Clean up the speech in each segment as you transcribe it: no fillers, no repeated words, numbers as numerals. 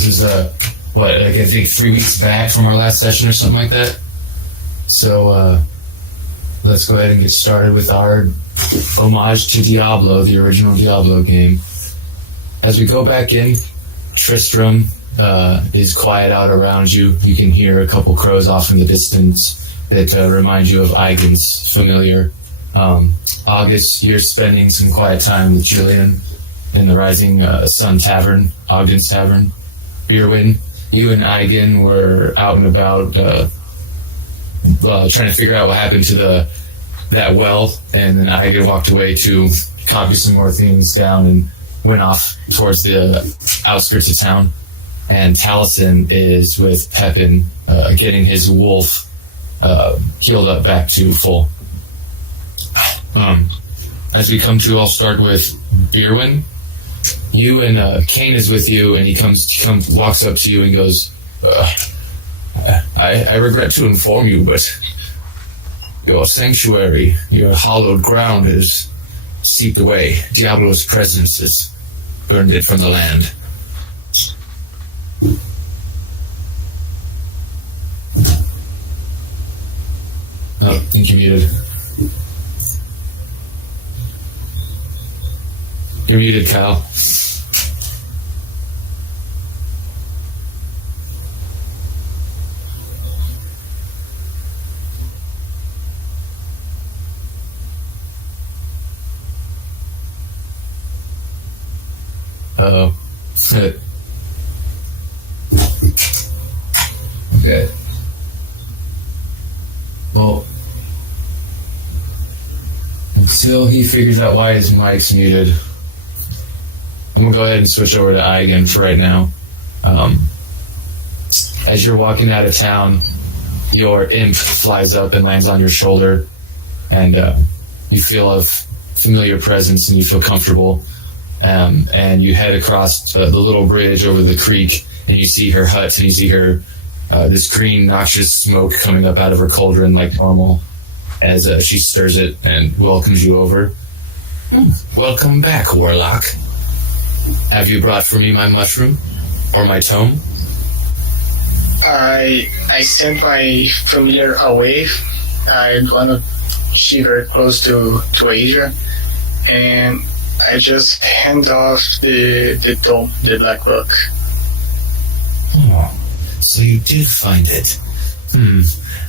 This is, I think 3 weeks back from our last session or something like that. So, let's go ahead and get started with our homage to Diablo, the original Diablo game. As we go back in, Tristram is quiet out around you. You can hear a couple crows off in the distance that remind you of Eigen's familiar. August, you're spending some quiet time with Jillian in the Rising Sun Tavern, Ogden's Tavern. Beerwin, you and Eigen were out and about trying to figure out what happened to that well, and then Eigen walked away to copy some more things down and went off towards the outskirts of town. And Taliesin is with Pepin, getting his wolf healed up back to full. As we come to, I'll start with Beerwin. You and Kane is with you, and he walks up to you and goes, I regret to inform you, but your sanctuary, your hallowed ground is seeped away. Diablo's presence has burned it from the land. Oh, I think you're muted. You're muted, Kyle. Uh-oh. Okay. Well, until he figures out why his mic's muted, I'm going to go ahead and switch over to Eigen for right now. As you're walking out of town, your imp flies up and lands on your shoulder, and you feel a familiar presence and you feel comfortable. And you head across the little bridge over the creek, and you see her hut, and you see her this green, noxious smoke coming up out of her cauldron like normal as she stirs it and welcomes you over. Welcome back, Warlock. Have you brought for me my mushroom? Or my tome? I sent my familiar away. I want to shiver close to Asia, and I just hand off the tome, the black book. Oh, so you did find it.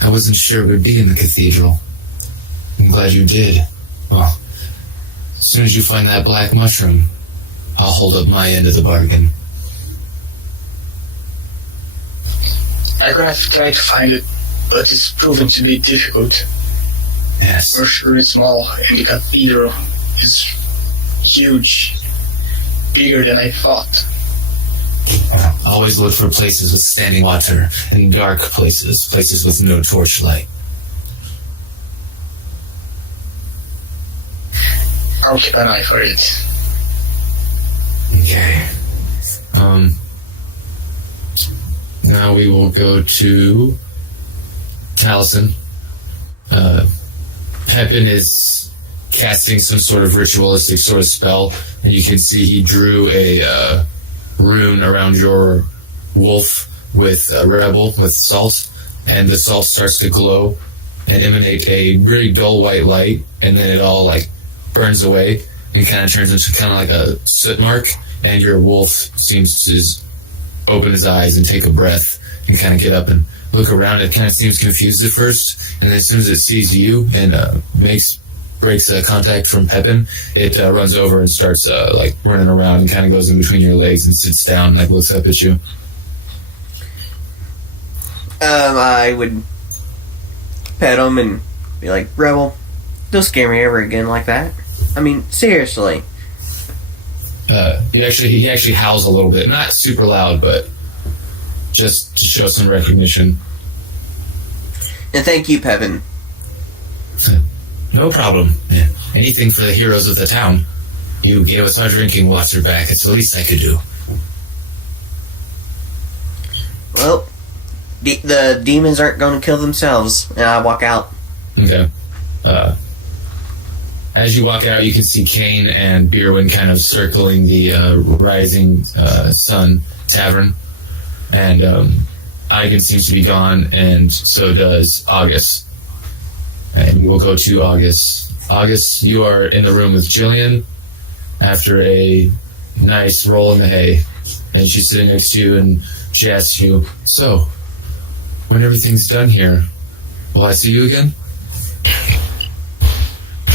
I wasn't sure it would be in the cathedral. I'm glad you did. Well, as soon as you find that black mushroom, I'll hold up my end of the bargain. I'm gonna try to find it, but it's proven to be difficult. Yes. For sure it's small, and the cathedral is huge. Bigger than I thought. Always look for places with standing water and dark places with no torchlight. I'll keep an eye for it. Okay. Now we will go to Taliesin. Pepin is casting some sort of ritualistic sort of spell, and you can see he drew a rune around your wolf with rebel, with salt, and the salt starts to glow and emanate a very dull white light, and then it all like burns away and kind of turns into kind of like a soot mark, and your wolf seems to just open his eyes and take a breath and kind of get up and look around. It kind of seems confused at first, and then as soon as it sees you and breaks contact from Pepin, it runs over and starts like running around and kind of goes in between your legs and sits down and like looks up at you. I would pet him and be like, Rebel, don't scare me ever again like that. I mean, seriously. He actually howls a little bit, not super loud, but just to show some recognition. And thank you, Pepin. No problem. Yeah. Anything for the heroes of the town. You gave us our drinking water back. It's the least I could do. Well, the demons aren't going to kill themselves, and I walk out. Okay. As you walk out, you can see Kane and Beerwin kind of circling the Rising Sun Tavern. and Eigen seems to be gone, and so does August. And we'll go to August. August, you are in the room with Jillian after a nice roll in the hay, and she's sitting next to you, and she asks you, "So, when everything's done here, will I see you again?"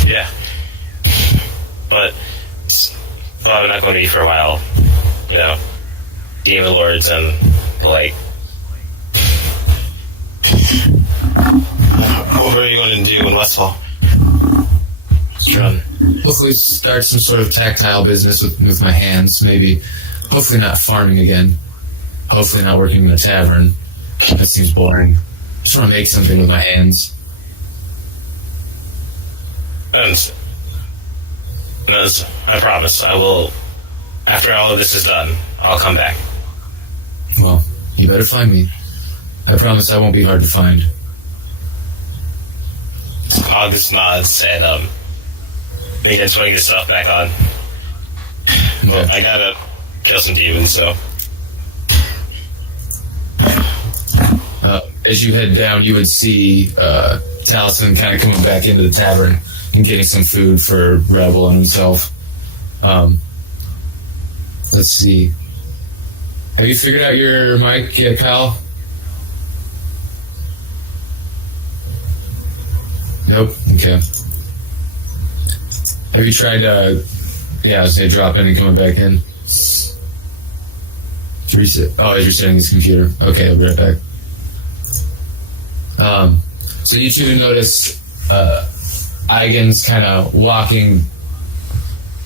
Yeah. But I'm not going to be for a while. You know, demon lords and the like. What are you going to do in Westfall? Hopefully start some sort of tactile business with my hands, maybe. Hopefully not farming again. Hopefully not working in a tavern. That seems boring. Just want to make something with my hands. And I promise, I will, after all of this is done, I'll come back. Well, you better find me. I promise I won't be hard to find. August nods and he gets putting his stuff back on. Well, I gotta kill some demons, so. As you head down, you would see Taliesin kind of coming back into the tavern and getting some food for Rebel and himself. Let's see. Have you figured out your mic yet, Kyle? Nope. Okay. Have you tried, I was say dropping and coming back in? To reset. Oh, as you're setting his computer. Okay, I'll be right back. So you two notice Eigen's kind of walking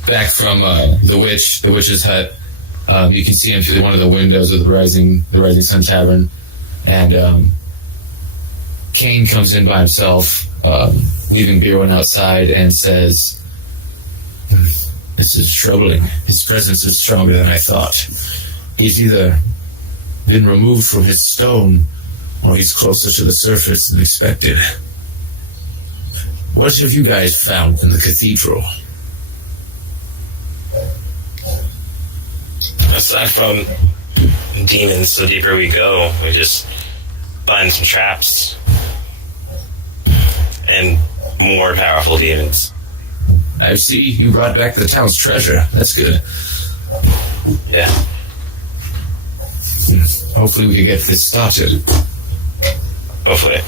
back from the witch's hut. You can see him through one of the windows of the Rising Sun Tavern, and Kane comes in by himself, leaving Beerwin outside, and says, "This is troubling. His presence is stronger than I thought. He's either been removed from his stone, or he's closer to the surface than expected. What have you guys found in the cathedral?" Aside from demons, the deeper we go, we just find some traps and more powerful demons. I see you brought back the town's treasure. That's good. Yeah. Hopefully we can get this started. Hopefully.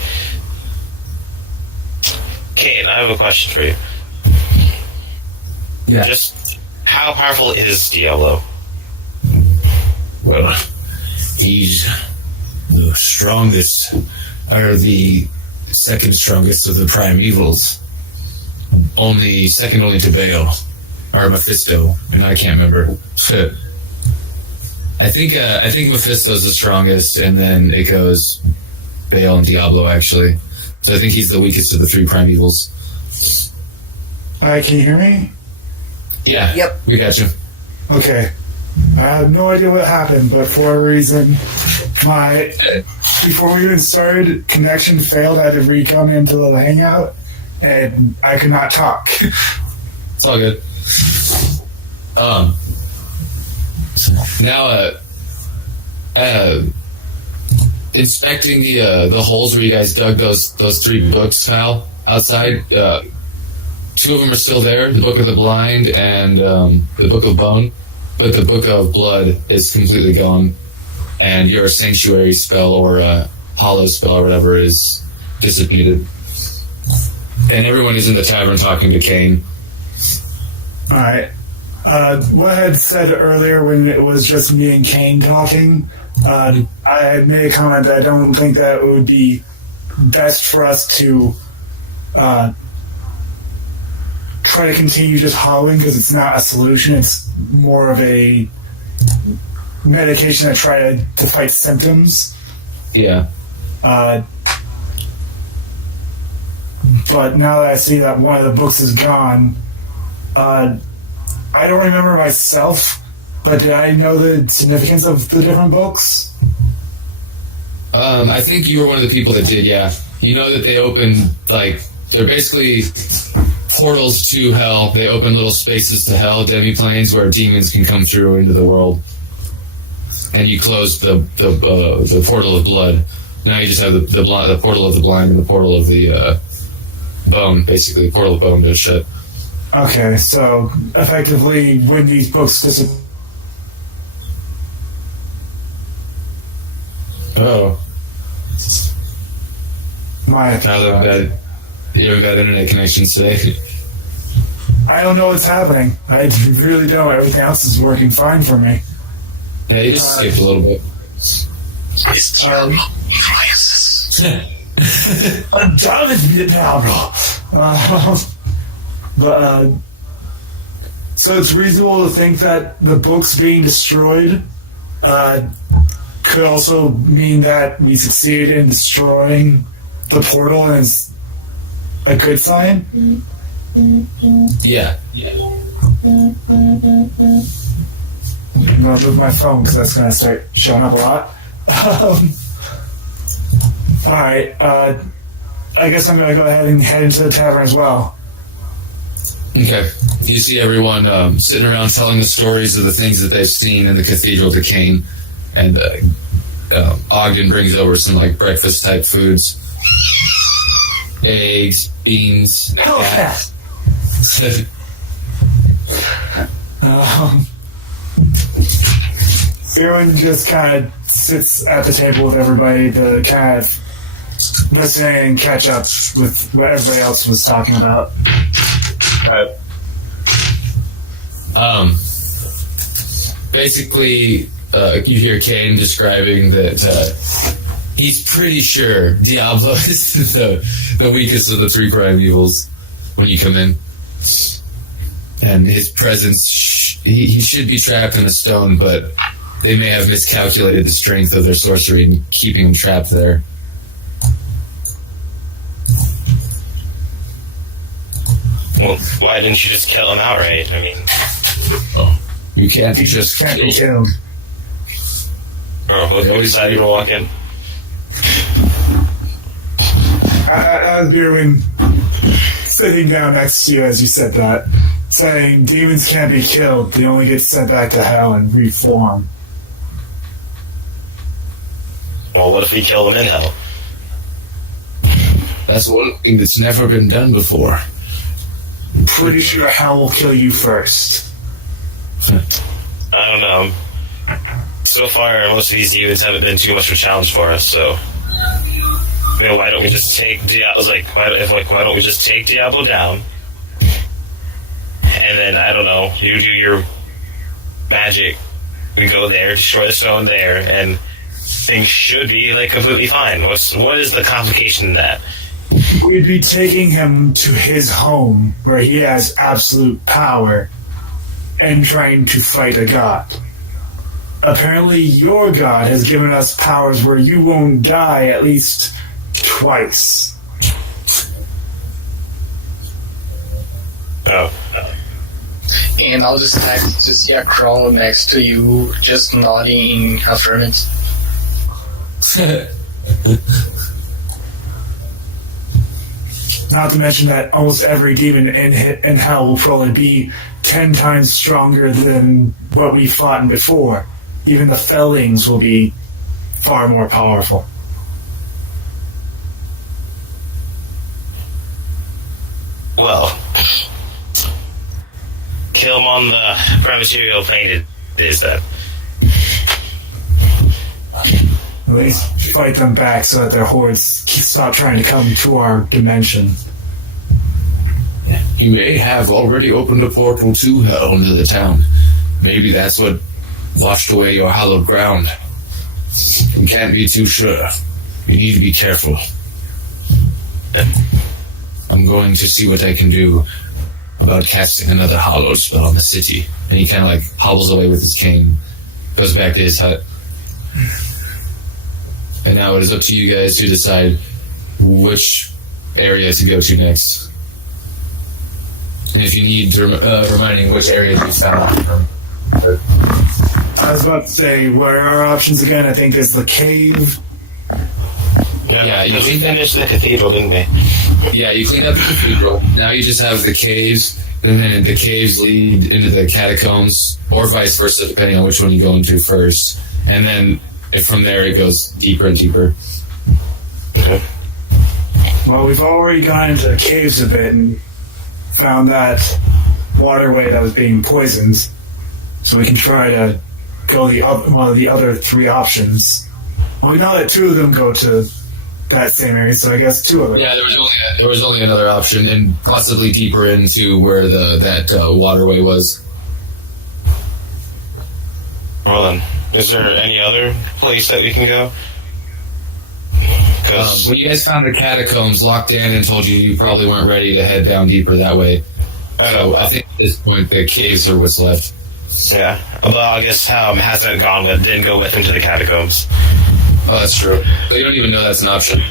Kane, I have a question for you. Yeah. Just how powerful is Diablo? Well, he's the strongest, or the second strongest of the primeval. Second only to Baal, or Mephisto, and I can't remember. I think Mephisto's the strongest, and then it goes Baal and Diablo, actually. So I think he's the weakest of the three primevals. Hi, can you hear me? Yeah. Yep. We got you. Okay. I have no idea what happened, but for a reason, before we even started, connection failed. I had to re-come into the hangout, and I could not talk. It's all good. Now, inspecting the holes where you guys dug those three books, Kyle, outside. Two of them are still there: the Book of the Blind and the Book of Bone. But the Book of Blood is completely gone, and your sanctuary spell or hollow spell or whatever is dissipated. And everyone is in the tavern talking to Kane. Alright. What I had said earlier when it was just me and Kane talking, I had made a comment that I don't think that it would be best for us to try to continue just hollowing, because it's not a solution. It's more of a medication to try to fight symptoms. Yeah. But now that I see that one of the books is gone, I don't remember myself, but did I know the significance of the different books? I think you were one of the people that did, yeah. You know that they open, they're basically portals to hell. They open little spaces to hell, demi-planes, where demons can come through into the world. and you close the portal of blood. Now you just have the portal of the blind and the portal of the bone. Basically, the portal of bone goes shut. Okay, so effectively, when these books disappear. Oh, My, you haven't got internet connections today. I don't know what's happening. I really don't. Everything else is working fine for me. Yeah, you just skipped a little bit. It's Diablo influences. Damn it, Diablo! So it's reasonable to think that the books being destroyed could also mean that we succeeded in destroying the portal, and it's a good sign? Yeah. I'm going to move my phone because that's going to start showing up a lot. Alright, I guess I'm going to go ahead and head into the tavern as well. Okay. You see everyone sitting around telling the stories of the things that they've seen in the Cathedral to Cain, and Ogden brings over some like breakfast type foods, eggs, beans, cat. Erwin just kind of sits at the table with everybody to kind of listen and catch up with what everybody else was talking about. Basically, you hear Cain describing that he's pretty sure Diablo is the weakest of the three prime evils when you come in. And his presence, he should be trapped in a stone, but they may have miscalculated the strength of their sorcery and keeping him trapped there. Well, why didn't you just kill him outright? I mean, You can't just Can't kill be killed. look who decided to walk in. As Erwin sitting down next to you as you said that, saying demons can't be killed, they only get sent back to hell and reform. Well, what if we kill them in hell? That's one thing that's never been done before. Pretty sure hell will kill you first. I don't know. So far, most of these demons haven't been too much of a challenge for us, so... You know, why don't we just take Diablo? Why don't we just take Diablo down? And then, I don't know, you do your magic, we go there, destroy the stone there, and things should be, completely fine. What is the complication in that? We'd be taking him to his home, where he has absolute power, and trying to fight a god. Apparently, your god has given us powers where you won't die at least twice. Oh. And I'll just type to see a crawl next to you, just nodding in affirmative. Not to mention that almost every demon in hell will probably be 10 times stronger than what we fought in before. Even the fellings will be far more powerful. Well, kill them on the prematerial plane it is then. At least fight them back so that their hordes stop trying to come to our dimension. You may have already opened a portal to hell into the town. Maybe that's what washed away your hallowed ground. You can't be too sure. You need to be careful. I'm going to see what I can do about casting another hollow spell on the city. And he kind of hobbles away with his cane, goes back to his hut. And now it is up to you guys to decide which area to go to next. And if you need to reminding which areas you found from. I was about to say, what are our options again? I think there's the cave. Yeah, you because we cleaned up, finished the cathedral, didn't we? yeah, you cleaned up the cathedral. Now you just have the caves, and then the caves lead into the catacombs, or vice versa, depending on which one you go into first. and then from there it goes deeper and deeper. Okay. Well, we've already gone into the caves a bit and found that waterway that was being poisoned, so we can try to go one of the other 3 options. Well, we know that 2 of them go to that same area, so I guess 2 of them. Yeah, there was only another option, and possibly deeper into where that waterway was. Well then, is there any other place that we can go? When you guys found the catacombs, locked in and told you probably weren't ready to head down deeper that way. So I think at this point the caves are what's left. Yeah. Well, I guess didn't go with him to the catacombs. Oh, that's true. But you don't even know that's an option.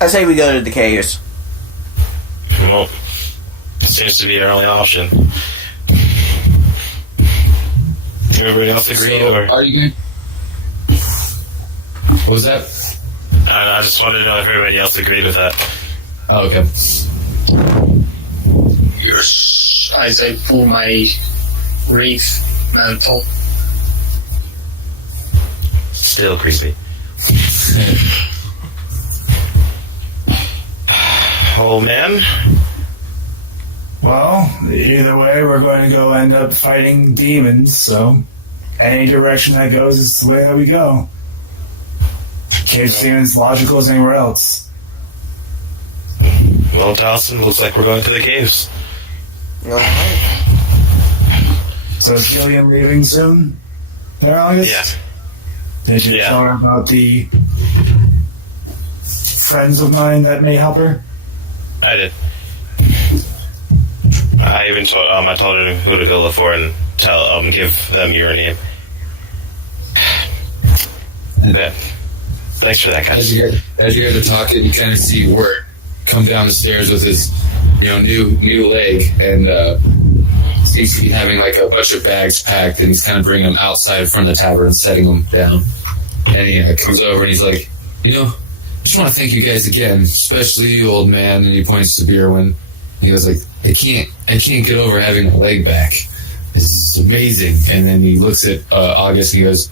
I say we go to the caves. Well, seems to be our only option. Everybody else agreed, So, or are you good? What was that? I just wanted to know if everybody else agreed with that. Oh, okay. Yes. As I pull my wreath mantle. Still creepy. Oh man. Well, either way, we're going to go end up fighting demons, so any direction that goes is the way that we go. Cave seems logical as anywhere else. Well, Dawson, looks like we're going to the caves. Alright. So is Gillian leaving soon? There, August? Yeah. Did you Yeah. tell her about the friends of mine that may help her? I did. I even told I told her who to go look for and give them your name. Yeah. Thanks for that, guys. As you guys are talking, you kind of see Wirt come down the stairs with his, new leg, and seems to be having like a bunch of bags packed, and he's kind of bringing them outside from the tavern and setting them down. And he comes over and he's like, I just want to thank you guys again, especially you, old man. And he points to Beerwin. He goes like, I can't get over having my leg back. This is amazing. And then he looks at August and he goes,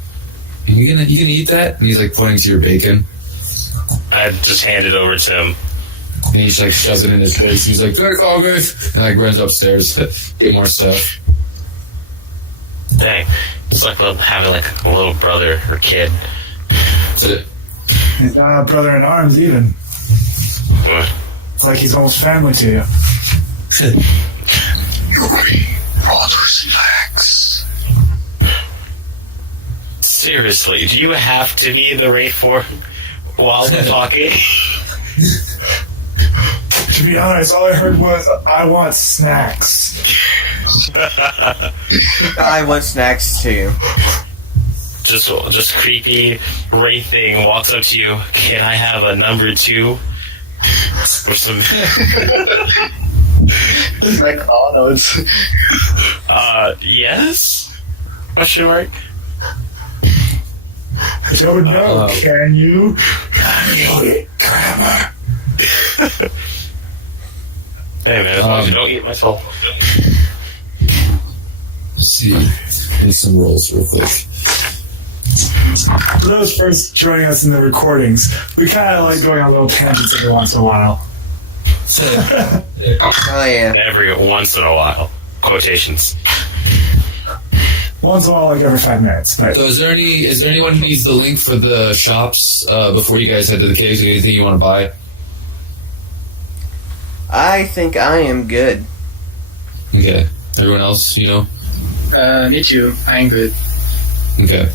you gonna eat that? And he's like pointing to your bacon. I just handed over to him. And he just like shoves it in his face. He's like, "Thanks, August," and like runs upstairs, get more stuff. Dang. It's like having like a little brother or kid. That's it. He's not a brother in arms, even. It's like he's almost family to you. Brothers in legs. Seriously, do you have to be the Wraith for while we're talking? To be honest, all I heard was, I want snacks. I want snacks too. Just creepy Wraith thing walks up to you. Can I have a number 2? Or some. McDonald's. Yes? Question mark? I don't know, can you? Grammar. Hey man, as long as you don't eat my soul. Let's see. Do some rolls real quick. For those first joining us in the recordings, we kind of like going on little tangents every once in a while. Oh yeah. Every once in a while. Quotations. Once in a while, like every 5 minutes. But So is there anyone who needs the link for the shops before you guys head to the caves? Anything you want to buy? I think I am good. Okay. Everyone else, Me too. I'm good. Okay.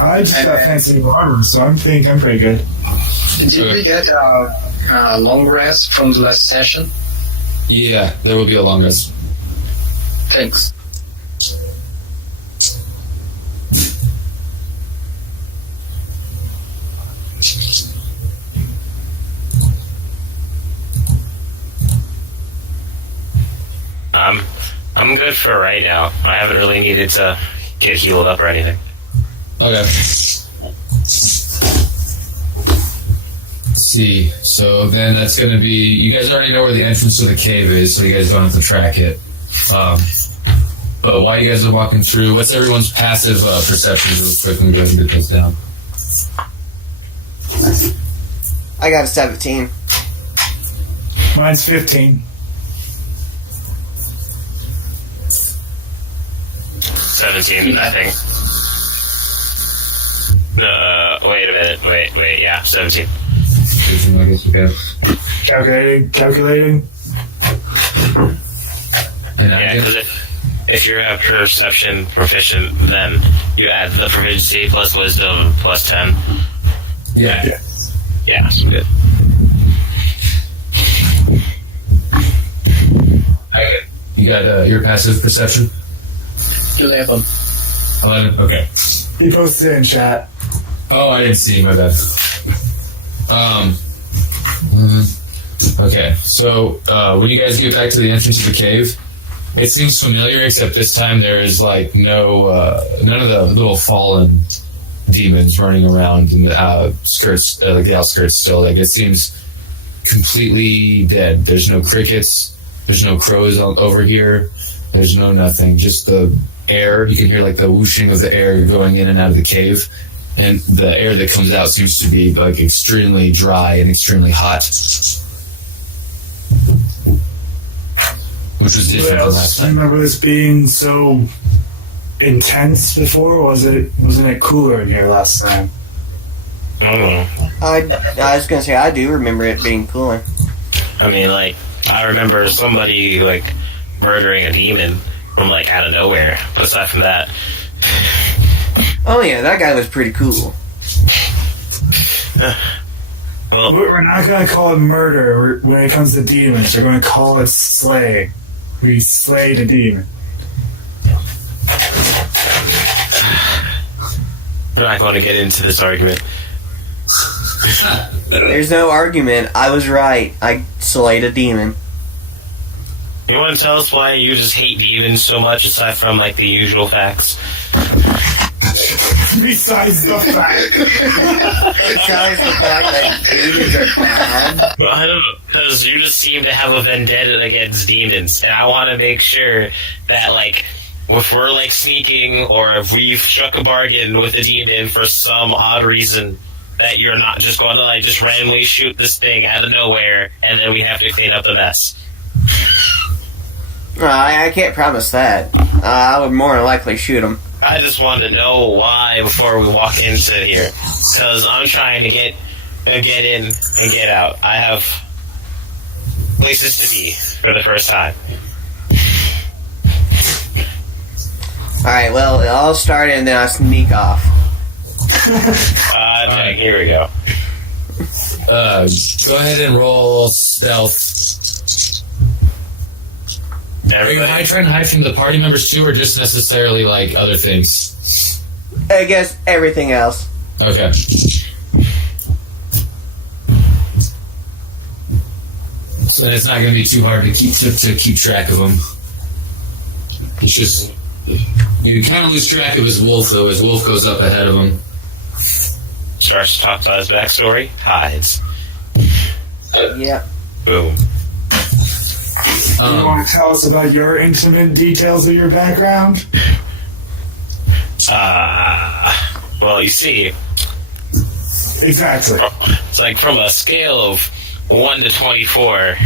I just got fancy new armor, so I'm pretty good. Did we get a long rest from the last session? Yeah, there will be a long rest. Thanks. I'm good for right now. I haven't really needed to get healed up or anything. Okay. see. So then that's going to be... You guys already know where the entrance to the cave is, so you guys don't have to track it. But while you guys are walking through, what's everyone's passive perceptions real quick? Let me go ahead and get those down. I got a 17. Mine's 15. 17, I think. Wait a minute. Wait, yeah, 17. I guess you can. Calculating. And Yeah, because if you're a perception proficient, then you add the proficiency plus wisdom plus 10. Yeah. Yeah, so good. You got your passive perception? 11. 11? Okay. He posted it in chat. Oh, I didn't see. My bad. Okay, so when you guys get back to the entrance of the cave, it seems familiar, except this time there is like none of the little fallen demons running around in the skirts, like the outskirts. Still, like it seems completely dead. There's no crickets. There's no crows over here. There's no nothing. Just the air. You can hear like the whooshing of the air going in and out of the cave. And the air that comes out seems to be like extremely dry and extremely hot, which was different from last Do you time. remember this being so intense before? Or wasn't it cooler in here last time? I don't know. I was gonna say I do remember it being cooler. I mean, like, I remember somebody, like, murdering a demon from, like, out of nowhere. But aside from that... Oh yeah, that guy was pretty cool. Well, We're not going to call it murder when it comes to demons. We're going to call it slaying. We slayed a demon. we're not going to get into this argument. There's no argument. I was right. I slayed a demon. You want to tell us why you just hate demons so much, aside from, like, the usual facts? Besides the fact. Besides the fact that demons are bad. Well, I don't know, because you just seem to have a vendetta against demons, and I want to make sure that, like, if we're, like, sneaking, or if we've struck a bargain with a demon for some odd reason, that you're not just going to, like, just randomly shoot this thing out of nowhere, and then we have to clean up the mess. I can't promise that. I would more than likely shoot him. I just wanted to know why before we walk into here, because I'm trying to get in and get out. I have places to be for the first time. Alright, well, I'll start it and then I'll sneak off. Okay, here we go. Go ahead and roll stealth. Are you trying to hide from the party members too, or just necessarily like other things? I guess everything else. Okay. So it's not going to be too hard to keep track of him. It's just you kind of lose track of his wolf though. His wolf goes up ahead of him. Starts to talk about his backstory, hides. Yep. Boom. You want to tell us about your intimate details of your background? Well, you see, Exactly. it's like from a scale of 1 to 24,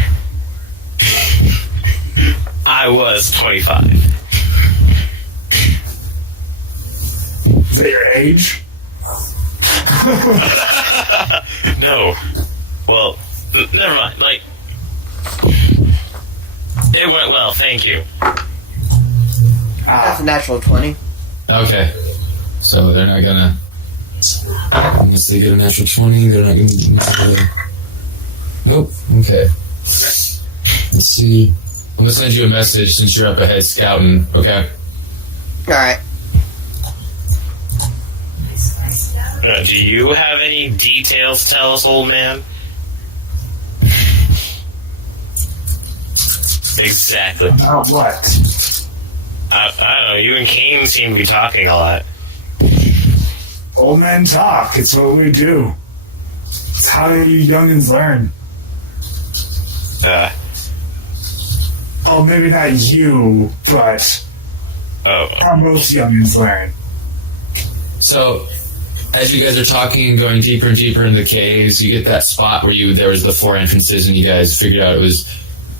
I was 25. Is that your age? No. Well, never mind. Like, it went well, thank you. That's a natural 20. Okay. So they're not gonna. Unless they get a natural 20, they're not gonna. Oh, okay. Let's see. I'm gonna send you a message since you're up ahead scouting, okay? Alright. Do you have any details to tell us, old man? Exactly. About what? I don't know, you and Kane seem to be talking a lot. Old men talk. It's what we do. how do you youngins learn? Oh, maybe not you, but how most youngins learn. So, as you guys are talking and going deeper and deeper into the caves, you get that spot where there was the 4 entrances, and you guys figured out it was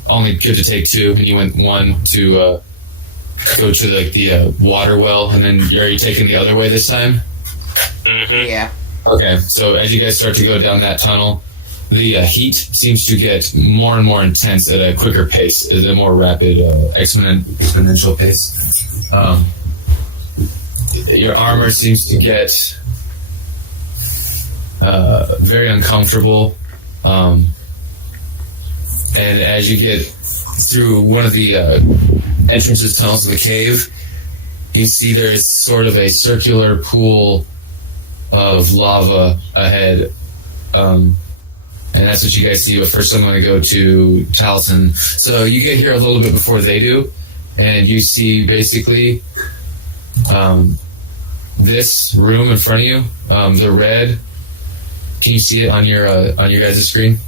only good to take 2, and you went 1 to go to the water well, and then are you taking the other way this time? Mm-hmm. Yeah. Okay, so as you guys start to go down that tunnel, the heat seems to get more and more intense at a quicker pace, at a more rapid exponential pace. Your armor seems to get very uncomfortable, and as you get through one of the entrances, tunnels of the cave, you see there's sort of a circular pool of lava ahead, and that's what you guys see. But first I'm going to go to Taliesin. So you get here a little bit before they do, and you see basically this room in front of you, the red. Can you see it on your guys' screen?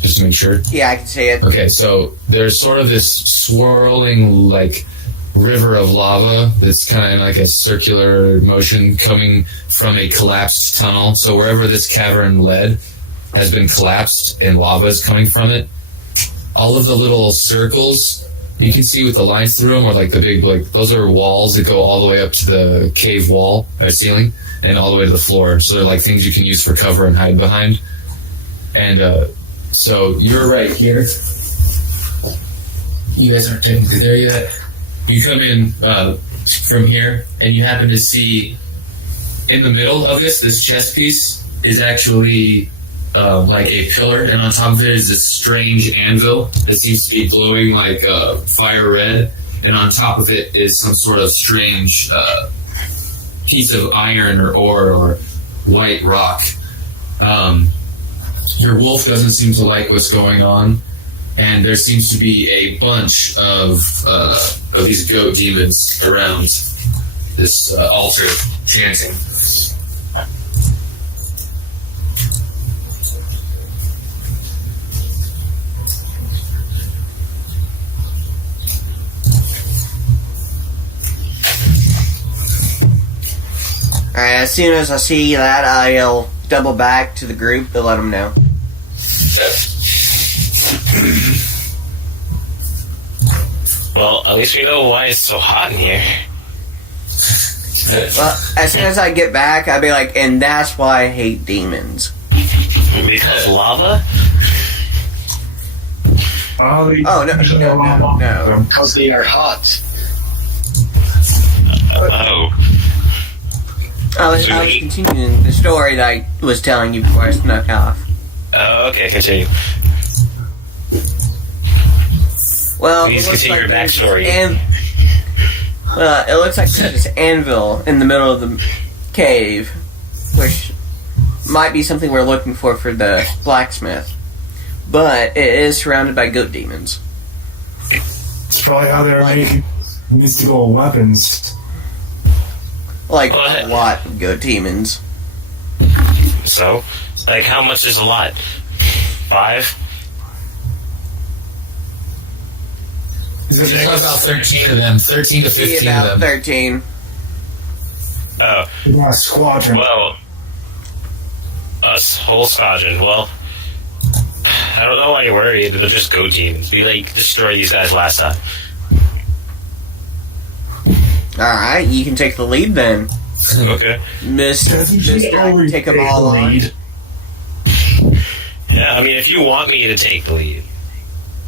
Just to make sure. Yeah, I can see it. Okay, so there's sort of this swirling, like, river of lava that's kind of like a circular motion coming from a collapsed tunnel. So wherever this cavern led has been collapsed and lava is coming from it. All of the little circles you can see with the lines through them are like the big, like, those are walls that go all the way up to the cave wall or ceiling and all the way to the floor. So they're like things you can use for cover and hide behind. And so you're right here. You guys aren't technically there yet. You come in from here, and you happen to see in the middle of this chest piece is actually like a pillar, and on top of it is this strange anvil that seems to be glowing like fire red, and on top of it is some sort of strange piece of iron or ore or white rock. Your wolf doesn't seem to like what's going on, and there seems to be a bunch of these goat demons around this altar chanting. Alright, as soon as I see that, I'll double back to the group to let them know. Well, at least we know why it's so hot in here. Well, as soon as I get back, I'll be like, and that's why I hate demons. Because lava? Oh, no. Because they are hot. Oh. I was continuing the story that I was telling you before I snuck off. Oh, okay, continue. Well, Please continue your backstory. Well, it looks like there's this anvil in the middle of the cave, which might be something we're looking for the blacksmith. But it is surrounded by goat demons. It's probably how they're making mystical weapons. Like, What? a lot of goat demons. So? Like, how much is a lot? 5? There's about 13 of them, 13 to 15 About of them. 13. Oh. We got a squadron. Well, a whole squadron. Well, I don't know why you're worried. They're just goat demons. We, like, destroyed these guys last time. Alright, you can take the lead then. Okay. Mister, I can take them all on. Yeah, I mean, if you want me to take the lead,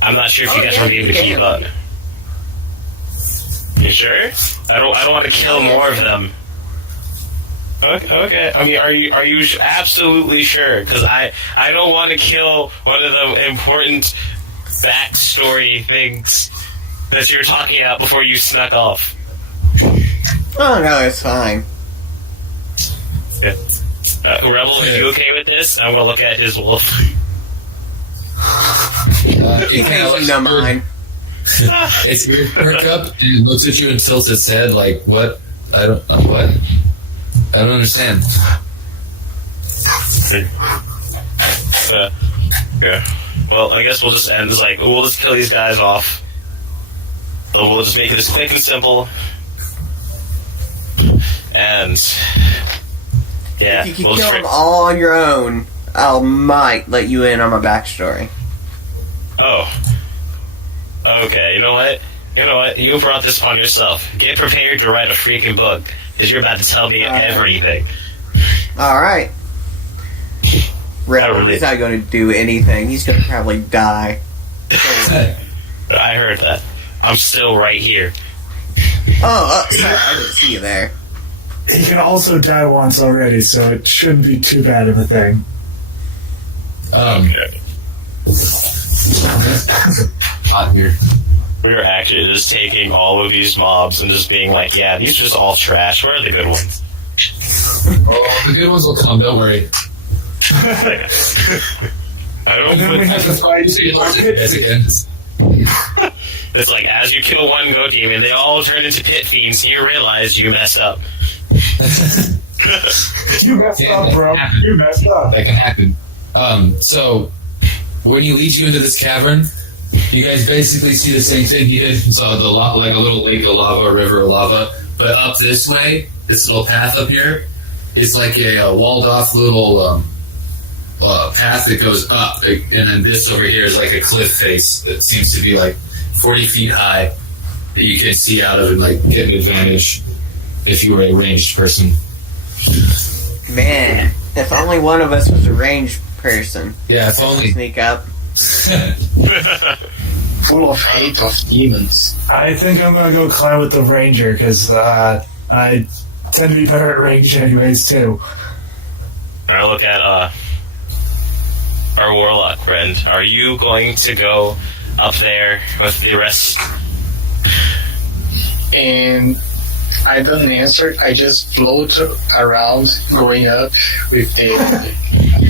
I'm not sure if you guys will be able to keep up. You sure? I don't want to kill more of them. Okay. I mean, are you absolutely sure? Because I don't want to kill one of the important backstory things that you were talking about before you snuck off. Oh no, it's fine. Yeah. Rebel, are you okay with this? I'm gonna look at his wolf. He pays no mind. Its ears perk up and it looks at you and tilts its head like, what? What? I don't understand. Yeah. Well, I guess we'll just end. It's like we'll just kill these guys off. We'll just make it as quick and simple. And yeah, If you can kill them all on your own, I might let you in on my backstory. Oh. Okay. You know what? You brought this upon yourself. Get prepared to write a freaking book, because you're about to tell me everything. All right. Rebel, he's not going to do anything. He's going to probably die. I heard that. I'm still right here. Oh, sorry, I didn't see you there. He can also die once already, so it shouldn't be too bad of a thing. Okay. Hot here. We were actually just taking all of these mobs and just being like, yeah, these are just all trash. Where are the good ones? Oh, the good ones will come, don't worry. I don't And then we have to fight our pit fiends. It's like, as you kill one goat demon, they all turn into pit fiends, and you realize you messed up. You messed up, bro. You messed up. That can happen. So, when he leads you into this cavern, you guys basically see the same thing he did. So, like a little lake of lava, a river of lava. But up this way, this little path up here, is like a walled-off little path that goes up. And then this over here is like a cliff face that seems to be like 40 feet high that you can see out of and like get an advantage if you were a ranged person. Man, if only one of us was a ranged person. Yeah, if only. Sneak up. Full of hate of demons. I think I'm gonna go climb with the ranger because I tend to be better at range anyways too. I look at our warlock friend. Are you going to go up there with the rest? And I don't answer. I just float around, going up with the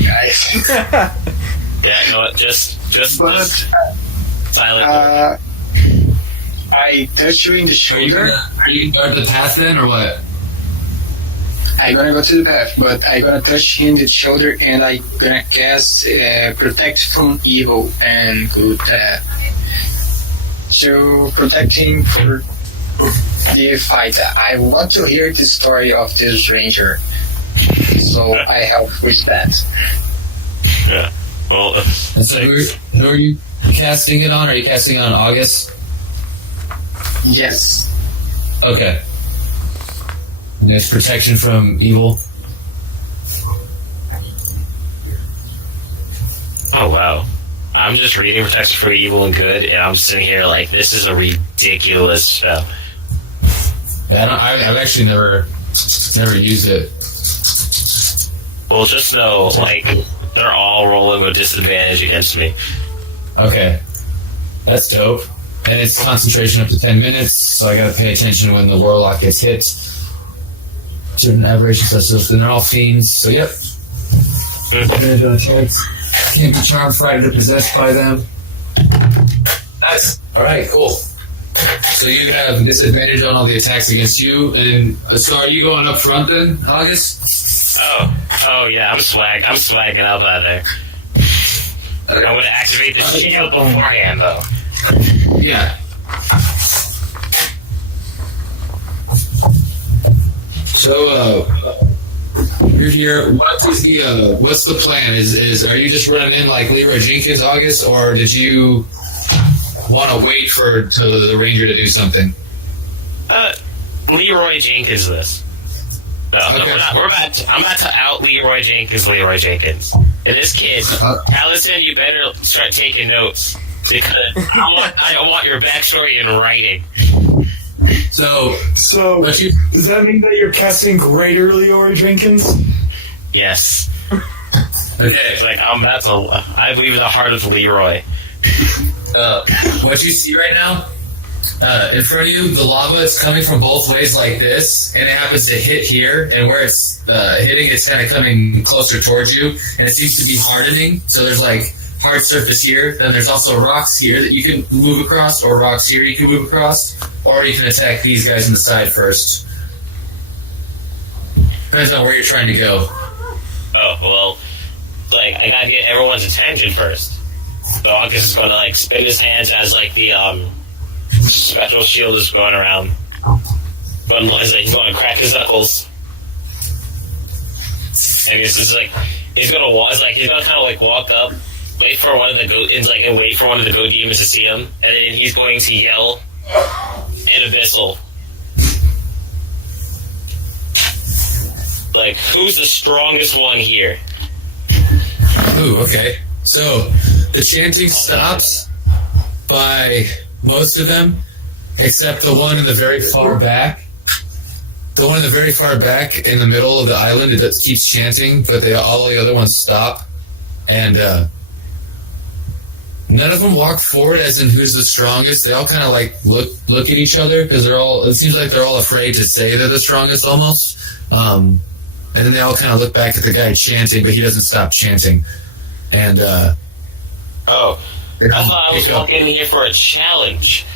guys. Yeah, you know what? Just But silent. I touch you in the shoulder. Are you gonna start the path then, or what? I'm gonna go to the path, but I'm gonna touch you in the shoulder, and I'm gonna cast Protect from Evil and Good. To protect him for the fight. I want to hear the story of this ranger, so I help with that. Yeah. Well, And so who are you casting it on? Are you casting it on August? Yes. Okay. And it's protection from evil. oh wow. I'm just reading Protection from Evil and Good, and I'm sitting here like, this is a ridiculous spell. Yeah, I've actually never used it. Well, just know, like, they're all rolling with disadvantage against me. Okay. That's dope. And it's concentration up to 10 minutes, so I gotta pay attention when the warlock gets hit. Certain aberrations such as they're all fiends, so yep. Advantage on attacks. Can't be charmed, frightened, or possessed by them. Nice. Alright, cool. So you have disadvantage on all the attacks against you, and so are you going up front then, August? Oh yeah, I'm swagging up out there. I'm gonna activate the shield beforehand, though. Yeah. So, you're here. What's the plan? Is are you just running in like Leroy Jenkins, August, or did you want to wait for the ranger to do something? Leroy Jenkins this. No, Okay. I'm about to out Leroy Jenkins, And this kid, Allison, you better start taking notes, because I want your backstory in writing. So But you, does that mean that you're casting Greater Leroy Jenkins? Yes. okay. It's like, I believe in the heart of Leroy. What you see right now, in front of you, the lava is coming from both ways like this, and it happens to hit here, and where it's hitting, it's kind of coming closer towards you, and it seems to be hardening, so there's like hard surface here, then there's also rocks here that you can move across, or rocks here you can move across, or you can attack these guys on the side first. Depends on where you're trying to go. Oh, well, like, I gotta get everyone's attention first. So August is gonna, like, spin his hands as, like, the, special shield is going around. But he's gonna crack his knuckles. And he's just, like, he's gonna kind of, like, walk up, wait for one of the and wait for one of the goat demons to see him, and then he's going to yell in Abyssal. Like, who's the strongest one here? Ooh, okay. So, the chanting stops by most of them, except the one in the very far back. The one in the very far back in the middle of the island, it just keeps chanting, but all the other ones stop. And none of them walk forward as in who's the strongest. They all kind of like look at each other because it seems like they're all afraid to say they're the strongest almost. And then they all kind of look back at the guy chanting, but he doesn't stop chanting. And I thought I was walking in here for a challenge,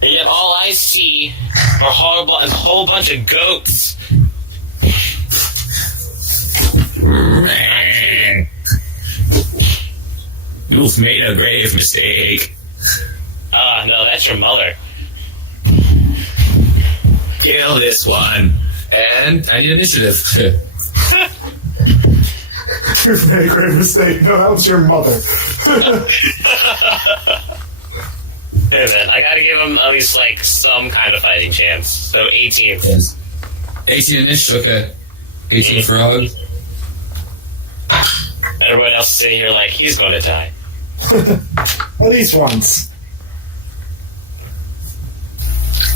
and yet all I see are a whole bunch of goats. You've made a grave mistake. No, that's your mother. Kill this one. And I need initiative. You've made a great mistake. No, that was your mother. Hey man, I gotta give him at least like some kind of fighting chance. So 18. Yes. 18 initiative, okay. 18 for Og. Everyone else is sitting here like he's gonna die. At least once.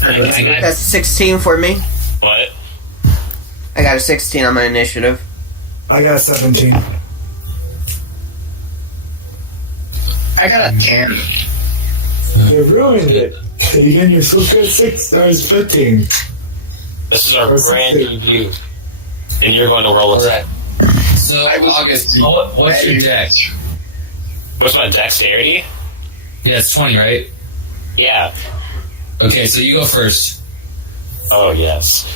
That's 16 for me. What? I got a 16 on my initiative. I got 17. I got a 10. You ruined it. Again, you're supposed to get 6 stars, 15. This is our brand debut, and you're going to roll a 10. So, August, what's your deck? What's my dexterity? Yeah, it's 20, right? Yeah. Okay, so you go first. Oh yes.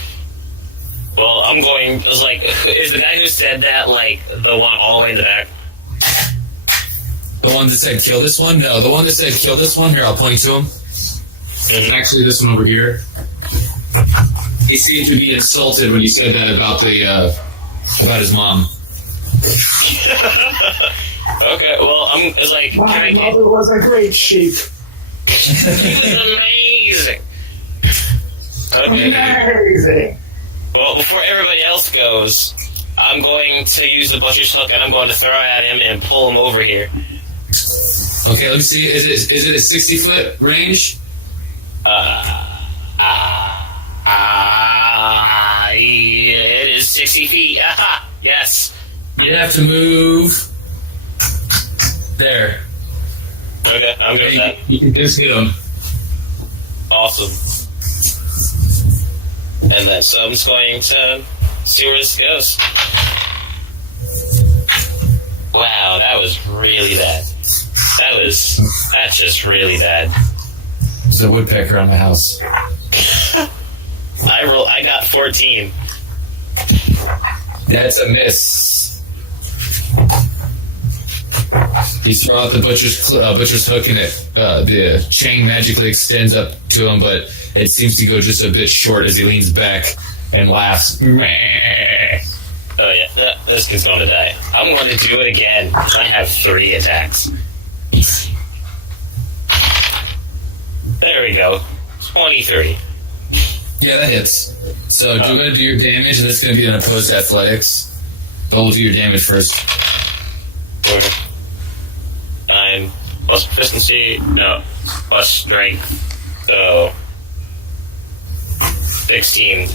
Well, I'm going. Is the guy who said that like the one all the way in the back? The one that said kill this one? No, the one that said kill this one. Here, I'll point to him. It's actually this one over here. He seemed to be insulted when you said that about about his mom. Okay, well, My mother was a great sheep. He was amazing. Okay. Amazing. Well, before everybody else goes, I'm going to use the butcher's hook and I'm going to throw it at him and pull him over here. Okay, let me see. Is it a 60-foot range? It is 60 feet. Aha! Yes. You have to move there. Okay, I'm good with that. You can just hit him. Awesome. And then, so I'm just going to see where this goes. Wow, that was really bad. That's just really bad. There's a woodpecker on the house. I got 14. That's a miss. You throw out the butcher's hook and the chain magically extends up to him, but it seems to go just a bit short as he leans back and laughs. Oh yeah, this kid's going to die. I'm going to do it again. I have 3 attacks. There we go. 23. Yeah, that hits. So you're going to do your damage, and it's going to be an opposed athletics. But we'll do your damage first. 4, 9, plus proficiency, no, plus strength. So, 16.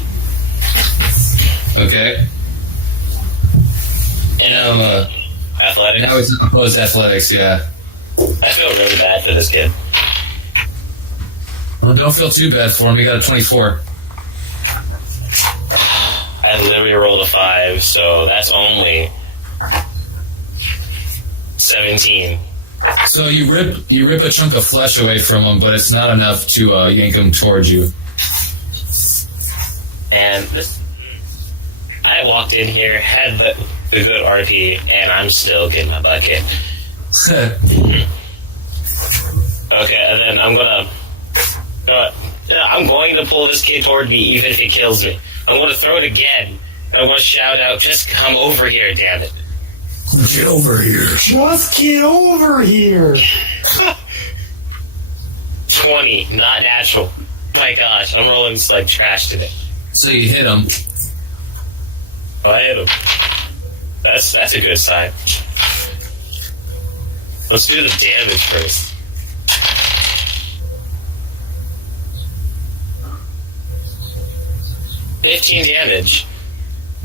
Okay. And Now, athletics. now it's opposed athletics, yeah. I feel really bad for this kid. Well, don't feel too bad for him. He got a 24. I literally rolled a 5, so that's only 17. So you rip a chunk of flesh away from him, but it's not enough to yank him towards you. And I walked in here, had a good RP, and I'm still getting my butt kicked. Okay, and then I'm gonna... I'm going to pull this kid toward me, even if he kills me. I'm going to throw it again. I'm going to shout out, just come over here, damn it. Get over here. Just get over here. 20, not natural. My gosh, I'm rolling like trash today. So you hit him. Oh, I hit him. That's a good sign. Let's do the damage first. $15 damage.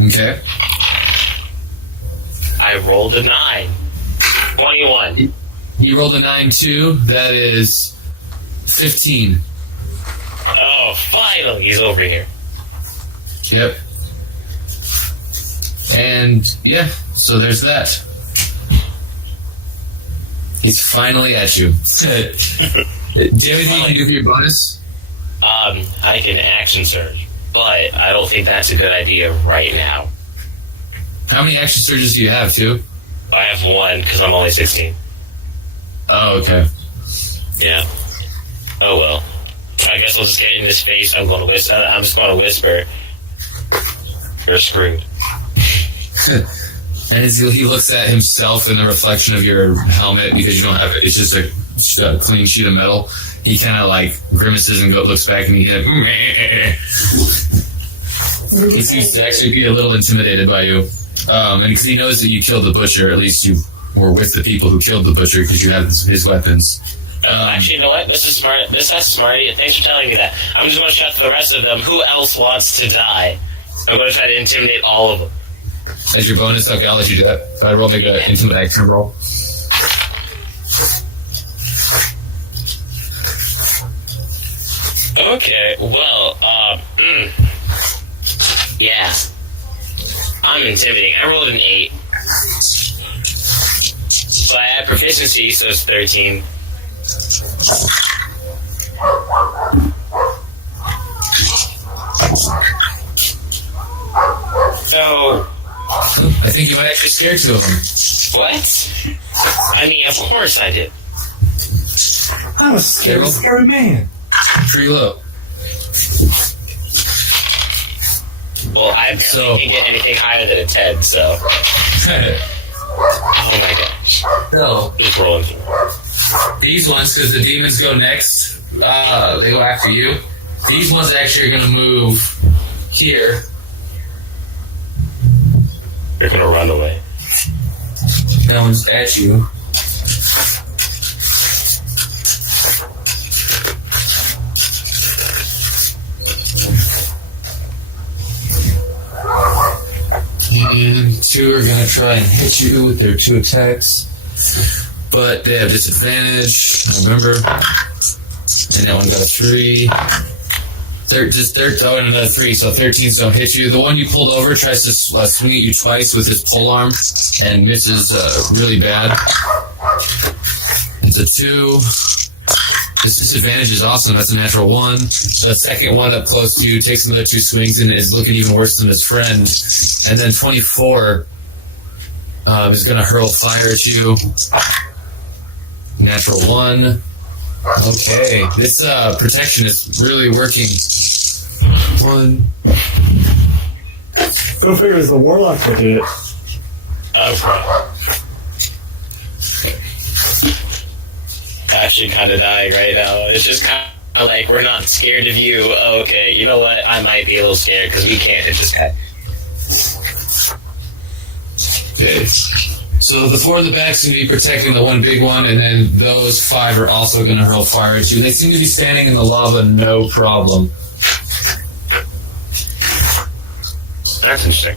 Okay. I rolled a 9. 21. You rolled a 9 too. That is 15. Oh, finally, he's over here. Yep. And yeah, so there's that. He's finally at you. Do you have anything you can do for your bonus? I can action surge, but I don't think that's a good idea right now. How many action surges do you have, too? I have 1 because I'm only 16. Oh, okay. Yeah. Oh well. I guess I'll just get in his face. I'm just going to whisper. You're screwed. And as he looks at himself in the reflection of your helmet, because you don't have it, it's just a clean sheet of metal. He kind of like grimaces and looks back, and he seems to actually be a little intimidated by you. And because he knows that you killed the butcher, at least you were with the people who killed the butcher because you have his weapons. Actually, you know what? This is smart. That's smart idea. Thanks for telling me that. I'm just going to shout to the rest of them. Who else wants to die? I'm going to try to intimidate all of them. As your bonus, okay, I'll let you do that. I roll, make an intimidation roll. Okay, well, yeah. I'm intimidating. I rolled an 8. So I had proficiency, so it's 13. So... I think you might actually scare 2 of them. What? I mean, of course I did. I'm a scary man. Pretty low. Well, I can't get anything higher than a 10, so... Oh my gosh. No. Just rolling through. These ones, because the demons go next, they go after you. These ones actually are going to move here. They're gonna run away. That one's at you. And 2 are gonna try and hit you with their 2 attacks. But they have disadvantage, remember. And that one got a 3. They're throwing another 3, so 13's don't hit you. The one you pulled over tries to swing at you twice with his polearm and misses really bad. It's a 2. His disadvantage is awesome. That's a natural 1. The second one up close to you takes another 2 swings and is looking even worse than his friend. And then 24 is going to hurl fire at you. Natural 1. Okay, this protection is really working. 1. I don't figure it's the warlock that did it. Okay. Actually kind of dying right now. It's just kind of like, we're not scared of you. Okay, you know what? I might be a little scared because we can't hit this guy. Okay. So the 4 in the back's going to be protecting the one big one, and then those 5 are also going to hurl fire at you. And they seem to be standing in the lava no problem. That's interesting.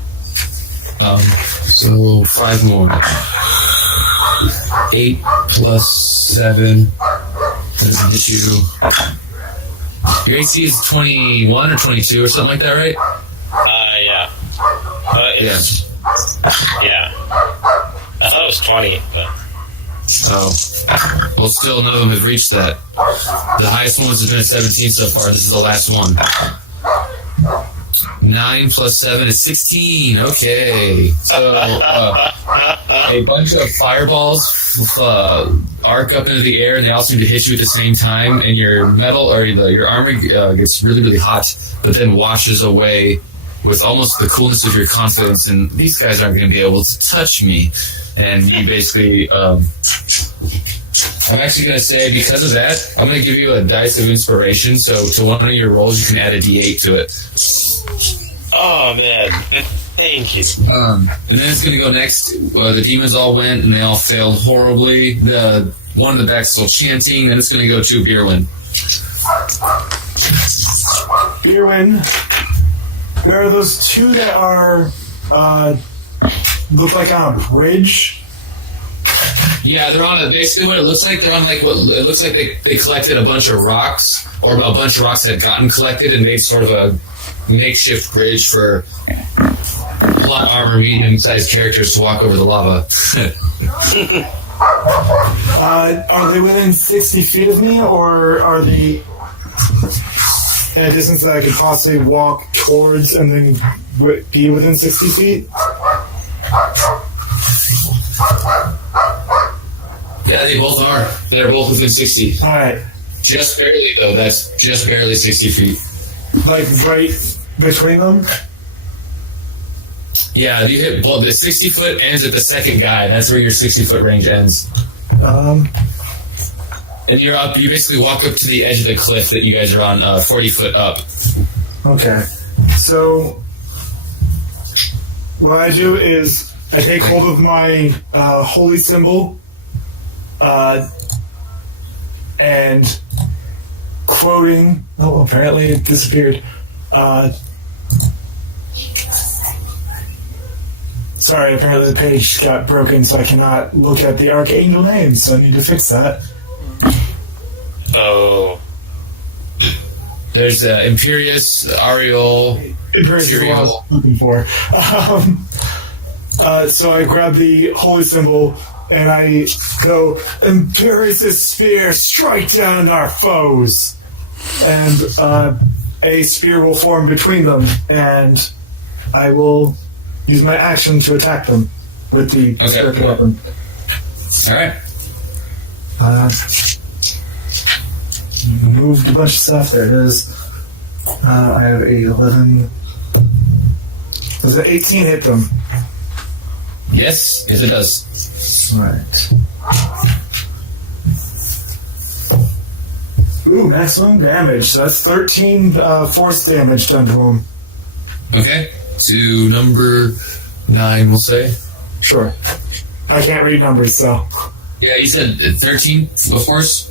So 5 more. 8 plus 7 doesn't hit you. Your AC is 21 or 22 or something like that, right? Yeah. Yes. Yeah. I thought it was 20, but... Oh. Well, still, none of them have reached that. The highest one has been at 17 so far. This is the last one. 9 plus 7 is 16. Okay. So, a bunch of fireballs arc up into the air, and they all seem to hit you at the same time, and your metal, or your armor gets really, really hot, but then washes away with almost the coolness of your confidence, and these guys aren't going to be able to touch me. And you basically, I'm actually going to say, because of that, I'm going to give you a dice of inspiration, so to one of your rolls, you can add a d8 to it. Oh, man. Thank you. And then it's going to go next. The demons all went, and they all failed horribly. The one in the back's still chanting, and it's going to go to Beerwin. Beerwin, there are those two that are, look like on a bridge. Yeah, they're on basically what it looks like. They're on what it looks like they collected a bunch of rocks, or a bunch of rocks had gotten collected and made sort of a makeshift bridge for plot armor medium-sized characters to walk over the lava. Are they within 60 feet of me, or are they in a distance that I could possibly walk towards and then be within 60 feet? Yeah, they both are. They're both within 60. Alright. Just barely, though. That's just barely 60 feet. Like right between them? Yeah, you hit the 60 foot ends at the second guy. That's where your 60 foot range ends. And you're up. You basically walk up to the edge of the cliff that you guys are on, 40 foot up. Okay. So what I do is I take hold of my holy symbol and quoting. Oh, apparently it disappeared. Sorry, apparently the page got broken, so I cannot look at the archangel names, so I need to fix that. Oh. There's Imperius, Ariel, Imperius is what I was looking for. So I grab the holy symbol and I go, Imperius' spear, strike down our foes! And a spear will form between them, and I will use my action to attack them with the spiritual weapon. Alright. Moved a bunch of stuff. There it is. I have a 11. Does an 18 hit them? Yes, it does. Right. Ooh, maximum damage. So that's 13 force damage done to them. Okay. To number 9, we'll say. Sure. I can't read numbers, so. Yeah, you said 13 force?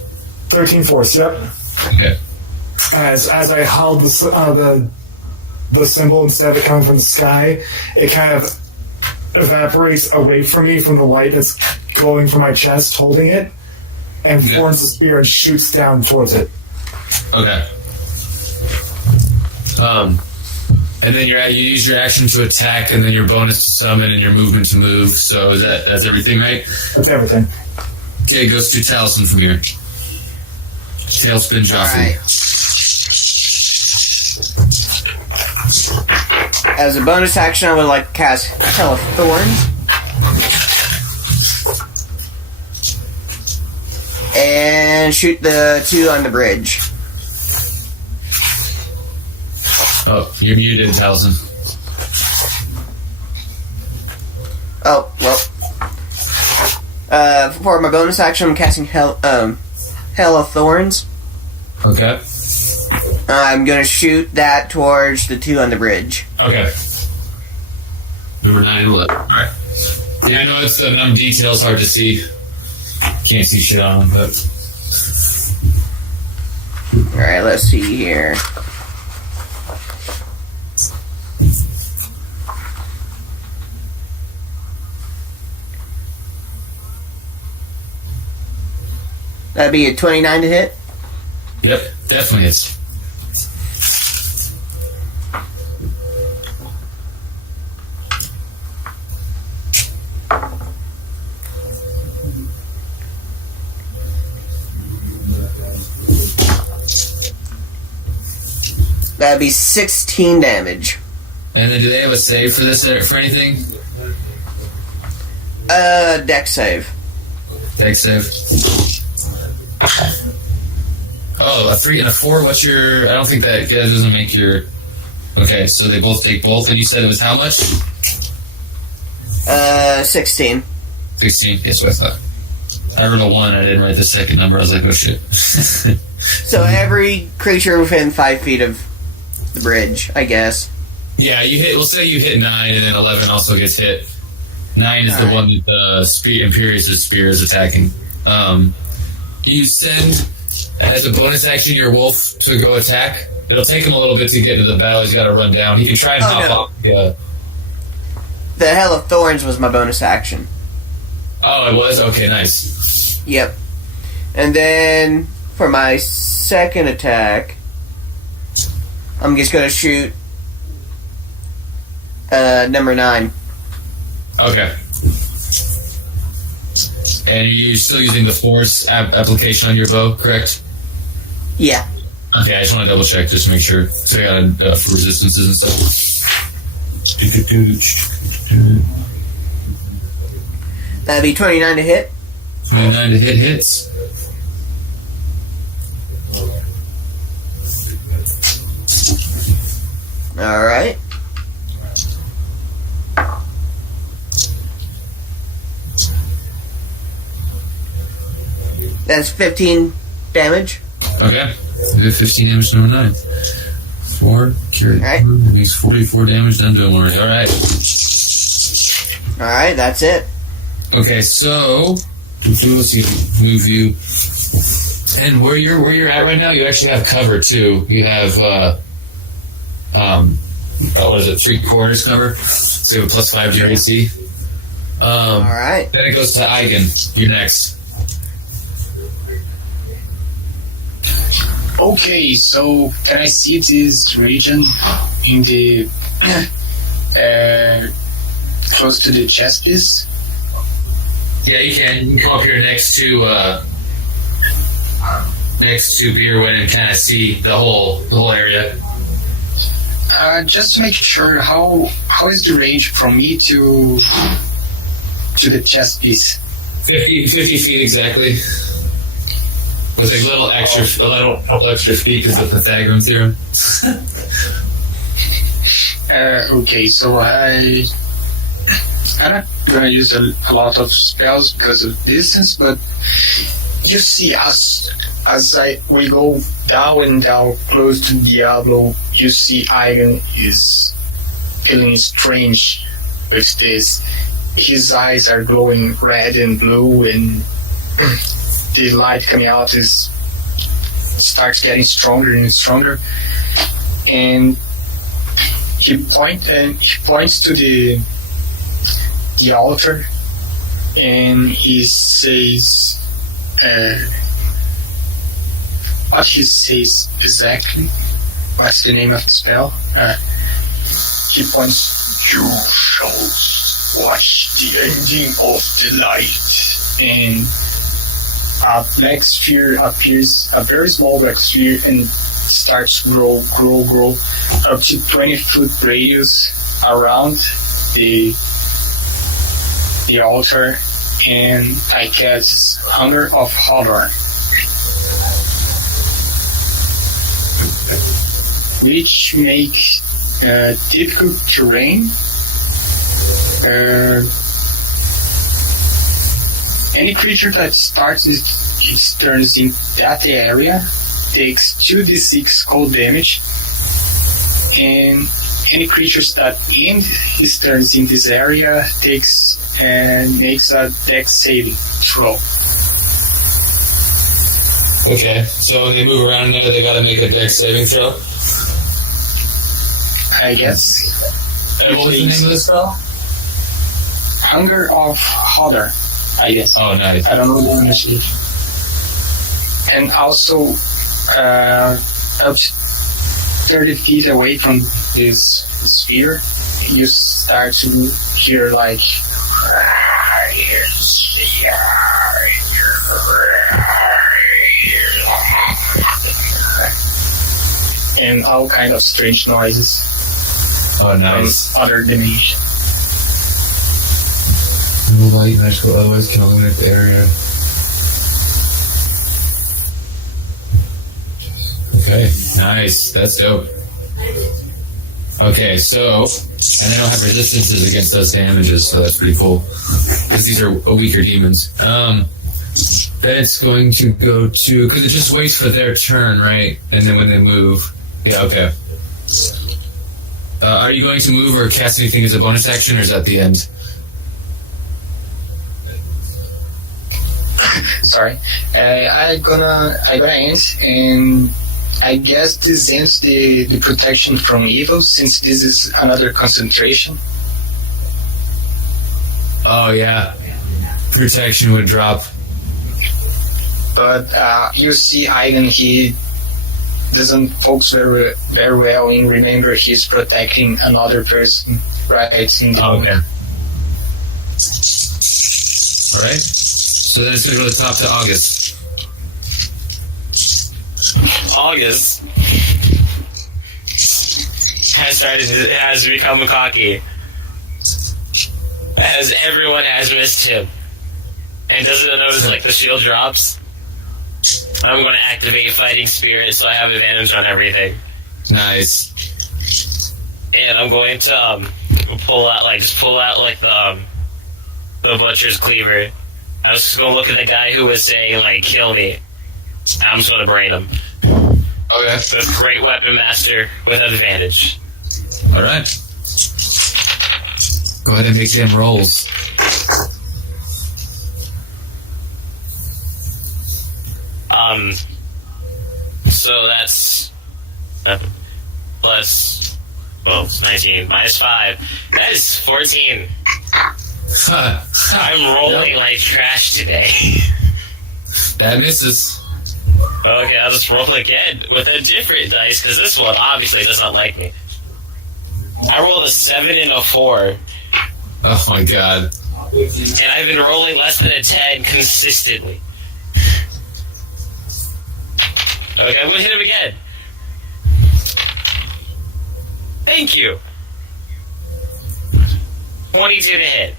13 force, yep. Okay. As I held the symbol, instead of it coming from the sky, it kind of evaporates away from me from the light that's glowing from my chest, holding it, and forms the spear and shoots down towards it. Okay. And then you use your action to attack, and then your bonus to summon, and your movement to move. So that's everything, right? That's everything. Okay, it goes to Taliesin from here. Tailspin Joffrey. Right. As a bonus action, I would like to cast Hell of Thorns. And shoot the two on the bridge. Oh, you're muted, Taliesin. Oh, well. For my bonus action, I'm casting Hell of Thorns. Okay. I'm gonna shoot that towards the two on the bridge. Okay. Number 9 and 11. Alright. Yeah, I know it's the number details hard to see. Can't see shit on them, but. Alright, let's see here. That'd be a 29 to hit? Yep, definitely is. That'd be 16 damage. And then do they have a save for this for anything? Dex save. Dex save. Oh, a 3 and a 4. What's your? I don't think that doesn't make your. Okay, so they both take both, and you said it was how much? 16. 16. Yes, what I thought. I wrote a 1. I didn't write the second number. I was like, oh shit. So every creature within 5 feet of the bridge, I guess. Yeah, you hit. We'll say you hit 9, and then 11 also gets hit. 9 is the one that the Imperious' spear is attacking. You send as a bonus action your wolf to go attack. It'll take him a little bit to get to the battle. He's got to run down. He can try and hop off. Yeah. The Hell of Thorns was my bonus action. Oh, it was? Okay, nice. Yep. And then for my second attack, I'm just going to shoot number 9. Okay. And you're still using the force application on your bow, correct? Yeah. Okay, I just want to double check just to make sure. So I got for resistances and stuff. That'd be 29 to hit. 29 to hit hits. Alright. That's 15 damage. Okay. You did 15 damage to number 9. 4, carry. Alright. Makes 44 damage, done to him already. Alright. Alright, that's it. Okay, so let's see, move you. And where you're at right now, you actually have cover too. You have what is it, 3/4 cover? So you have a +5 to your AC. Alright. Then it goes to Eigen. You're next. Okay, so can I see this region in the close to the chest piece? Yeah, you can. You can come up here next to Beerwin and kind of see the whole area. Just to make sure, how is the range from me to the chest piece? 50 feet exactly. With a little extra feet because of the Pythagorean theorem. Okay, so I'm not gonna use a lot of spells because of distance, but you see, as we go down and down close to Diablo, you see Eigen is feeling strange with this. His eyes are glowing red and blue, and the light coming out starts getting stronger and stronger. And he points to the altar, and he says, what he says exactly? What's the name of the spell? He points, "You shall watch the ending of the light," and a black sphere appears, a very small black sphere, and starts grow up to 20-foot radius around the altar, and I cast Hunger of Hodor, which make difficult terrain. Any creature that starts its turns in that area takes 2d6 cold damage, and any creatures that end his turns in this area makes a dex saving throw. Okay, so when they move around there, they gotta make a dex saving throw? I guess. And what was the name of the spell? Hunger of Hodor, I guess. Oh, nice. I don't know the English. And also, up to 30 feet away from this sphere, you start to hear like and all kind of strange noises Oh, from nice. other dimensions. No light, magical, otherwise can illuminate the area. Okay, nice. That's dope. Okay, so, and they don't have resistances against those damages, so that's pretty cool. Because these are weaker demons. Then it's going to go to, because it just waits for their turn, right? And then when they move, yeah, okay. Are you going to move or cast anything as a bonus action, or is that the end? Sorry, I gonna end, and I guess this ends the protection from evil, since this is another concentration. Oh, yeah. Protection would drop. But you see, Ivan, he doesn't focus very well in remember he's protecting another person, right? In the moment. Okay. Alright. So then it's going to go to top to August. August has become cocky, as everyone has missed him, and doesn't notice like the shield drops. I'm going to activate Fighting Spirit, so I have advantage on everything, Nice. and I'm going to pull out the butcher's cleaver. I was just going to look at the guy who was saying like kill me. I'm just going to brain him. Okay. With Great Weapon Master with advantage. Alright. Go ahead and make them rolls. So that's plus, well, 19 minus 5. That is 14. I'm rolling like trash today. That misses. Okay, I'll just roll again with a different dice, because this one obviously does not like me. I rolled a 7 and a 4, Oh my god. and I've been rolling less than a 10 consistently. Okay, I'm gonna hit him again. Thank you. 22 to hit.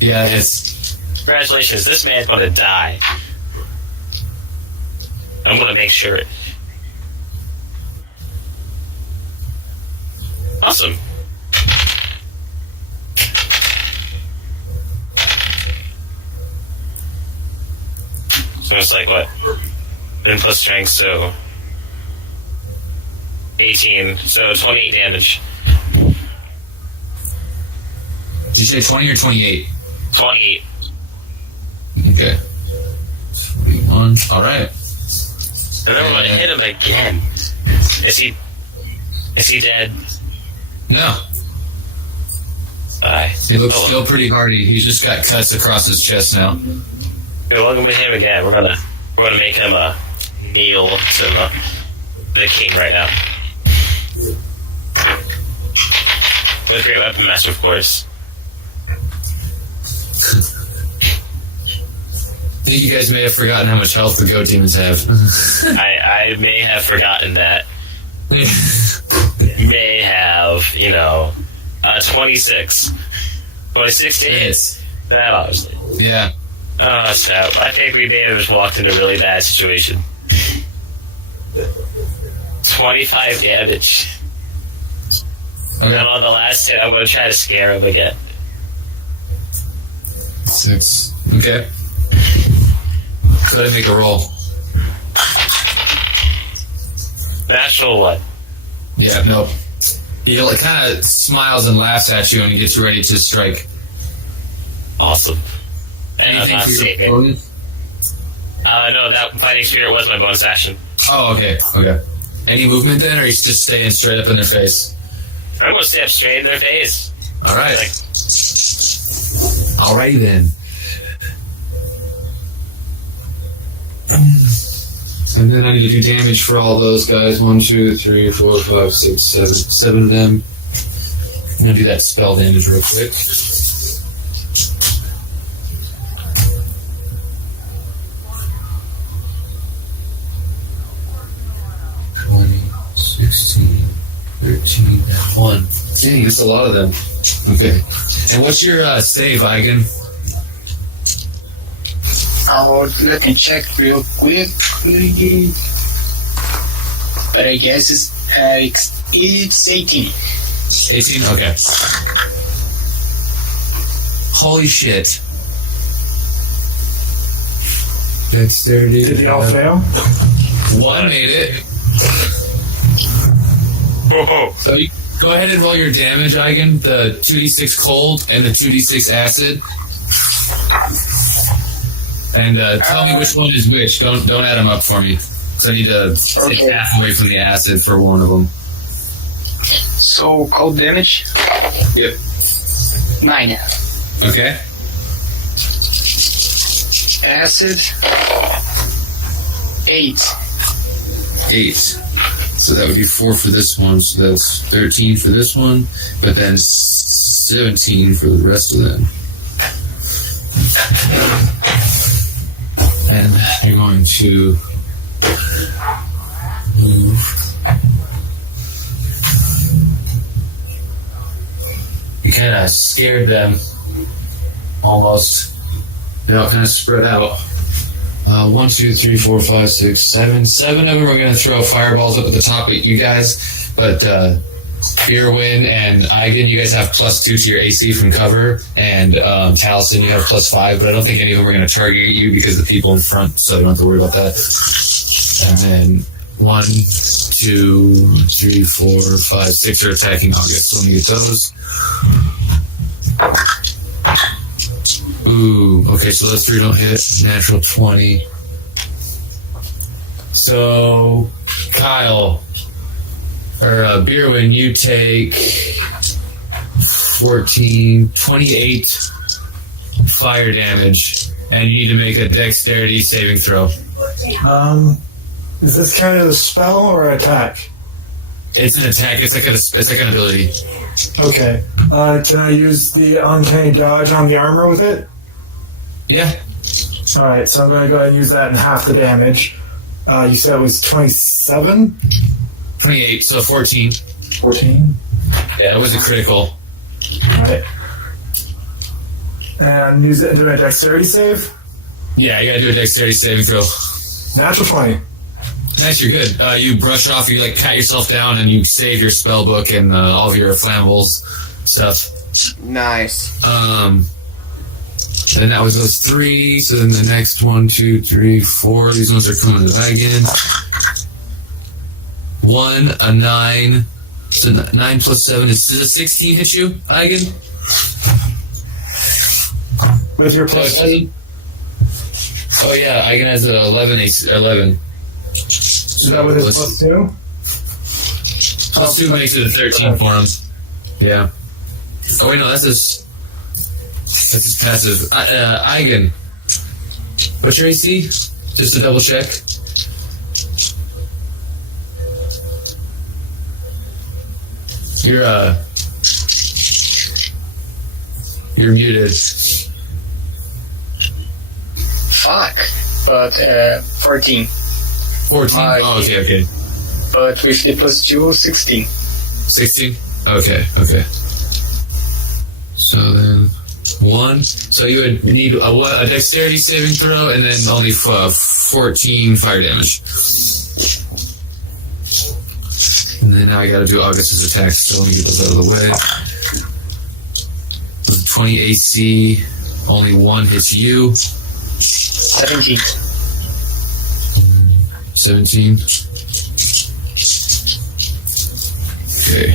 Yeah, it's... Congratulations, this man's gonna die. I'm gonna make sure. Awesome. So it's like what? Then plus strength, so 18, so 28 damage. Did you say 20 or 28? 28. Okay. 21. Alright. And then we're gonna hit him again. Is he dead? No. Aye. He looks still pretty hardy. He's just got cuts across his chest now. Okay, welcome to him again. We're gonna make him kneel to the king right now. With Great Weapon Master, of course. I think you guys may have forgotten how much health the goat demons have. I may have forgotten that. May have, 26. 26 to hit. That obviously. Yeah. Oh, so I think we may have just walked into a really bad situation. 25 damage. And then on the last hit, I'm going to try to scare him again. 6. Okay. Go ahead and make a roll. Natural 1. Yeah, nope. He kind of smiles and laughs at you and he gets you ready to strike. Awesome. And I'm Anything not for your saving. bonus? No, that Fighting Spirit was my bonus action. Oh, okay. Okay. Any movement then, or you just staying straight up in their face? I'm going to step straight in their face. All right. Like, All right then. And then I need to do damage for all those guys. 1, 2, 3, 4, 5, 6, 7. 7 of them. I'm gonna do that spell damage real quick. 20, 60. 2, 1. Dang, that's a lot of them. Okay. And what's your save, Eigen? Let me check real quick. But I guess it's 18. 18? Okay. Holy shit. Dexterity. Did they all fail? One made it. Whoa. So you go ahead and roll your damage, Eigen. The 2d6 cold and the 2d6 acid. And tell me which one is which. Don't add them up for me. So I need to take half away from the acid for one of them. So, cold damage? Yep. 9. Okay. Acid? 8. 8. So that would be 4 for this one. So that's 13 for this one. But then 17 for the rest of them. And you're going to move. You kind of scared them, almost. They all kind of spread out. 1, 2, 3, 4, 5, 6, 7. 7 of them are going to throw fireballs up at the top at you guys, but Irwin and Eigen, you guys have +2 to your AC from cover, and Taliesin, you have +5, but I don't think any of them are going to target you because the people in front, so you don't have to worry about that. And then 1, 2, 3, 4, 5, 6 are attacking August, so let me get those. Ooh, okay, so those 3 don't hit. Natural 20. So, Kyle, or Beerwin, you take 28 fire damage, and you need to make a dexterity saving throw. Is this kind of a spell or attack? It's an attack. It's like an ability. Okay. Can I use the uncanny dodge on the armor with it? Yeah. Alright, so I'm going to go ahead and use that in half the damage. You said it was 27? 28, so 14. 14? Yeah, it was a critical. Alright. And use it into a dexterity save? Yeah, you gotta do a dexterity saving throw. Natural 20. Nice, you're good. You brush off, you pat yourself down, and you save your spell book and all of your flammables stuff. Nice. And that was those 3. So then the next 1, 2, 3, 4. These ones are coming to again. 1, a 9. So 9 plus 7 does a 16 hit you, Eigen? With your plus... Oh yeah, Eigen has an 11. Is that with his plus 2? Plus 2 makes it a 13 for him. Yeah. Oh wait, no, that's his passive. Eigen, what's your AC? Just to double check. You're muted. Fuck. But 14. 14? Oh, okay. But with the plus 2, 16. 16? Okay. So then 1. So you would need a dexterity saving throw and then only 14 fire damage. And then now I gotta do August's attacks, so let me get those out of the way. With 20 AC, only 1 hits you. 17. 17. Okay.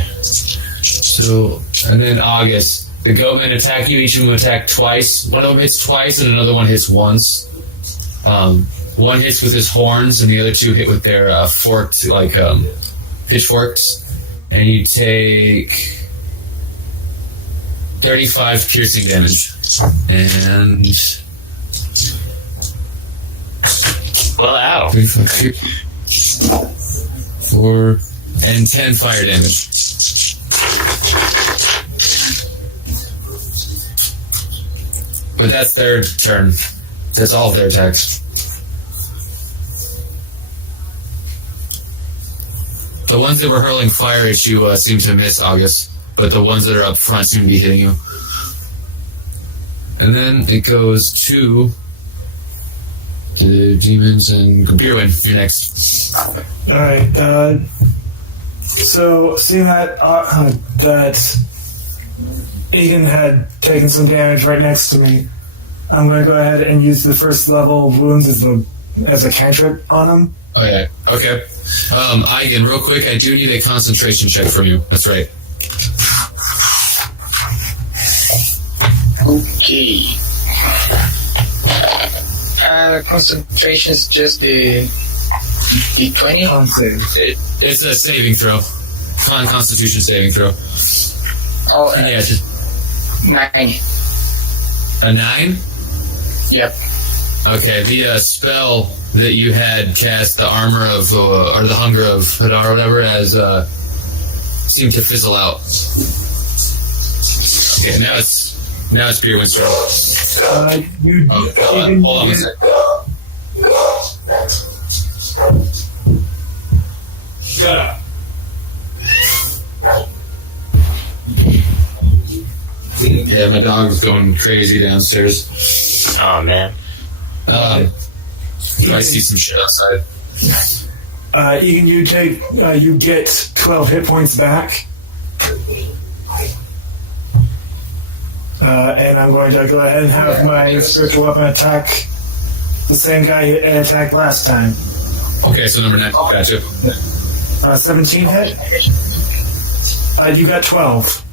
So, and then August. The goatmen attack you. Each of them attack twice. One of them hits twice, and another one hits once. One hits with his horns, and the other 2 hit with their forked, pitchforks. And you take 35 piercing damage. And... Well, ow. 4 and 10 fire damage. But that's their turn. That's all of their attacks. The ones that were hurling fire at you seem to miss, August, but the ones that are up front seem to be hitting you. And then it goes to the demons and Compirwin. You're next. Alright, so seeing that that Egan had taken some damage right next to me, I'm going to go ahead and use the first level wounds as a cantrip on him. Oh yeah. Okay. Egan, real quick, I do need a concentration check from you. That's right. Okay. Concentration is just the 20. Con save. It's a saving throw. Constitution saving throw. Oh, Yeah, just 9. a 9? Yep. Okay, the spell that you had cast, the armor of, or the hunger of Hadar or whatever, has seemed to fizzle out. Okay, now it's Beerwin's turn. Hold on a sec. Shut up. Yeah, my dog's going crazy downstairs. Oh man. I see some shit outside. Egan, you get 12 hit points back. And I'm going to go ahead and have my spiritual weapon attack the same guy it attacked last time. Okay, so number 9. Gotcha. 17 hit. You got 12.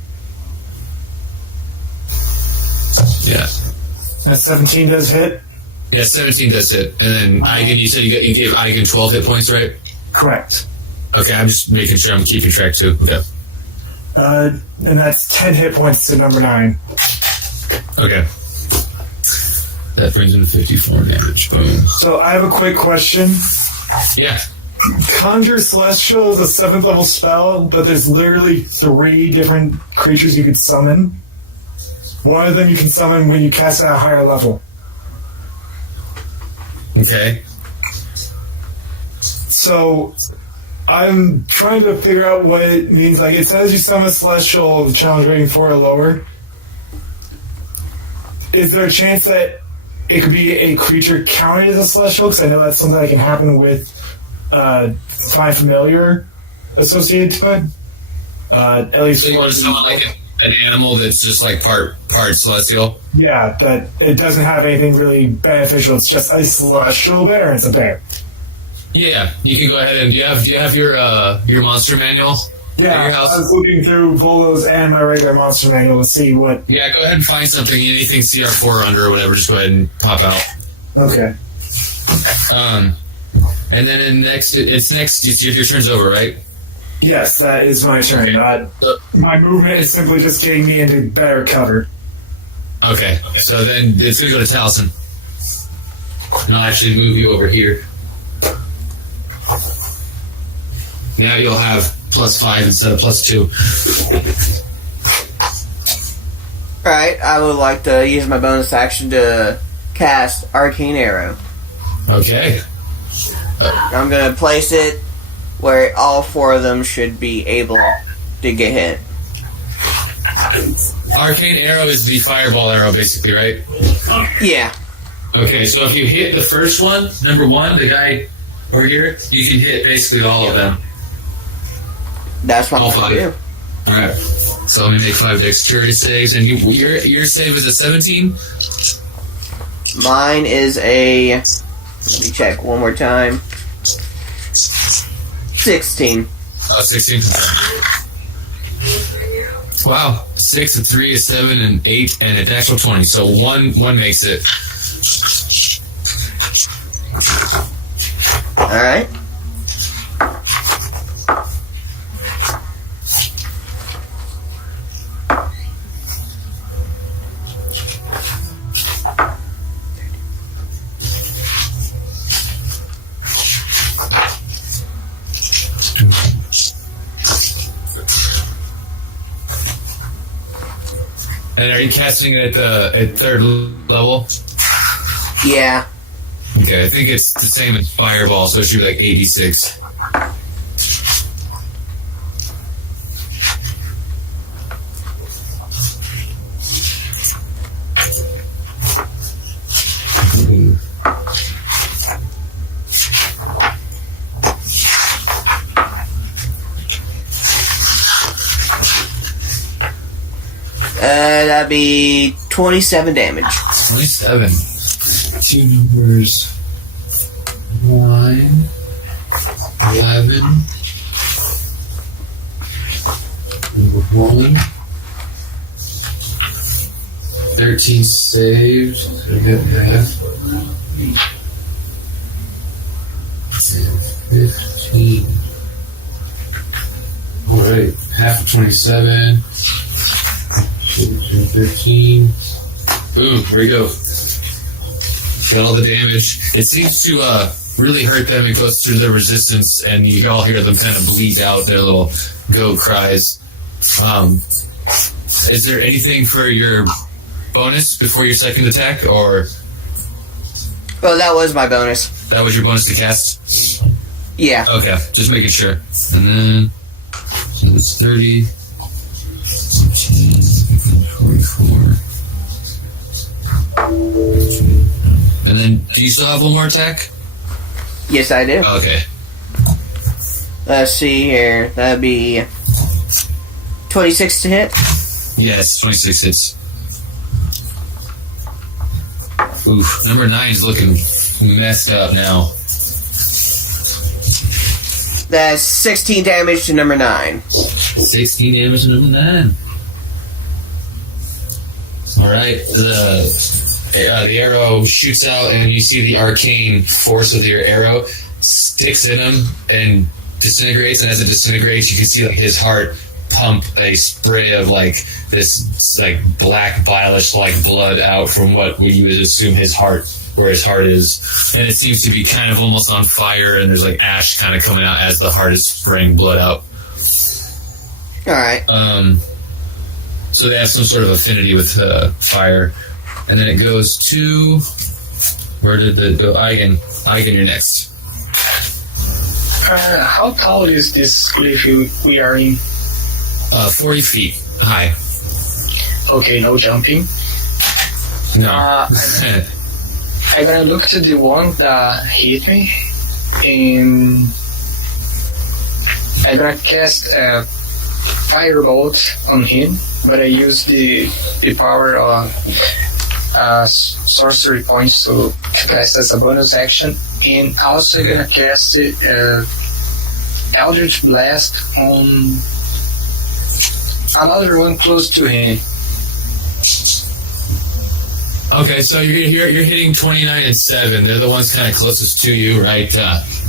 Yeah. 17 does hit. Yeah, 17 does hit. And then Eigen, you said you gave Eigen 12 hit points, right? Correct. Okay, I'm just making sure I'm keeping track too. Okay. And that's 10 hit points to number 9. Okay. That brings him to 54 damage. Boom. So I have a quick question. Yeah. Conjure Celestial is a 7th level spell, but there's literally 3 different creatures you could summon. One of them you can summon when you cast it at a higher level. Okay. So I'm trying to figure out what it means. Like, it says you summon a Celestial challenge rating 4 or lower. Is there a chance that it could be a creature counted as a Celestial? Because I know that's something that can happen with Find Familiar associated to it. At least So you want to summon like an animal that's just like part celestial? yeah, but it doesn't have anything really beneficial. It's just a celestial bear, and it's a bear. Yeah, you can go ahead and do you have your monster manual? Yeah, at your house? I was looking through Volo's and my regular monster manual to see what... Yeah, go ahead and find something, anything CR4 or under or whatever, just go ahead and pop out. Okay. And then it's next, your turn's over, right? Yes, that is my turn. Okay. My movement is simply just getting me into better cover. Okay, so then it's going to go to Taliesin. And I'll actually move you over here. Now you'll have +5 instead of +2. Alright, I would like to use my bonus action to cast Arcane Arrow. Okay. I'm going to place it where all 4 of them should be able to get hit. Arcane Arrow is the fireball arrow, basically, right? Yeah. Okay, so if you hit the first one, number 1, the guy over here, you can hit basically all of them. That's what All I'm going to 5. do. Alright. So let me make 5 dexterity saves, and your save is a 17? Mine is a... Let me check one more time. 16. Oh, 16. Wow. 6, a 3, a 7, an 8, and a natural 20. So one makes it. Alright. And are you casting it at 3rd level? Yeah. Okay, I think it's the same as Fireball, so it should be like 86. That'd be 27 damage. 27. Two numbers. 1, 11. Number 1. 13 saved. So get that. 15. Alright, half of 27. 15. Boom, there we go. Got all the damage. It seems to really hurt them. It goes through their resistance, and you all hear them kind of bleed out their little goat cries. Is there anything for your bonus before your second attack, or Well, that was my bonus. that was your bonus to cast? Yeah. Okay, just making sure. And then, so it's 30, 44. And then, do you still have one more attack? Yes, I do. Okay. Let's see here. That'd be 26 to hit. Yes, 26 hits. Oof, number 9 is looking messed up now. That's 16 damage to number 9. 16 damage to number 9. Alright, the arrow shoots out, and you see the arcane force of your arrow sticks in him and disintegrates, and as it disintegrates, you can see like his heart pump a spray of like this like black bilish like blood out from what you would assume his heart, where his heart is, and it seems to be kind of almost on fire, and there's like ash kind of coming out as the heart is spraying blood out. Alright. So they have some sort of affinity with fire. And then it goes to... Where did it go? Eigen. Eigen, you're next. How tall is this cliff we are in? 40 feet high. Okay, no jumping. No. I'm gonna look to the one that hit me, and I'm gonna cast a firebolt on him, but I use the power of sorcery points to cast as a bonus action, and also gonna cast Eldritch Blast on another one close to him. Okay, so you're hitting 29 and 7. They're the ones kind of closest to you, right?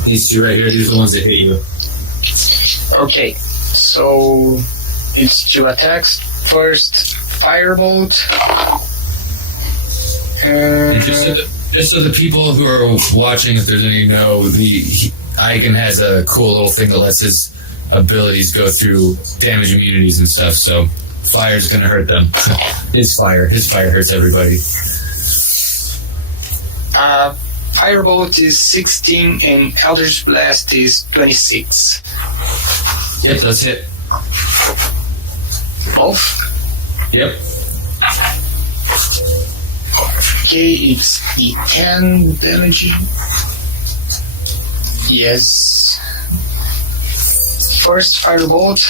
These two right here, these are the ones that hit you. Okay, so it's 2 attacks. First, firebolt. And just so the people who are watching, if there's any know, Eigen has a cool little thing that lets his abilities go through damage immunities and stuff, so fire's gonna hurt them. His fire hurts everybody. Firebolt is 16 and Eldritch Blast is 26. Yep, that's hit. Both? Yep. Okay, it's E10 damage. Yes. First firebolt.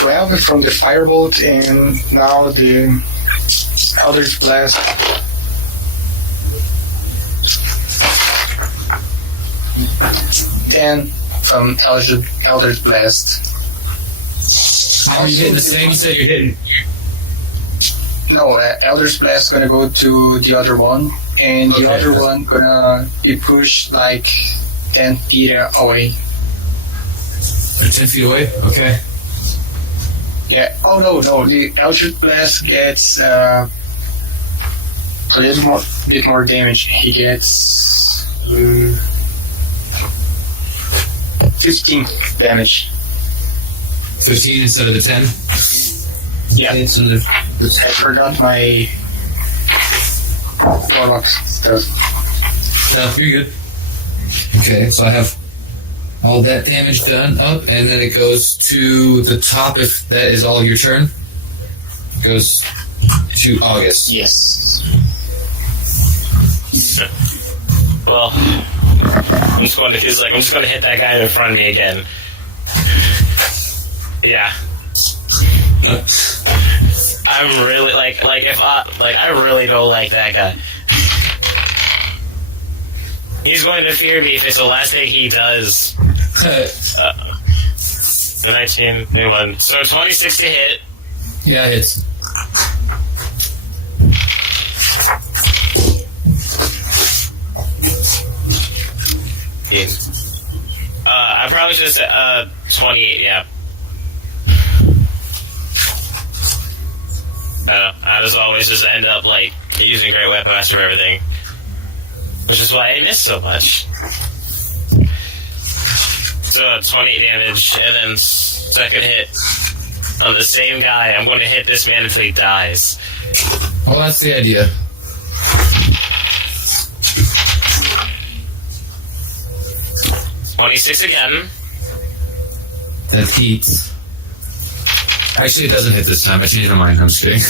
12 from the firebolt, and now the Eldritch Blast. Then from Eldritch Blast. Are you hitting the same? You said you're hitting. No, Eldritch Blast gonna go to the other one, and the other one gonna be pushed like 10 feet away. 10 feet away? Okay. Yeah. Oh no, the Eldritch Blast gets a bit more damage. He gets 15 damage. 15 instead of the 10? Yeah. Okay, so the I forgot my warlock stuff. No, you're good. Okay, so I have all that damage done up, and then it goes to the top if that is all your turn. It goes to August. Yes. Well, I'm just going to hit that guy in front of me again. Yeah. I'm really I really don't like that guy. He's going to fear me if it's the last thing he does. The 19, 21. So 26 to hit. Yeah, it hits. I probably should have said 28, yeah. I don't know. I just always just end up, like, using Great Weapon Master for everything. Which is why I miss so much. So, 28 damage, and then second hit on the same guy. I'm going to hit this man until he dies. Well, that's the idea. $26 again. That heats. Actually, it doesn't hit this time. I changed my mind. I'm just kidding.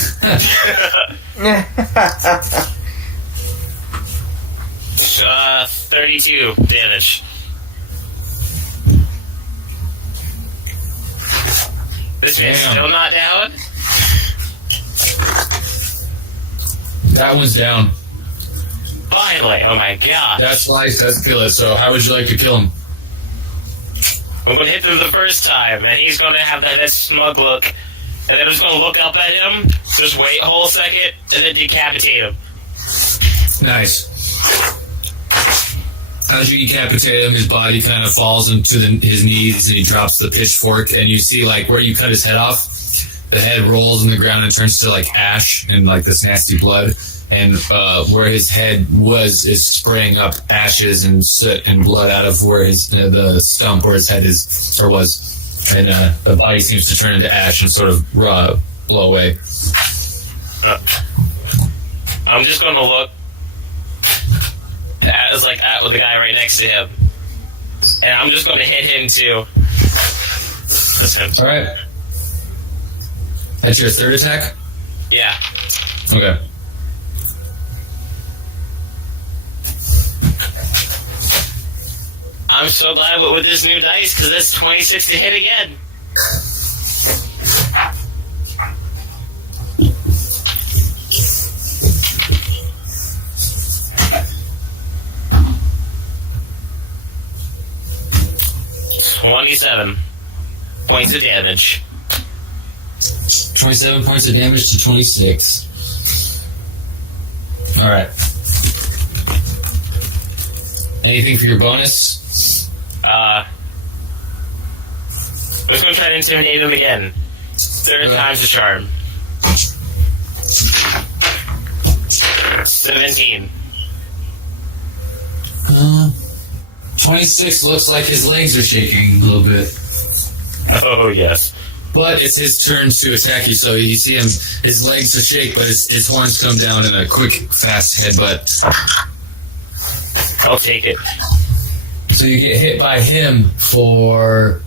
32 damage. This man's still not down? That one's down. Finally, oh my god. That's nice. Let's kill it. So, how would you like to kill him? I'm going to hit him the first time, and he's going to have that smug look. And then I'm just going to look up at him, just wait a whole second, and then decapitate him. Nice. As you decapitate him, his body kind of falls into his knees, and he drops the pitchfork, and you see, like, where you cut his head off, the head rolls in the ground and turns to, like, ash and, like, this nasty blood. And where his head is spraying up ashes and soot and blood out of where the stump where his head is or was, and the body seems to turn into ash and sort of blow away. I'm just going to look at the guy right next to him, and I'm just going to hit him too. All right, that's your third attack. Yeah. Okay. I'm so glad with this new dice, because that's 26 to hit again. $27 points of damage. 27 points of damage to 26. All right. Anything for your bonus? I'm just going to try to intimidate him again. Third time's the charm. 17. 26 looks like his legs are shaking a little bit. Oh, yes. But it's his turn to attack you, so you see him, his legs are shake, but his horns come down in a quick, fast headbutt. I'll take it. So you get hit by him for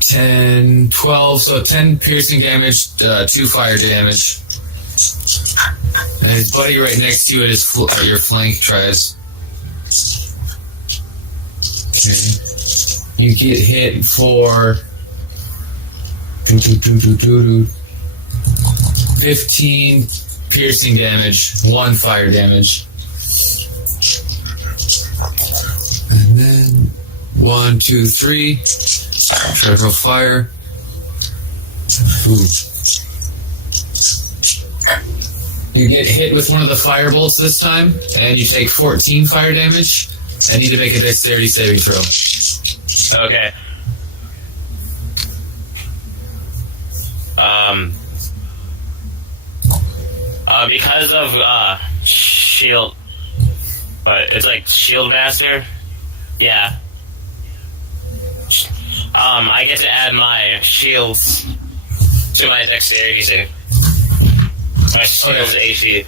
10, 12, so 10 piercing damage, 2 fire damage. And his buddy right next to you at your flank tries. Okay. You get hit for 15 piercing damage, 1 fire damage. And then 1, 2, 3. Try to go fire. Ooh. You get hit with one of the fire bolts this time, and you take 14 fire damage. I need to make a dexterity saving throw. Okay. Because of shield, it's like shield master. Yeah. I get to add my shields to my dexterity save. My shields AC.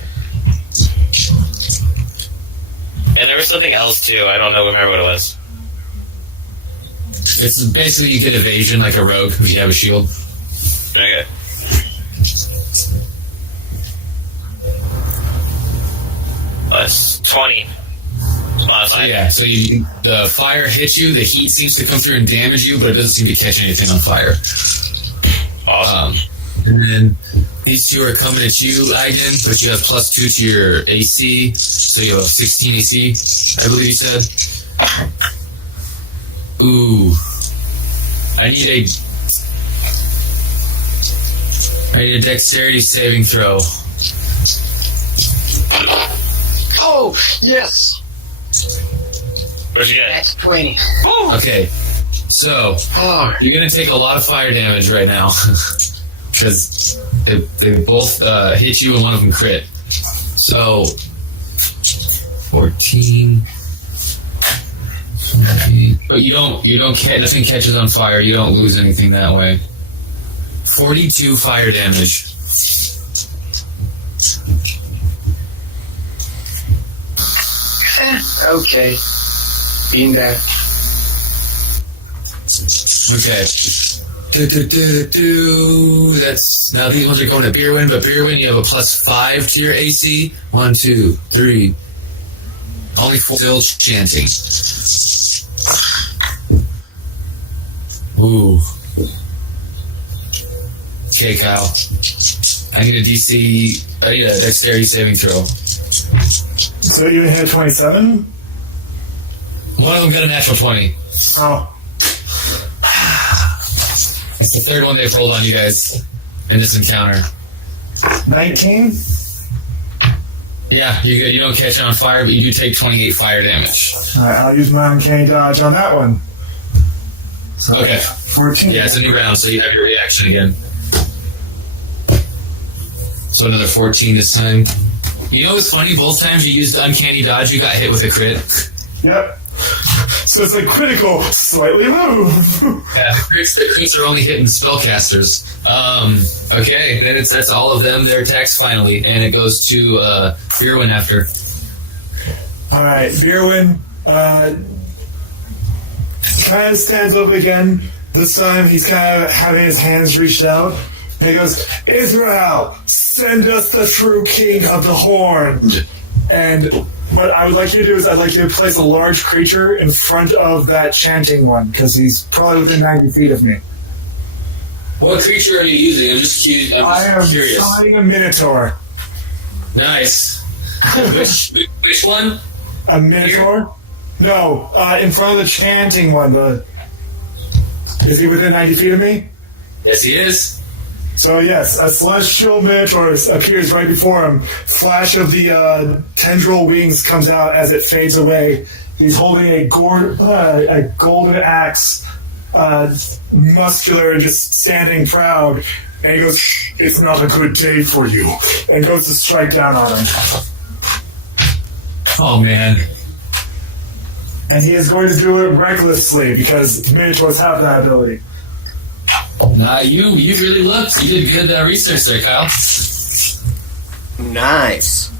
And there was something else too. I don't remember what it was. It's basically you get evasion like a rogue if you have a shield. Okay. Plus 20. Modified. Yeah, so the fire hits you, the heat seems to come through and damage you, but it doesn't seem to catch anything on fire. Awesome. And then these two are coming at you, Aiden, but you have +2 to your AC, so you have 16 AC, I believe you said. Ooh. I need a dexterity saving throw. Oh, yes! What'd you get? That's 20. Okay, so Oh, you're gonna take a lot of fire damage right now because they both hit you and one of them crit. So 14. But you don't nothing catches on fire. You don't lose anything that way. 42 fire damage. okay. Being that. Okay. That's now these ones are going to Beerwin, but Beerwin you have a +5 to your AC. 1, 2, 3. Only 4 still chanting. Ooh. Okay, Kyle. I need a dexterity saving throw. So you had 27? One of them got a natural 20. Oh. It's the third one they've rolled on you guys in this encounter. 19? Yeah, you're good. You don't catch on fire, but you do take 28 fire damage. Alright, I'll use my uncanny dodge on that one. So Okay. 14. Yeah, it's a new round, so you have your reaction again. So another 14 this time. You know what's funny? Both times you used uncanny dodge, you got hit with a crit. Yep. So it's like critical, slightly move. Yeah, the crits are only hitting spellcasters. Okay, then that's all of them, their attacks finally, and it goes to Beerwin after. Alright, Beerwin kind of stands up again. This time he's kind of having his hands reached out. And he goes, Israel, send us the true king of the horn. And what I would like you to do is I'd like you to place a large creature in front of that chanting one, because he's probably within 90 feet of me. What creature are you using? I'm just curious. I am fighting a minotaur. Nice. which one? A minotaur? No, in front of the chanting one. Is he within 90 feet of me? Yes, he is. So yes, a celestial minotaur appears right before him. Flash of the tendril wings comes out as it fades away. He's holding a golden axe, muscular and just standing proud. And he goes, "It's not a good day for you," and goes to strike down on him. Oh man. And he is going to do it recklessly because minotaurs have that ability. Nah, you really looked. You did good research there, Kyle. Nice.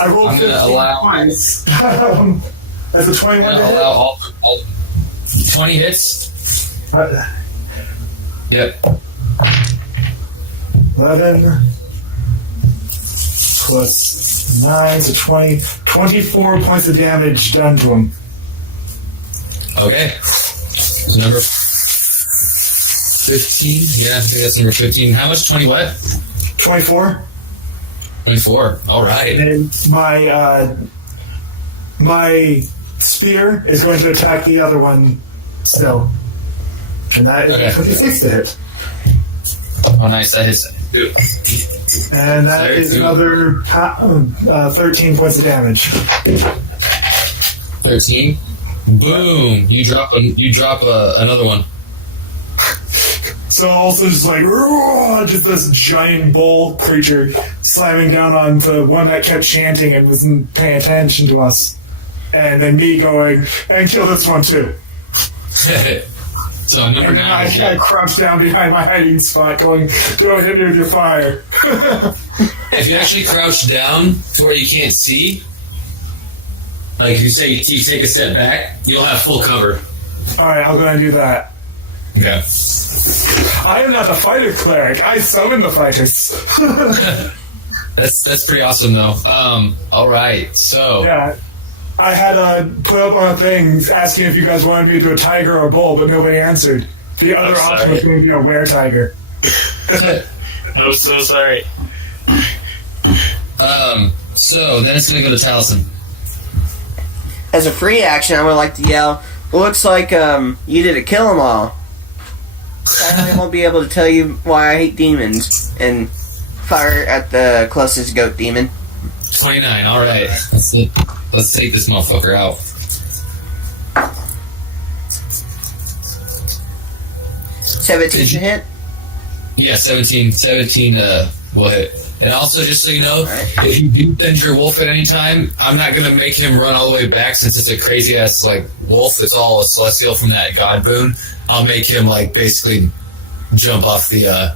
I rolled I'm gonna 15 allow- points. That's a 21 to hit. Allow all 20 hits. Yep. 11 plus 9, so 20. 24 points of damage done to him. Okay. So number 15. Yeah, I think that's number 15. How much? 20 what? 24. 24. All right. And my spear is going to attack the other one still. And that is Okay. 26 to hit. Oh, nice. That hits. Dude. And that is another 13 points of damage. 13. Boom. You drop another one. So also just like, just this giant bull creature slamming down on the one that kept chanting and wasn't paying attention to us. And then me going, and kill this one too. So number And then 9. I crouch down behind my hiding spot going, don't hit me with your fire. If you actually crouch down to where you can't see, like if you say you take a step back, you'll have full cover. Alright, I'll go and do that. Okay. I am not the fighter cleric. I summon the fighters. That's pretty awesome though. All right. So Yeah. I had put up on a thing asking if you guys wanted me to do a tiger or a bull, but nobody answered. The other option was going to be a were-tiger. I'm so sorry. So then it's gonna go to Taliesin. As a free action, I would like to yell, looks like you did a kill 'em all. I won't be able to tell you why I hate demons, and fire at the closest goat demon. 29, alright. Let's take this motherfucker out. Seventeen to hit? Yeah, 17 will hit. And also, just so you know, if you do send your wolf at any time, I'm not going to make him run all the way back since it's a crazy-ass, like, wolf. It's all a celestial from that god boon. I'll make him, like, basically jump off the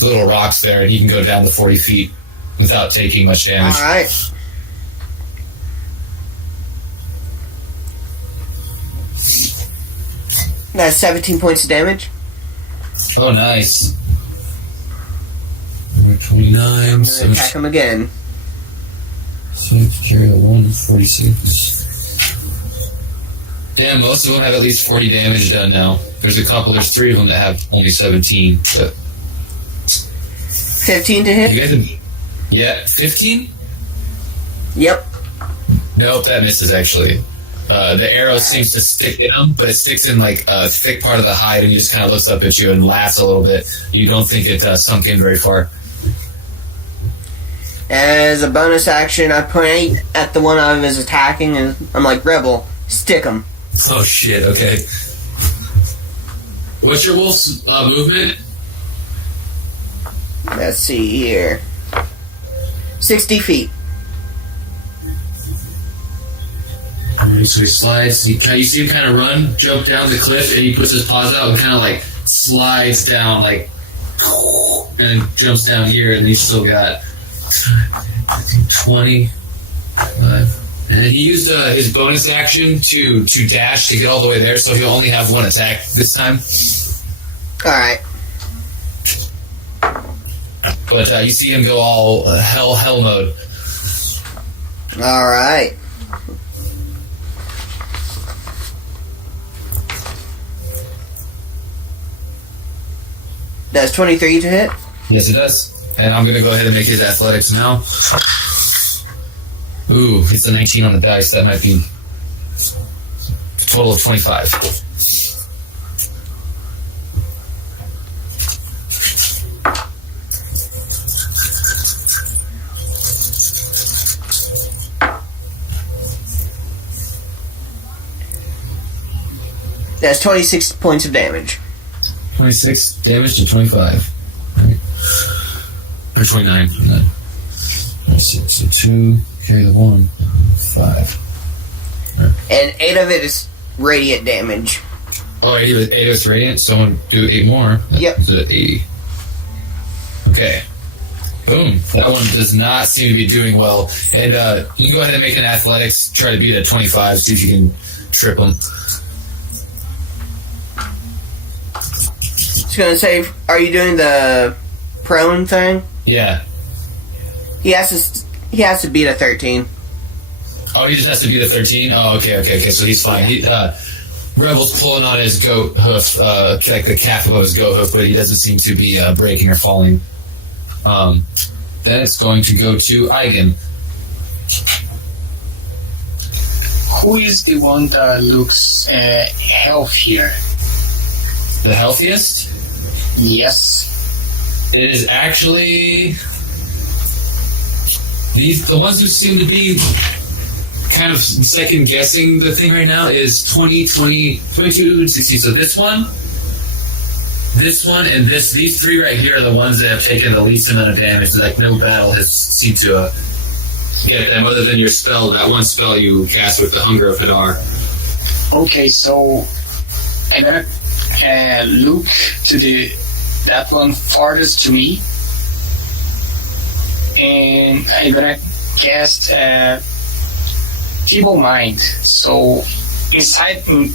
little rocks there, and he can go down to 40 feet without taking much damage. Alright. That's 17 points of damage. Oh, nice. 29. I'm going to attack him again. So carry a 146. Damn, most of them have at least 40 damage done now. There's three of them that have only 17. But 15 to hit? you guys have, yeah, 15? Yep. Nope, that misses actually. The arrow seems to stick in him, but it sticks in like a thick part of the hide, and he just kind of looks up at you and laughs a little bit. You don't think it sunk in very far. As a bonus action, I point at the one I was attacking, and I'm like, Rebel, stick him. Oh shit, okay. What's your wolf's movement? Let's see here. 60 feet. Alright, so he slides. You see him kind of run, jump down the cliff, and he puts his paws out and kind of like slides down, like, and then jumps down here, and he's still got 20. And then he used his bonus action to dash to get all the way there, so he'll only have one attack this time. Alright. But you see him go all hell mode. Alright. Does 23 to hit? Yes, it does. And I'm going to go ahead and make his athletics now. Ooh, it's a 19 on the dice. That might be a total of 25. That's 26 points of damage. 26 damage to 25. Right. Or 29. 26, so 2, carry the 1, 5. Right. And 8 of it is radiant damage. Oh, 8 of it's radiant? Someone do 8 more. Yep. That's 80. Okay. Boom. That one does not seem to be doing well. And you can go ahead and make an athletics, try to beat a 25, see if you can trip him. I was gonna say, are you doing the prone thing? Yeah. He has to beat a 13. Oh, he just has to beat a 13? Oh, okay, so he's fine. Yeah. Rebel's pulling on his goat hoof, like the calf above his goat hoof, but he doesn't seem to be breaking or falling. Then it's going to go to Eigen. Who is the one that looks healthier? The healthiest? Yes. It is actually the ones who seem to be kind of second guessing the thing right now is 20, 20, 22, and 16. So this one, and these three right here are the ones that have taken the least amount of damage. Like no battle has seemed to get them other than your spell, that one spell you cast with the Hunger of Hadar. Okay, so I'm gonna look to that one farthest to me, and I'm gonna cast Feeble Mind. So inside, the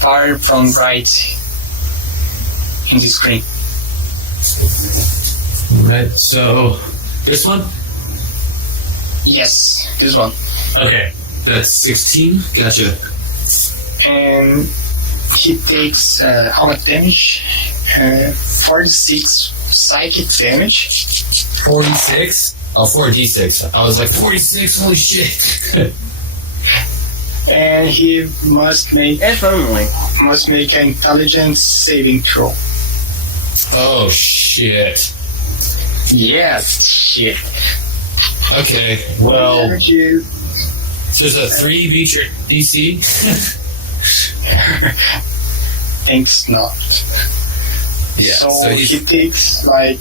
far from right in the screen. Right. So this one. Yes, this one. Okay. That's 16. Gotcha. And he takes how much damage? 46 psychic damage. 46? Oh, 4d6. I was like, 46? Holy shit. And he must make If only. an intelligence saving throw. Oh, shit. Yes, shit. Okay, well, Energy. so there's a 3 beat your DC? Thanks not. Yeah, so so he takes like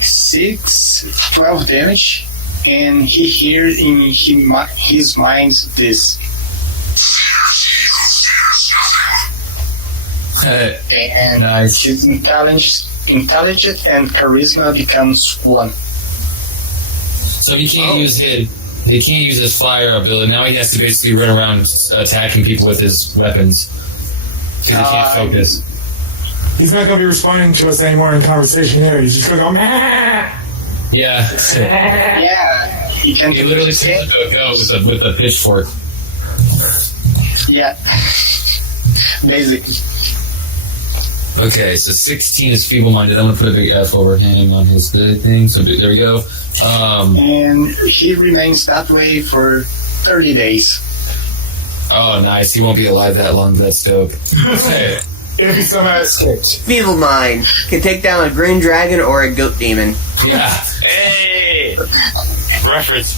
12 damage, and he hears in his mind this. And Nice. his intelligence and charisma becomes 1. So he can't use his fire ability. Now he has to basically run around attacking people with his weapons. Because he can't focus. He's not going to be responding to us anymore in conversation here. He's just going to go, meh. Yeah. Yeah, he can. He literally turns into a ghost with a pitchfork. Yeah, basically. Okay, so 16 is feeble-minded. I'm going to put a big F over him on his thing. So there we go. And he remains that way for 30 days. Oh, nice. He won't be alive that long. That's dope. Okay. If he somehow escapes. Feeble Mind can take down a green dragon or a goat demon. Yeah. Hey! Reference.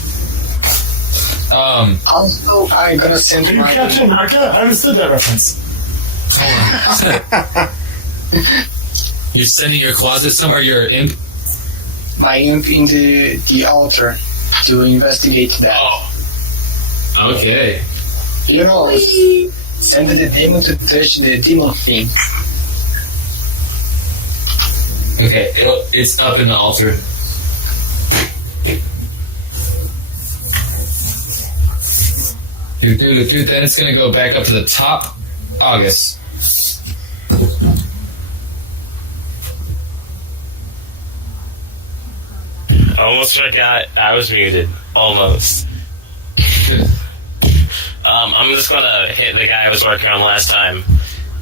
Also, I'm gonna send Did you catch it, Marka? I understood that reference. You're sending your closet somewhere, your imp? my imp in the altar to investigate that. Oh. Okay. You know, send the demon to touch the demon thing. Okay, it's up in the altar. Then it's gonna go back up to the top. August. Almost forgot I was muted. Almost. I'm just gonna hit the guy I was working on last time,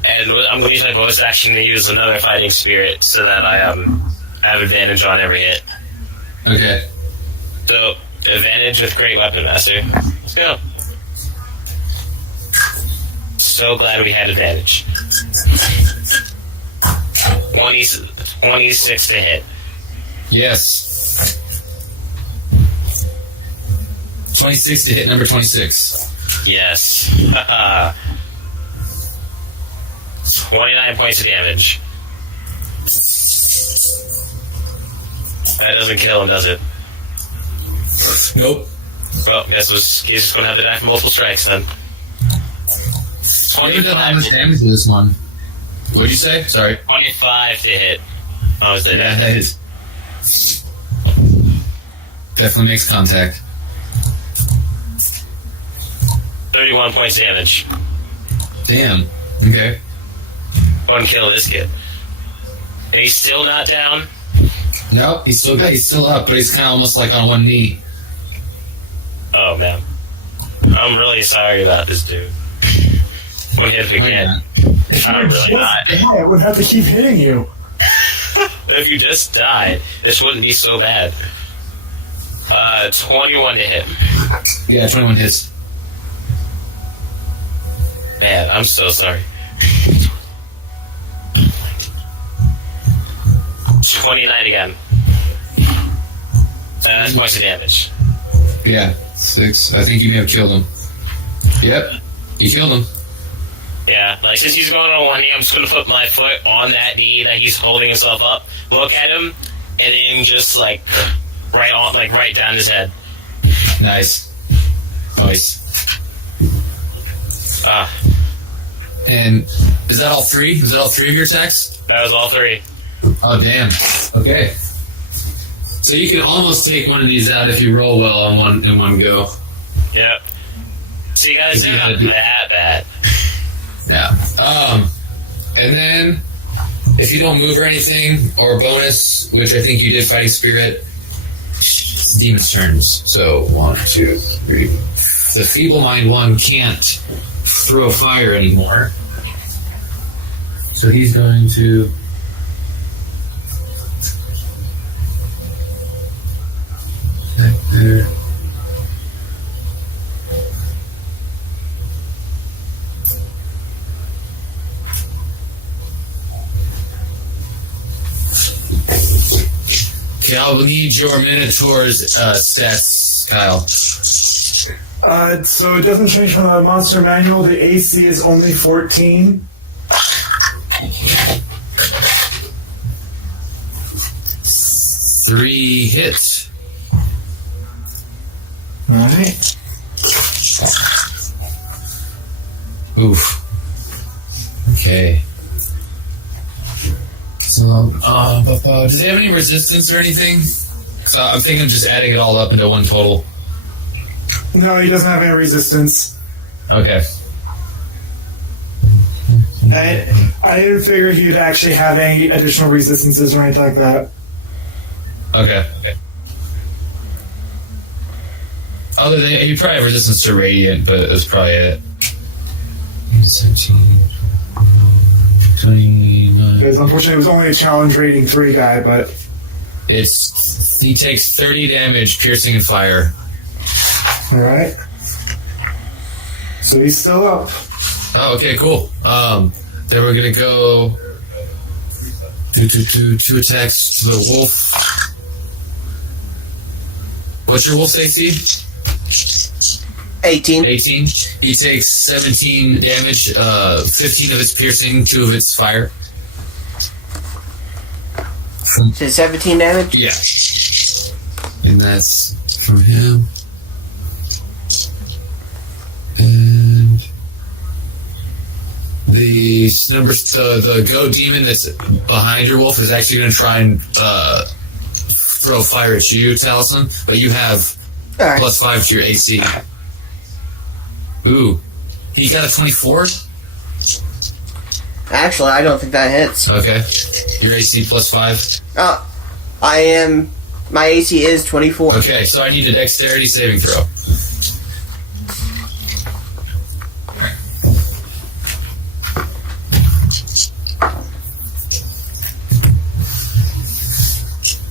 and I'm gonna use my bonus action to use another fighting spirit so that I have advantage on every hit. Okay. So advantage with Great Weapon Master. Let's go. So glad we had advantage. 26 to hit. Yes. 26 to hit number 26. Yes. 29 points of damage. That doesn't kill him, does it? Nope. Well, he's just going to have to die from multiple strikes then. You haven't done that much damage to this one. What'd you say? Sorry. 25 to hit. Oh, is that Yeah, that is. Definitely makes contact. 31 points damage. Damn. Okay. One kill this kid. And he's still not down? Nope, he's still up, but he's kind of almost like on one knee. Oh, man. I'm really sorry about this dude. One hit again. I'm really not. Yeah, it would have to keep hitting you. If you just died, this wouldn't be so bad. 21 to hit. Yeah, 21 hits. Man, I'm so sorry. 29 again. That's points of damage. Yeah, 6. I think you may have killed him. Yep, you killed him. Yeah, like since he's going on one knee, I'm just gonna put my foot on that knee that he's holding himself up, look at him, and then just right down his head. Nice. Nice. Ah, And is that all 3? Is that all 3 of your attacks? that was all 3. Oh, damn. Okay. So you can almost take one of these out if you roll well in one go. Yep. See, guys, they're not that bad. Yeah. And then if you don't move or anything, or bonus, which I think you did, fighting spirit, demon's turns. So 1, 2, 3. The feeble mind one can't throw fire anymore. So he's going to back there. Okay, I'll need your Minotaur's stats, Kyle. So it doesn't change from the monster manual. The AC is only 14. Three hits. Alright. Oof. Okay. So, does he have any resistance or anything? So I'm thinking of just adding it all up into one total. No, he doesn't have any resistance. Okay. I didn't figure he'd actually have any additional resistances or anything like that. Okay. Other than he probably have resistance to radiant, but that's probably it. 17, 29. Because unfortunately, it was only a challenge rating 3 guy, but He takes 30 damage, piercing and fire. all right. So he's still up. Oh, okay, cool. Then we're gonna go two attacks to the wolf. What's your wolf AC? 18. 18. He takes 17 damage, 15 of its piercing, 2 of its fire. So 17 damage? Yeah. And that's from him. And the goat demon that's behind your wolf is actually going to try and throw fire at you, Taliesin, but you have Alright. +5 to your AC. Ooh. He got a 24? Actually, I don't think that hits. Okay. Your AC +5? My AC is 24. Okay, so I need a dexterity saving throw.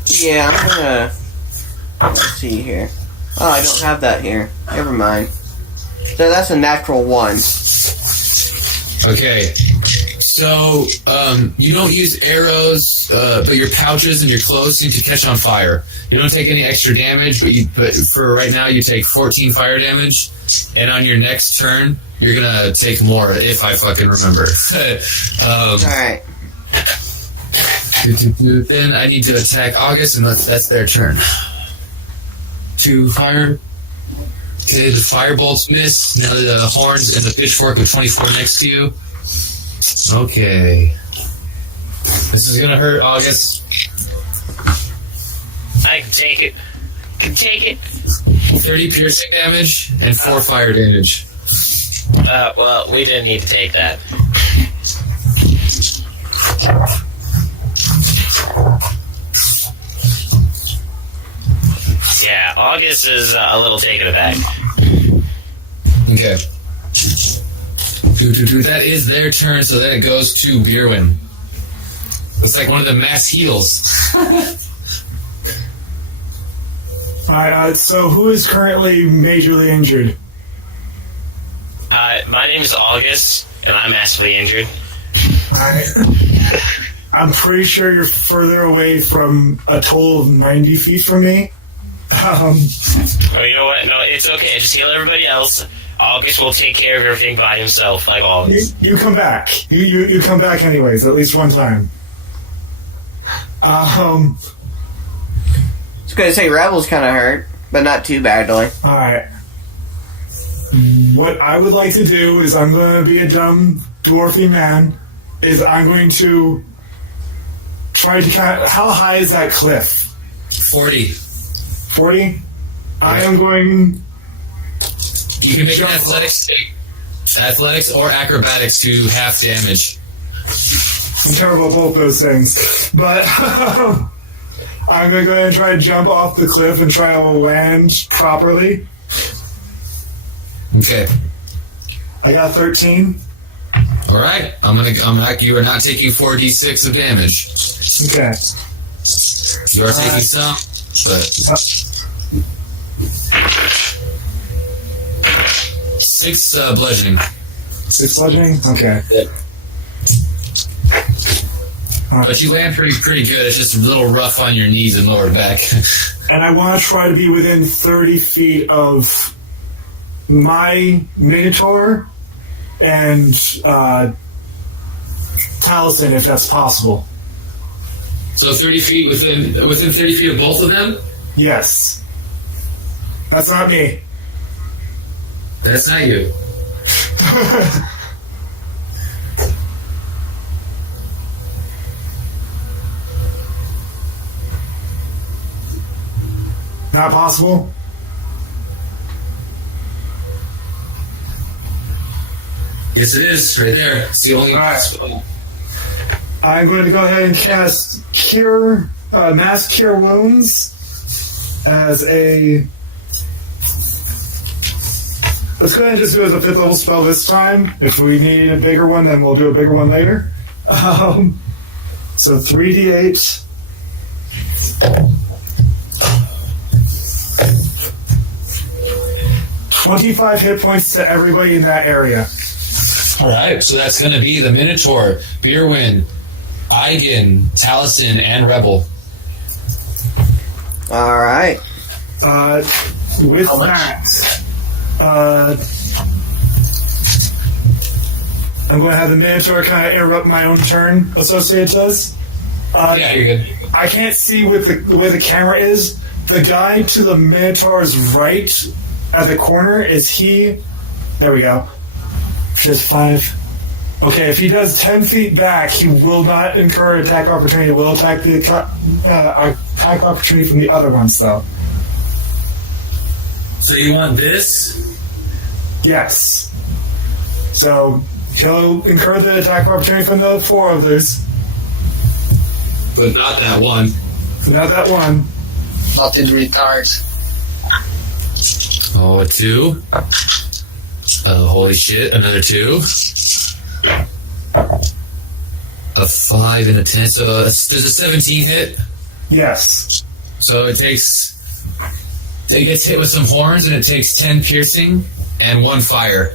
Yeah, I'm gonna... Let's see here. Oh, I don't have that here. Never mind. So that's a natural 1. Okay. So, you don't use arrows, but your pouches and your clothes seem to catch on fire. You don't take any extra damage, but for right now you take 14 fire damage, and on your next turn, you're gonna take more, if I fucking remember. Alright. Then I need to attack August, and that's their turn. 2 fire. Okay, the fire bolts miss. Now the horns and the pitchfork of 24 next to you. Okay. This is gonna hurt, August. I can take it. 30 piercing damage and 4 fire damage. Well, we didn't need to take that. Yeah, August is a little taken aback. Okay. That is their turn, so then it goes to Bjerwin. It's like one of the mass heals. Alright, so who is currently majorly injured? My name is August, and I'm massively injured. I'm pretty sure you're further away from a total of 90 feet from me. Well, you know what? No, it's okay. Just heal everybody else. August will take care of everything by himself, like always. You come back. You come back anyways, at least one time. I was gonna say Rebel's kind of hurt, but not too badly. Alright. What I would like to do is I'm going to be a dumb, dwarfy man, is I'm going to try to count... How high is that cliff? 40. 40? I am going... You can make an athletics or acrobatics to half damage. I'm terrible at both those things. But I'm going to go ahead and try to jump off the cliff and try to land properly. Okay. I got 13. All right. You are not taking 4d6 of damage. Okay. You are taking some, but 6 bludgeoning. 6 bludgeoning? Okay. Yep. But you land pretty good. It's just a little rough on your knees and lower back. And I want to try to be within 30 feet of my Minotaur and Taliesin, if that's possible. So 30 feet within 30 feet of both of them? Yes. That's not me. That's not you. Not possible? Yes, it is. Right there. It's the only Alright. spell. I'm going to go ahead and cast Mass Cure Wounds as a... Let's go ahead and just do it as a 5th level spell this time. If we need a bigger one, then we'll do a bigger one later. So 3d8. $25 hit points to everybody in that area. All right. So that's going to be the Minotaur, Beerwin, Eigen, Taliesin, and Rebel. All right. With How much? that, I'm going to have the Minotaur kind of interrupt my own turn associated to this. Yeah, you're good. I can't see with the way the camera is. The guy to the Minotaur's right at the corner, is he... There we go. Just 5. Okay, if he does 10 feet back, he will not incur attack opportunity. Will attack the attack opportunity from the other ones, though. So you want this? Yes. So he'll incur the attack opportunity from the 4 others. But not that one. Not that one. Not in retards. Oh, a 2. Holy shit, another 2. A 5 and a 10. So does a 17 hit? Yes. So it gets hit with some horns, and it takes 10 piercing and 1 fire.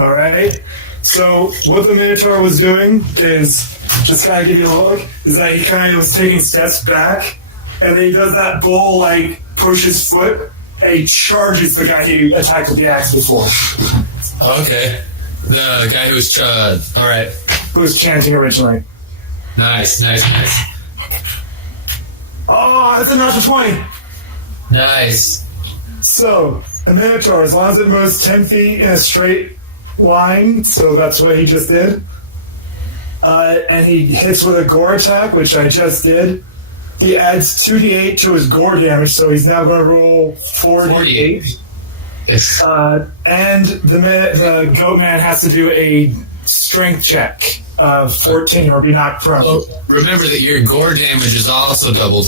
All right. So what the Minotaur was doing is, just kind of give you a look, is that he kind of was taking steps back, and then he does that bull, like, push his foot, and he charges the guy he attacked with the axe before, Okay. The guy who was, alright. who was chanting originally. Nice. Oh, that's a natural 20. Nice. So, a Minotaur, as long as it moves 10 feet in a straight line, so that's what he just did, and he hits with a gore attack, which I just did, he adds 2d8 to his gore damage, so he's now going to roll 4d8. And the goat man has to do a strength check of 14 or be knocked prone. Oh, remember that your gore damage is also doubled.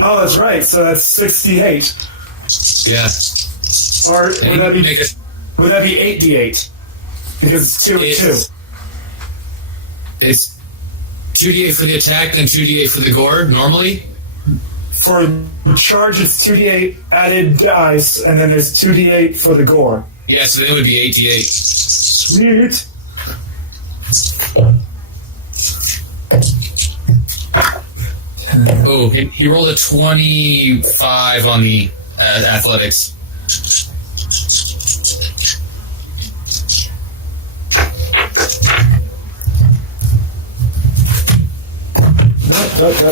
Oh, that's right. So that's 68. Yeah. Or And would that be 8d8? Because it's 2 and 2. It's 2d8 for the attack and 2d8 for the gore, normally? For the charge, it's 2d8 added dice, and then there's 2d8 for the gore. Yeah, so then it would be 8d8. Sweet. Oh, he rolled a 25 on the athletics. Yep.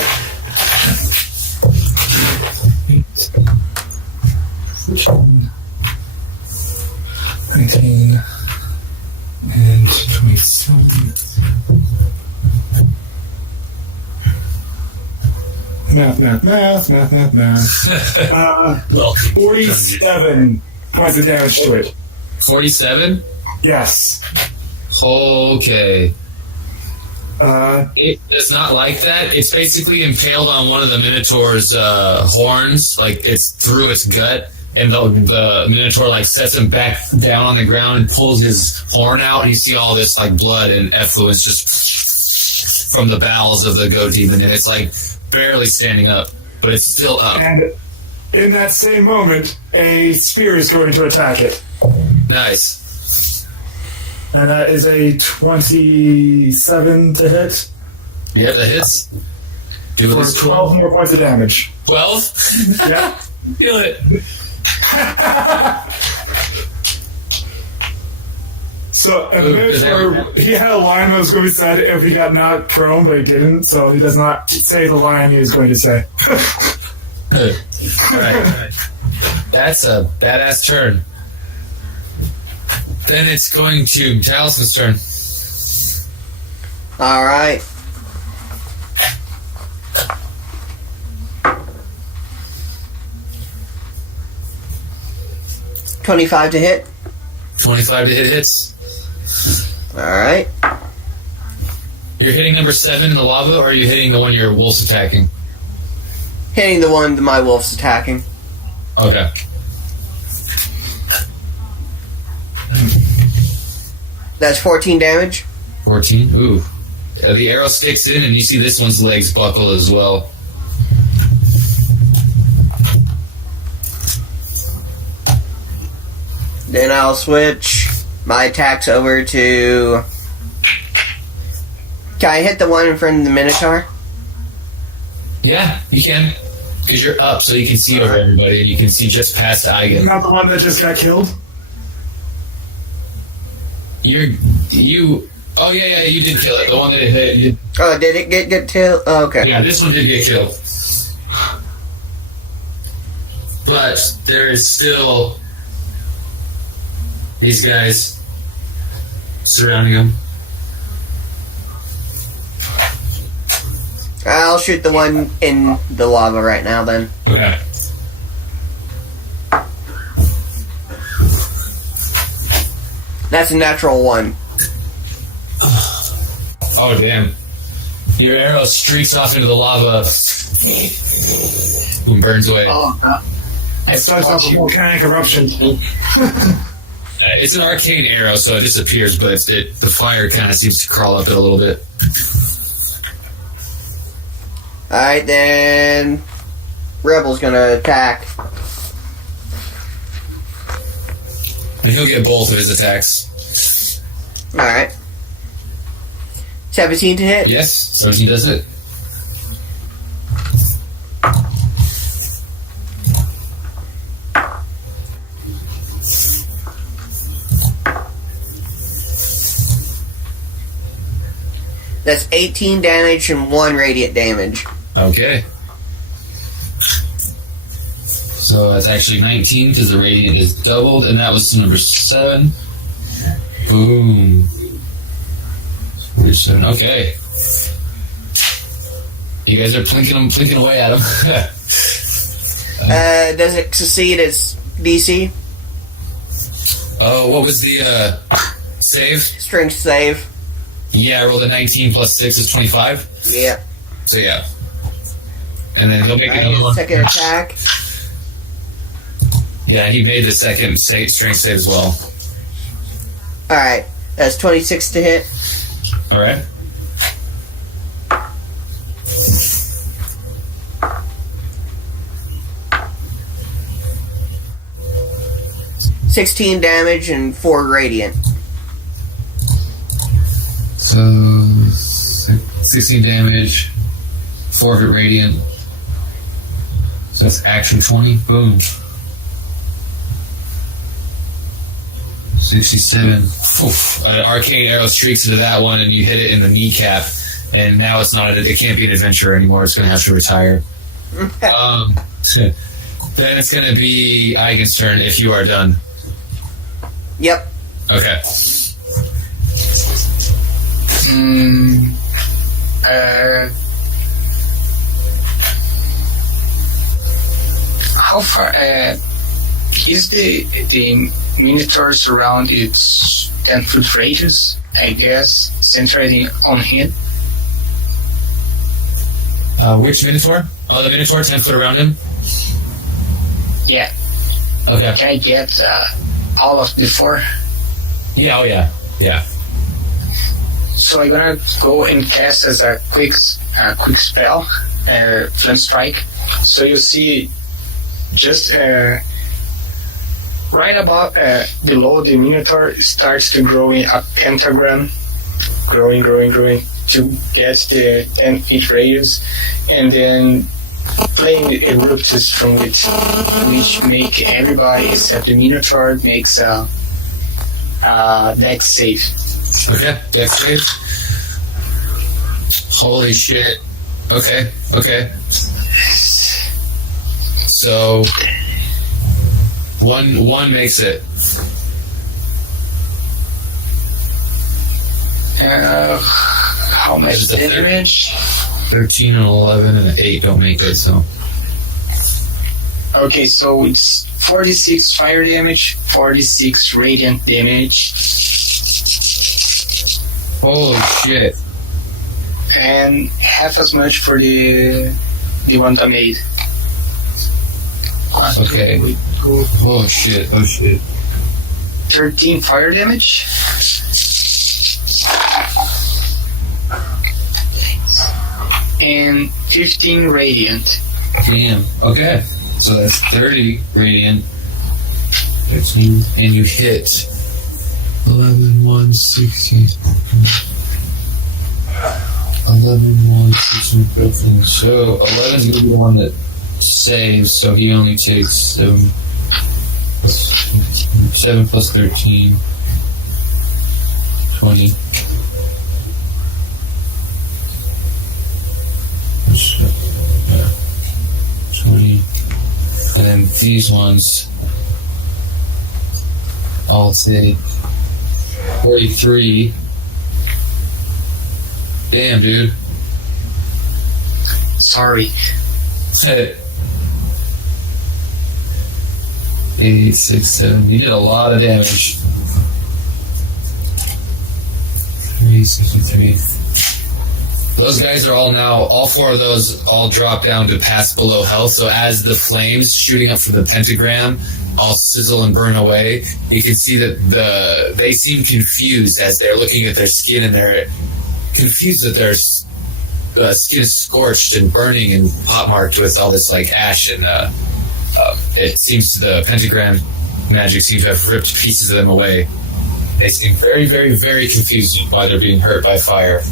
19 and 27. Math. Well, 47 points of damage to it. 47? Yes. Okay. It does not like that. It's basically impaled on one of the Minotaur's horns, like it's through its gut, and the Minotaur like sets him back down on the ground and pulls his horn out, and you see all this like blood and effluence just from the bowels of the goat demon, and it's like barely standing up, but it's still up. And in that same moment, a spear is going to attack it. Nice. And that is a 27 to hit. Yeah, that hits. Do For 12 more points of damage. 12? Yeah. Feel it. So, and the Minotaur, he had a line that was going to be said if he got knocked prone, but he didn't, so he does not say the line he was going to say. Alright. That's a badass turn. Then it's going to Talisman's turn. Alright. $25 to hit. 25 to hit hits. Alright. You're hitting number 7 in the lava, or are you hitting the one your wolf's attacking? Hitting the one that my wolf's attacking. Okay. That's 14 damage. 14? Ooh. The arrow sticks in, and you see this one's legs buckle as well. Then I'll switch my attacks over to... Can I hit the one in front of the Minotaur? Yeah, you can. Because you're up, so you can see over everybody, and you can see just past Eigen. Not the one that just got killed? Oh yeah, you did kill it. The one that it hit. Oh, did it get killed? Oh, okay. Yeah, this one did get killed. But there is still these guys surrounding him. I'll shoot the one in the lava right now then. Okay. That's a natural 1. Oh, damn. Your arrow streaks off into the lava and burns away. Oh, God. It starts off a volcanic eruption. It's an arcane arrow, so it disappears, but the fire kind of seems to crawl up it a little bit. Alright, then... Rebel's gonna attack. And he'll get both of his attacks. Alright. 17 to hit? Yes, so he does it. That's 18 damage and 1 radiant damage. Okay. So that's actually 19 because the radiant is doubled, and that was number 7. Boom. 7. Okay. You guys are plinking away at him. Does it succeed its DC? Oh, what was the save? Strength save. Yeah, I rolled a 19 plus 6 is 25. Yeah. So yeah. And then he'll make another one. Second attack. Yeah, he made the second strength save as well. Alright. That's 26 to hit. Alright. $16 damage and 4 radiant. So 16 damage, 4 of it radiant. So that's actually 20. Boom. 67. Oof. An arcane arrow streaks into that one, and you hit it in the kneecap. And now it's not. It can't be an adventurer anymore. It's going to have to retire. Then it's going to be Eigen's turn if you are done. Yep. Okay. How far is the Minotaurs around its 10-foot radius, I guess, centered on him? Which Minotaur? Oh, the Minotaur, 10 foot around him? Yeah. Okay. Can I get all of the 4? Yeah, oh yeah. Yeah. So I'm gonna go and cast as a quick spell, Flame Strike. So you see, just right above, below the Minotaur starts to grow in a pentagram, growing to get the 10 feet radius, and then flame erupts from it, which make everybody except the Minotaur makes a dex save. Okay, dex save. Holy shit. Okay. So, one makes it. How much damage? 13 and 11 and an 8 don't make it, so. Okay, so it's 46 fire damage, 46 radiant damage, Holy shit. and half as much for the one that made. Okay. Oh shit. 13 fire damage. And 15 radiant. Damn. Okay. So that's 30 radiant. 13. And you hit 11, 1, 16. 11, 1, 16, 15. So 11 is going to be the one that saves, so he only takes 7 plus 13. 20. Yeah. 20. And then these ones, I'll say 43. Damn, dude. Sorry. 8, 6, 7. You did a lot of damage. 363. Those guys are all 4 of those all drop down to pass below health. So as the flames shooting up from the pentagram all sizzle and burn away, you can see that they seem confused as they're looking at their skin, and they're confused that their skin is scorched and burning and pockmarked with all this like ash, and it seems the pentagram magic seems to have ripped pieces of them away. They seem very, very, very confused why they're being hurt by fire.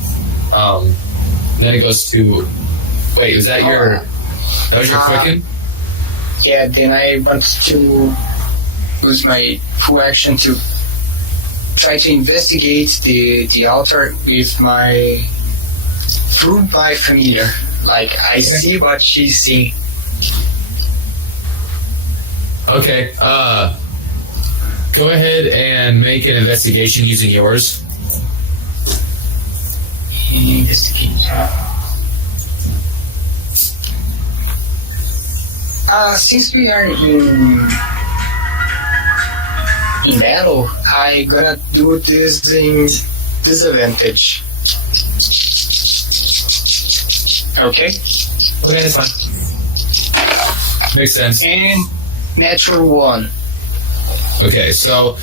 Then it goes to... Wait, was that your... That was your quicken? Yeah, then I want to use my full action to try to investigate the altar with my... through my familiar. Like, I see what she's seeing. Okay, go ahead and make an investigation using yours. Investigation. Since we are in battle, I gonna do this in disadvantage. Okay? Okay, that's fine. Makes sense. And natural 1. Okay, so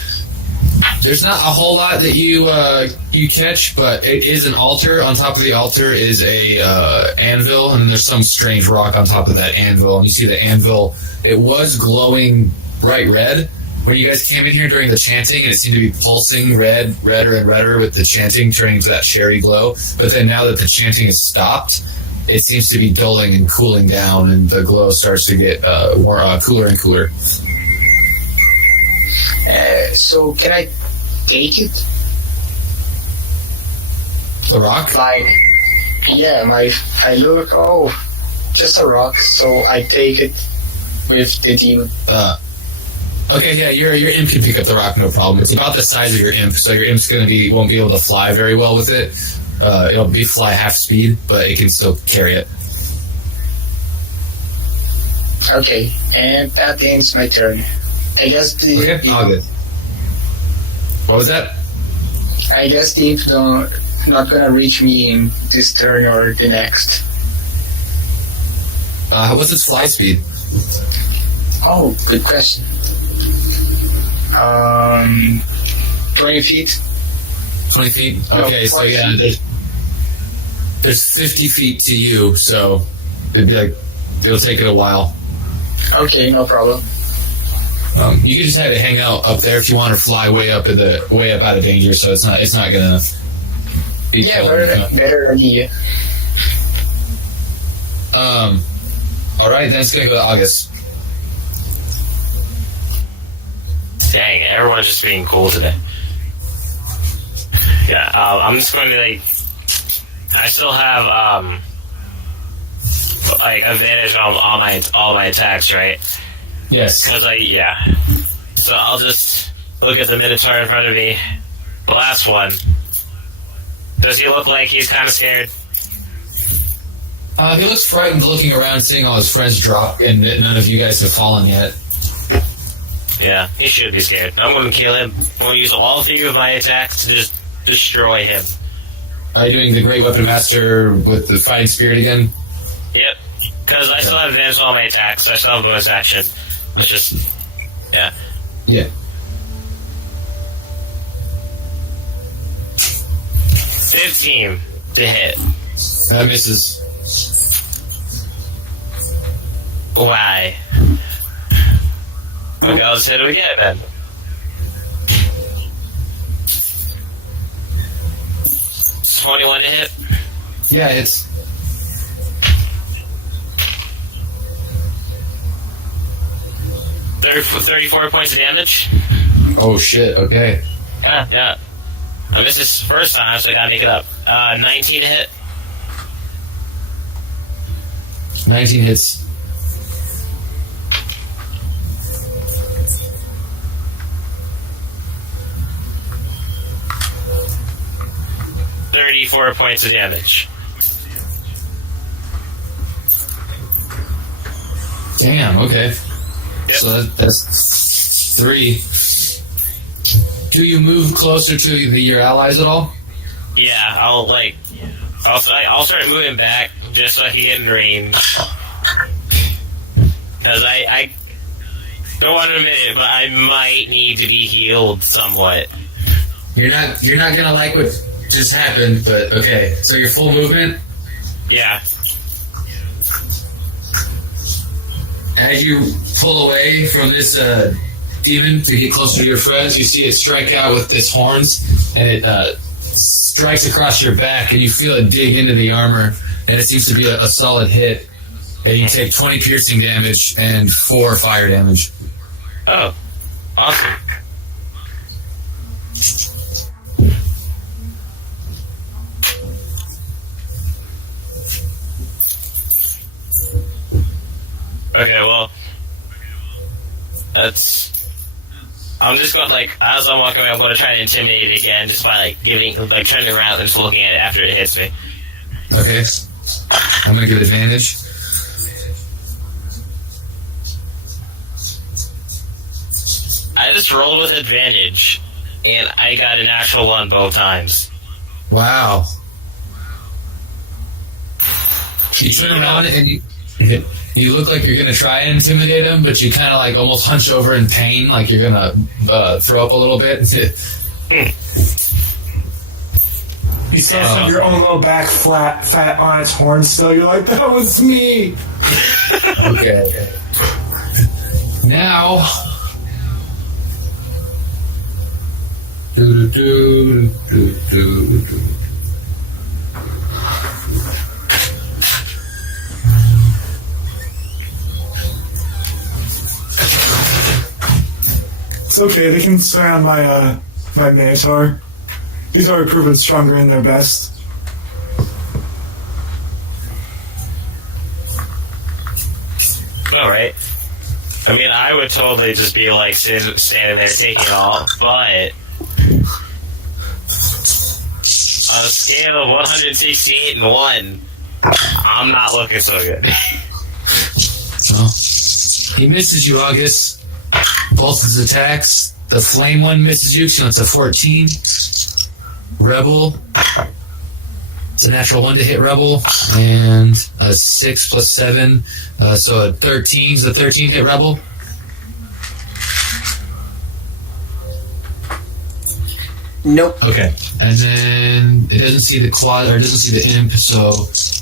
there's not a whole lot that you catch, but it is an altar. On top of the altar is a anvil, and then there's some strange rock on top of that anvil. And you see the anvil, it was glowing bright red when you guys came in here during the chanting, and it seemed to be pulsing redder and redder with the chanting, turning to that cherry glow. But then now that the chanting has stopped, it seems to be dulling and cooling down, and the glow starts to get cooler and cooler. So can I take it? The rock? Like, yeah, I look, just a rock, so I take it with the demon. Okay, yeah, your imp can pick up the rock, no problem. It's about the size of your imp, so your imp's won't be able to fly very well with it. It'll fly half speed, but it can still carry it. Okay, and that ends my turn. I guess All good. What was that? I guess the imp not gonna reach me in this turn or the next. What's its flight speed? Oh, good question. 20 feet. 20 feet? No, Okay, so 40 yeah, feet. there's 50 feet to you, so it'd be like, it'll take it a while. Okay, no problem. You can just have it hang out up there if you want to fly way up out of danger, so it's not gonna be Yeah, killed. better idea. Alright, then it's gonna go to August. Dang, everyone's just being cool today. Yeah, I'm just going to like. I still have like advantage on all my attacks, right? Yes. Because So I'll just look at the Minotaur in front of me. The last one. Does he look like he's kind of scared? He looks frightened looking around, seeing all his friends drop, and none of you guys have fallen yet. Yeah, he should be scared. I'm going to kill him. I'm going to use all 3 of my attacks to just destroy him. Are you doing the Great Weapon Master with the Fighting Spirit again? Yep. Because I still have advantage on all my attacks. I still have bonus action. It's just... Yeah. Yeah. 15 to hit. That misses. Why? Okay, I'll just hit him again then. It's 21 to hit. Yeah, it's... 34 points of damage. Oh shit, okay. Yeah. I missed this first time, so I gotta make it up. 19 to hit. 19 hits. $34 points of damage. Damn, okay. Yep. So that's 3. Do you move closer to your allies at all? Yeah, I'll start moving back just so I can get in range. Because I don't want to admit it, but I might need to be healed somewhat. You're not gonna like what just happened, but okay. So your full movement, Yeah. as you pull away from this demon to get closer to your friends, you see it strike out with its horns, and it strikes across your back, and you feel it dig into the armor, and it seems to be a solid hit. And you take 20 piercing damage and 4 fire damage. Oh, awesome. Okay, well, I'm just going to, as I'm walking away, I'm going to try to intimidate it again, just by, turning around and just looking at it after it hits me. Okay. I'm gonna give it advantage. I just rolled with advantage, and I got a natural 1 both times. Wow. You turn around and you look like you're gonna try and intimidate him, but you kind of almost hunch over in pain, like you're gonna throw up a little bit. You still have your own little back fat on its horn still. You're like, that was me! Okay. Now... It's okay, they can surround my my Minotaur. He's already proven stronger in their best. Alright. I mean, I would totally just be standing there taking it all, but on a scale of 168 and 1, I'm not looking so good. Well, he misses you, August. Both his attacks. The flame one misses you, so it's a 14. Rebel. It's a natural 1 to hit Rebel. And a 6 plus 7, so a 13. Is a 13 hit Rebel? Nope. Okay. And then it doesn't see the quad, or it doesn't see the imp, so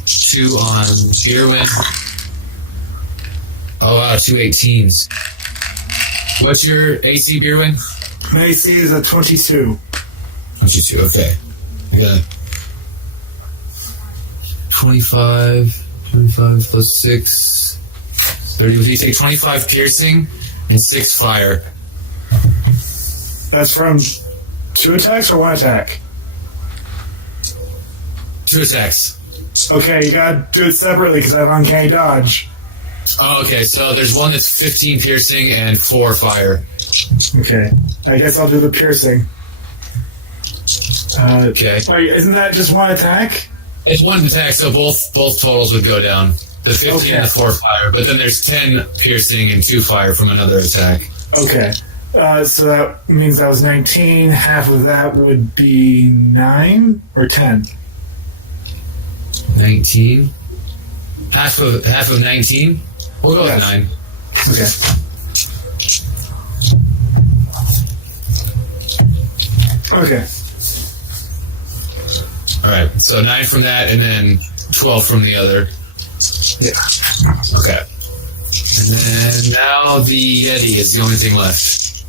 2 on Beerwin. Oh wow, 2 18s. What's your AC, Beerwin? My AC is a 22. 22, okay. I got 25 plus 6, 30. You take 25 piercing and 6 fire. That's from 2 attacks or 1 attack? 2 attacks. Okay, you gotta do it separately because I have uncanny dodge. Oh, okay, so there's one that's 15 piercing and 4 fire. Okay, I guess I'll do the piercing. Okay. Wait, isn't that just 1 attack? It's 1 attack, so both totals would go down. The 15 Okay. and the 4 fire, but then there's 10 piercing and 2 fire from another attack. Okay, so that means that was 19. Half of that would be 9 or 10. 19. Half of 19? We'll go Yes. with 9. Okay. Okay. Alright, so 9 from that, and then 12 from the other. Yeah. Okay. And then now the Yeti is the only thing left.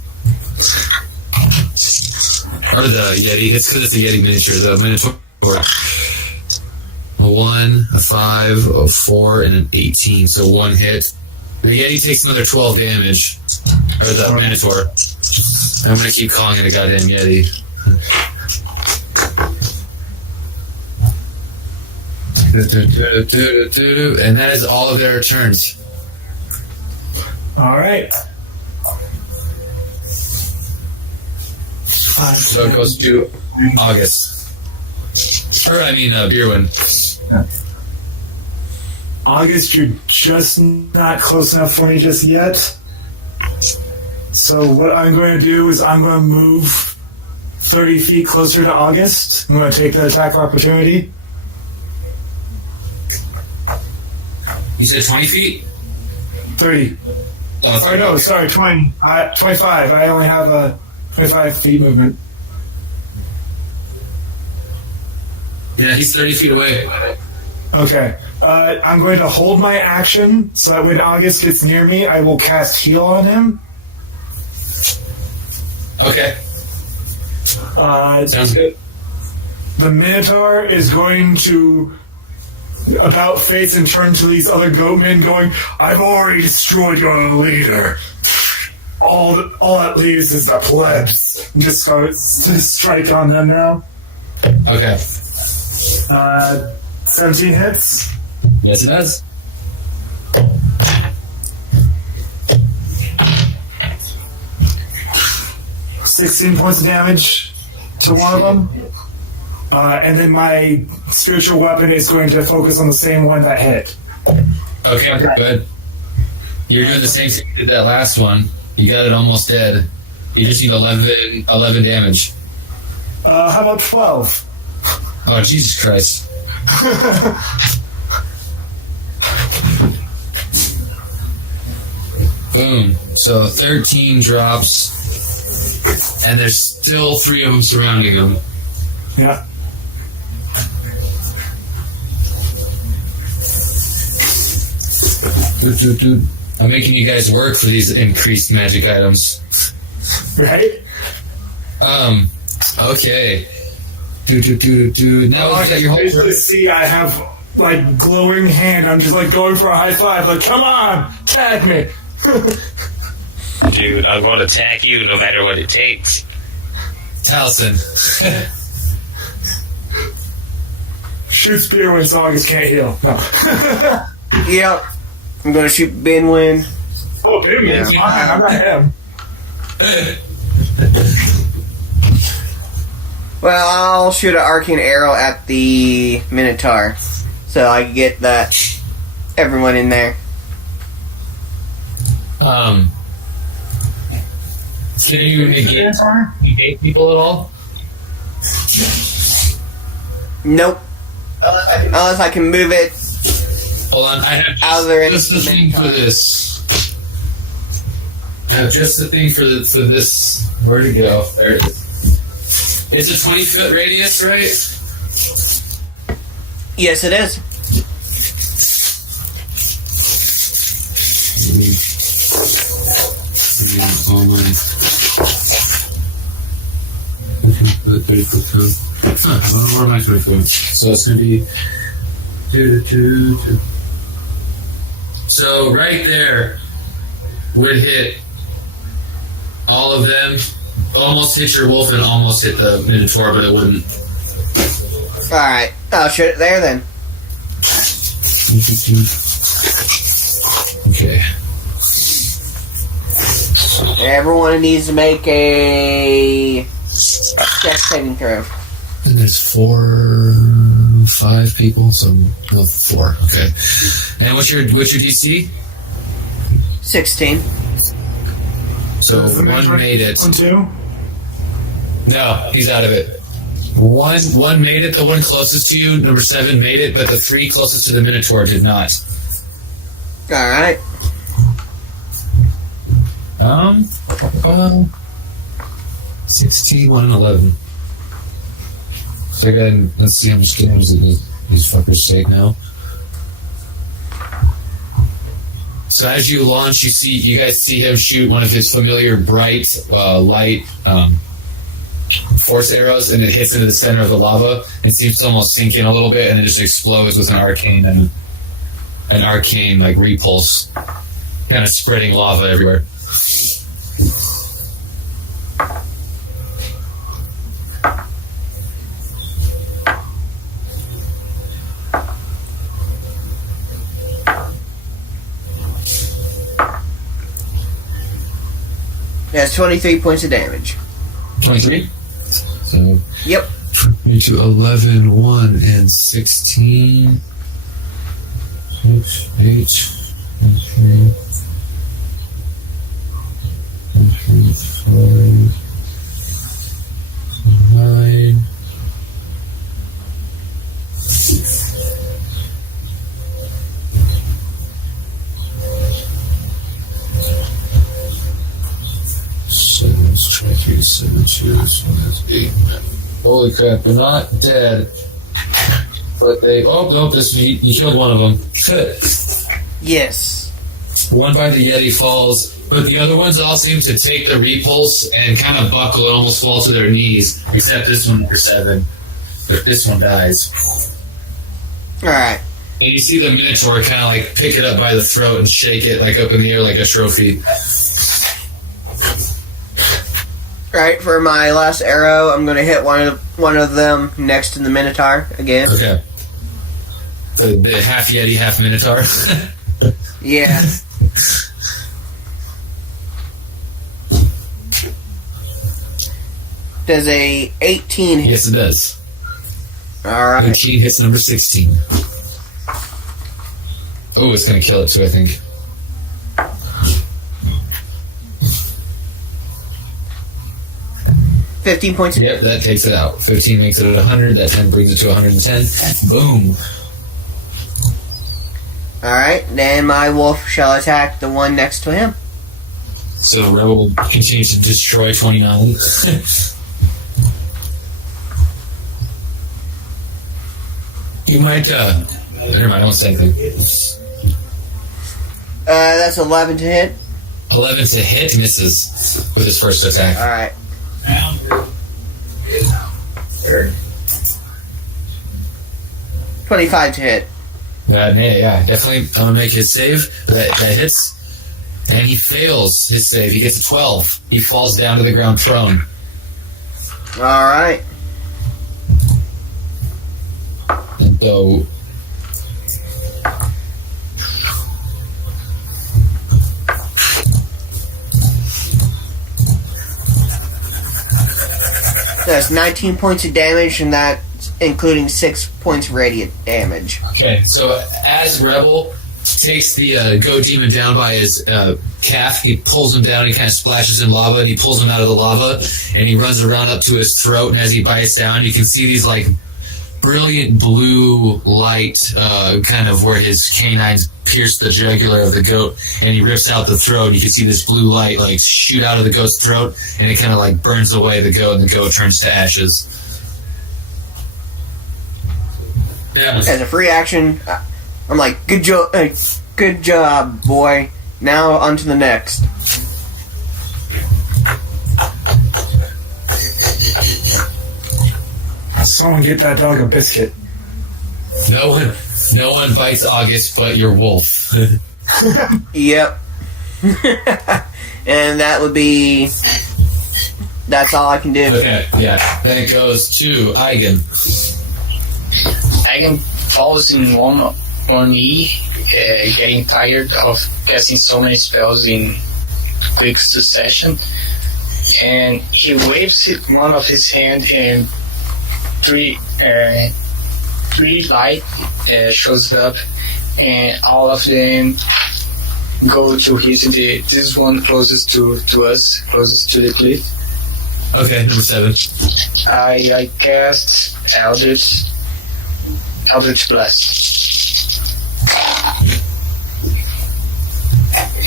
Or the Yeti. It's because it's a Yeti miniature. The Minotaur. A 1, a 5, a 4, and an 18. So 1 hit. The Yeti takes another 12 damage. Or the Minotaur. I'm going to keep calling it a goddamn Yeti. And that is all of their turns. All right. So it goes to August. Or, Beerwin. August, you're just not close enough for me just yet. So what I'm going to do is I'm going to move 30 feet closer to August. I'm going to take the attack of opportunity. You said 20 feet? 30. Oh, Oh, no, sorry, 20. 25. I only have a 25 feet movement. Yeah, he's 30 feet away. Okay. I'm going to hold my action so that when August gets near me, I will cast heal on him. Okay. Sounds good. The Minotaur is going to about face and turn to these other goatmen going, I've already destroyed your leader. All that leaves is the plebs. I'm just going to strike on them now. Okay. 17 hits. Yes, it does. $16 points of damage to one of them. And then my spiritual weapon is going to focus on the same one that hit. Okay, good. You're doing the same thing you did that last one. You got it almost dead. You just need 11 damage. How about 12? Oh, Jesus Christ. Boom. So 13 drops, and there's still 3 of them surrounding him. Yeah. I'm making you guys work for these increased magic items. Right? Okay. Now I you got your whole basically see I have like glowing hand. I'm just like going for a high five. Like, come on, tag me. Dude, I'm going to attack you no matter what it takes. Taliesin. Shoot spear when August can't heal. No. Yep. I'm gonna shoot Benwin. Oh, him? Yeah. Fine. I'm not him. Well, I'll shoot an arcane arrow at the Minotaur, so I can get that everyone in there. Can you negate people at all? Nope. Unless I can move it Hold on, I have Out of there just the thing for this. I have just the thing for this. Where'd it go? There it is. It's a 20-foot radius, right? Yes, it is. Where am I going to? So it's going to be 2. So right there would hit all of them. Almost hit your wolf and almost hit the Minotaur, but it wouldn't. Alright, I'll shoot it there then. Okay. Everyone needs to make a death saving throw. And there's 5 people, so 4. Okay. And what's your DC? 16. So Does the one Minotaur made it. 1, 2? No, he's out of it. One made it. The one closest to you, number 7, made it, but the 3 closest to the Minotaur did not. Alright. Well, 16, 1, and 11. So again, let's see how much damage these fuckers take now. So as you launch, you guys see him shoot one of his familiar bright, light force arrows, and it hits into the center of the lava and seems to almost sink in a little bit, and then just explodes with an arcane like repulse, kind of spreading lava everywhere. That's 23 points of damage. 23? So Yep. 22, 11, 1, and 16. 6, 8, 23, 5, 9. Let's try 3, 7, 2, so that's 8. Holy crap, they're not dead. But they. Oh, nope, you killed one of them. Good. Yes. One by the Yeti falls, but the other ones all seem to take the repulse and kind of buckle and almost fall to their knees, except this one for 7. But this one dies. Alright. And you see the Minotaur kind of like pick it up by the throat and shake it like up in the air like a trophy. Alright, for my last arrow, I'm going to hit one of them next to the Minotaur again. Okay. The half Yeti, half Minotaur. Yeah. Does a 18 hit? Yes, it does. Alright. 18 hits number 16. Oh, it's going to kill it too, I think. $15 points. Yep, that takes it out. 15 makes it at 100. That 10 brings it to 110. Boom. Alright, then my wolf shall attack the one next to him. So Rebel will continue to destroy 29. You might, never mind, I won't say anything. That's 11 to hit. 11 to hit, misses with his first attack. Alright. 25 to hit. Yeah, definitely. I'm gonna make his save. That hits, and he fails his save. He gets a 12. He falls down to the ground prone. Alright. And so, That's 19 points of damage, and that's including 6 points radiant damage. okay, so as Rebel takes the Go Demon down by his calf, he pulls him down, he kind of splashes in lava, and he pulls him out of the lava, and he runs around up to his throat, and as he bites down, you can see these, like, brilliant blue light, kind of where his canines pierce the jugular of the goat, and he rips out the throat. You can see this blue light like shoot out of the goat's throat, and it kind of like burns away the goat, and the goat turns to ashes. Yeah. As a free action, I'm like, good job, boy. Now on to the next. Someone get that dog a biscuit. No one bites August but your wolf. Yep. And that would be... That's all I can do. Okay, yeah. Then it goes to Eigen. Eigen falls in one knee, getting tired of casting so many spells in quick succession, and he waves one of his hand, and three light shows up, and all of them go to this one closest to us, closest to the cliff. Okay, number 7. I cast Eldritch Blast.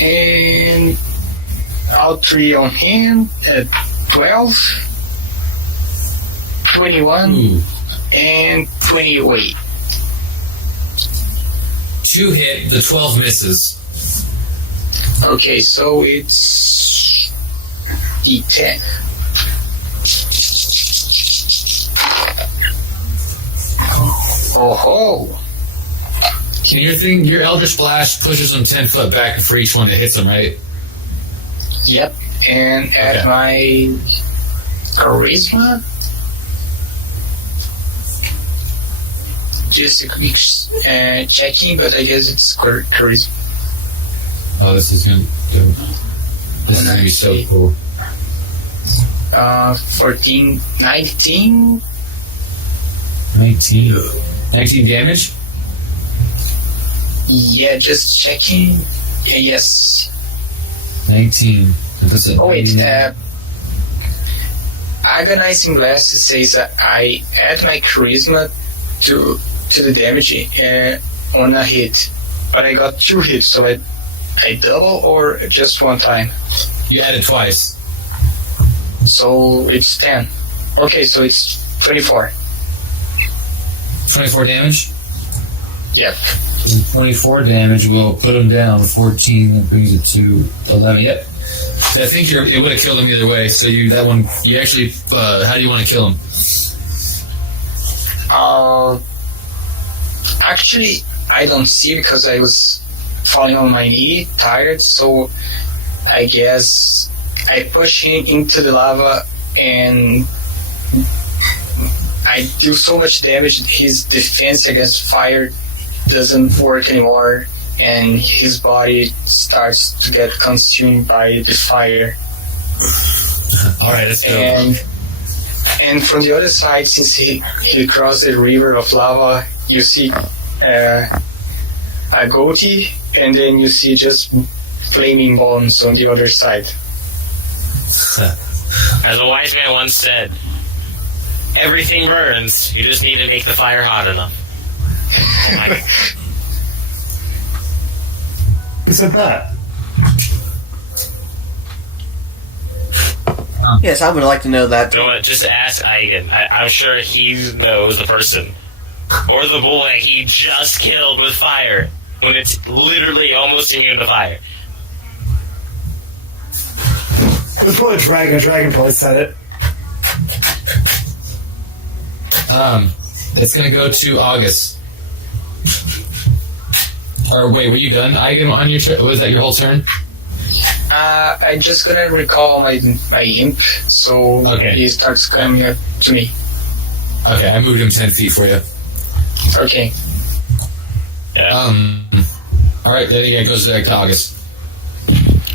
And all 3 on him at 12, 21, Ooh. and 28. 2 hit, the 12 misses. Okay, so it's D10. Oh ho! Your Eldritch Blast pushes them 10 foot back for each one that hits them, right? Yep, and at Okay. my charisma, just a quick checking, but I guess it's charisma. Oh, this is gonna be so cool. 14, 19. 19 damage? Yeah, just checking. Yeah, yes. 19. That's it. Oh wait, Agonizing Blast says that I add my charisma to the damage on a hit, but I got 2 hits, so I double or just one time. You added twice. So it's 10. Okay, so it's 24. 24 damage? Yep. 24 damage will put him down. 14, that brings it to 11. Yep. So I think it would have killed him either way. So you actually, how do you want to kill him? Actually, I don't see because I was falling on my knee, tired, so I guess I push him into the lava and I do so much damage, his defense against fire doesn't work anymore, and his body starts to get consumed by the fire. Alright, let's go. And from the other side, since he crossed the river of lava, you see a goatee, and then you see just flaming bones on the other side. As a wise man once said, everything burns. You just need to make the fire hot enough. Oh my God. Who said that? Yes, I would like to know that. You know what? Just ask Eigen. I'm sure he knows the person. Or the bull that he just killed with fire. When it's literally almost immune to fire. Let's pull a dragon. A dragon probably said it. It's gonna go to August. Or wait, were you done? Eigen, on your turn? Was that your whole turn? I'm just gonna recall my imp, so Okay. he starts coming up to me. Okay, I moved him 10 feet for you. Okay. Yeah. Alright, then it goes back to August.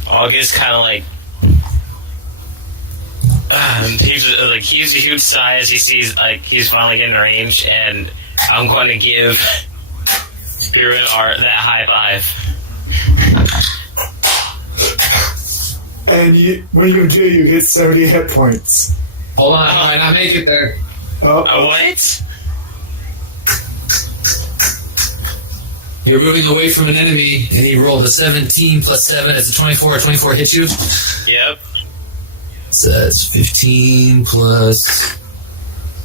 August kind of like he's a huge sigh as he sees he's finally getting range, and I'm going to give Spear and Art that high five. And when you do, you get 70 hit points. Hold on, I might not make it there. Oh, What? You're moving away from an enemy, and he rolled a 17 plus 7. It's a 24. A 24 hits you. Yep. So that's 15 plus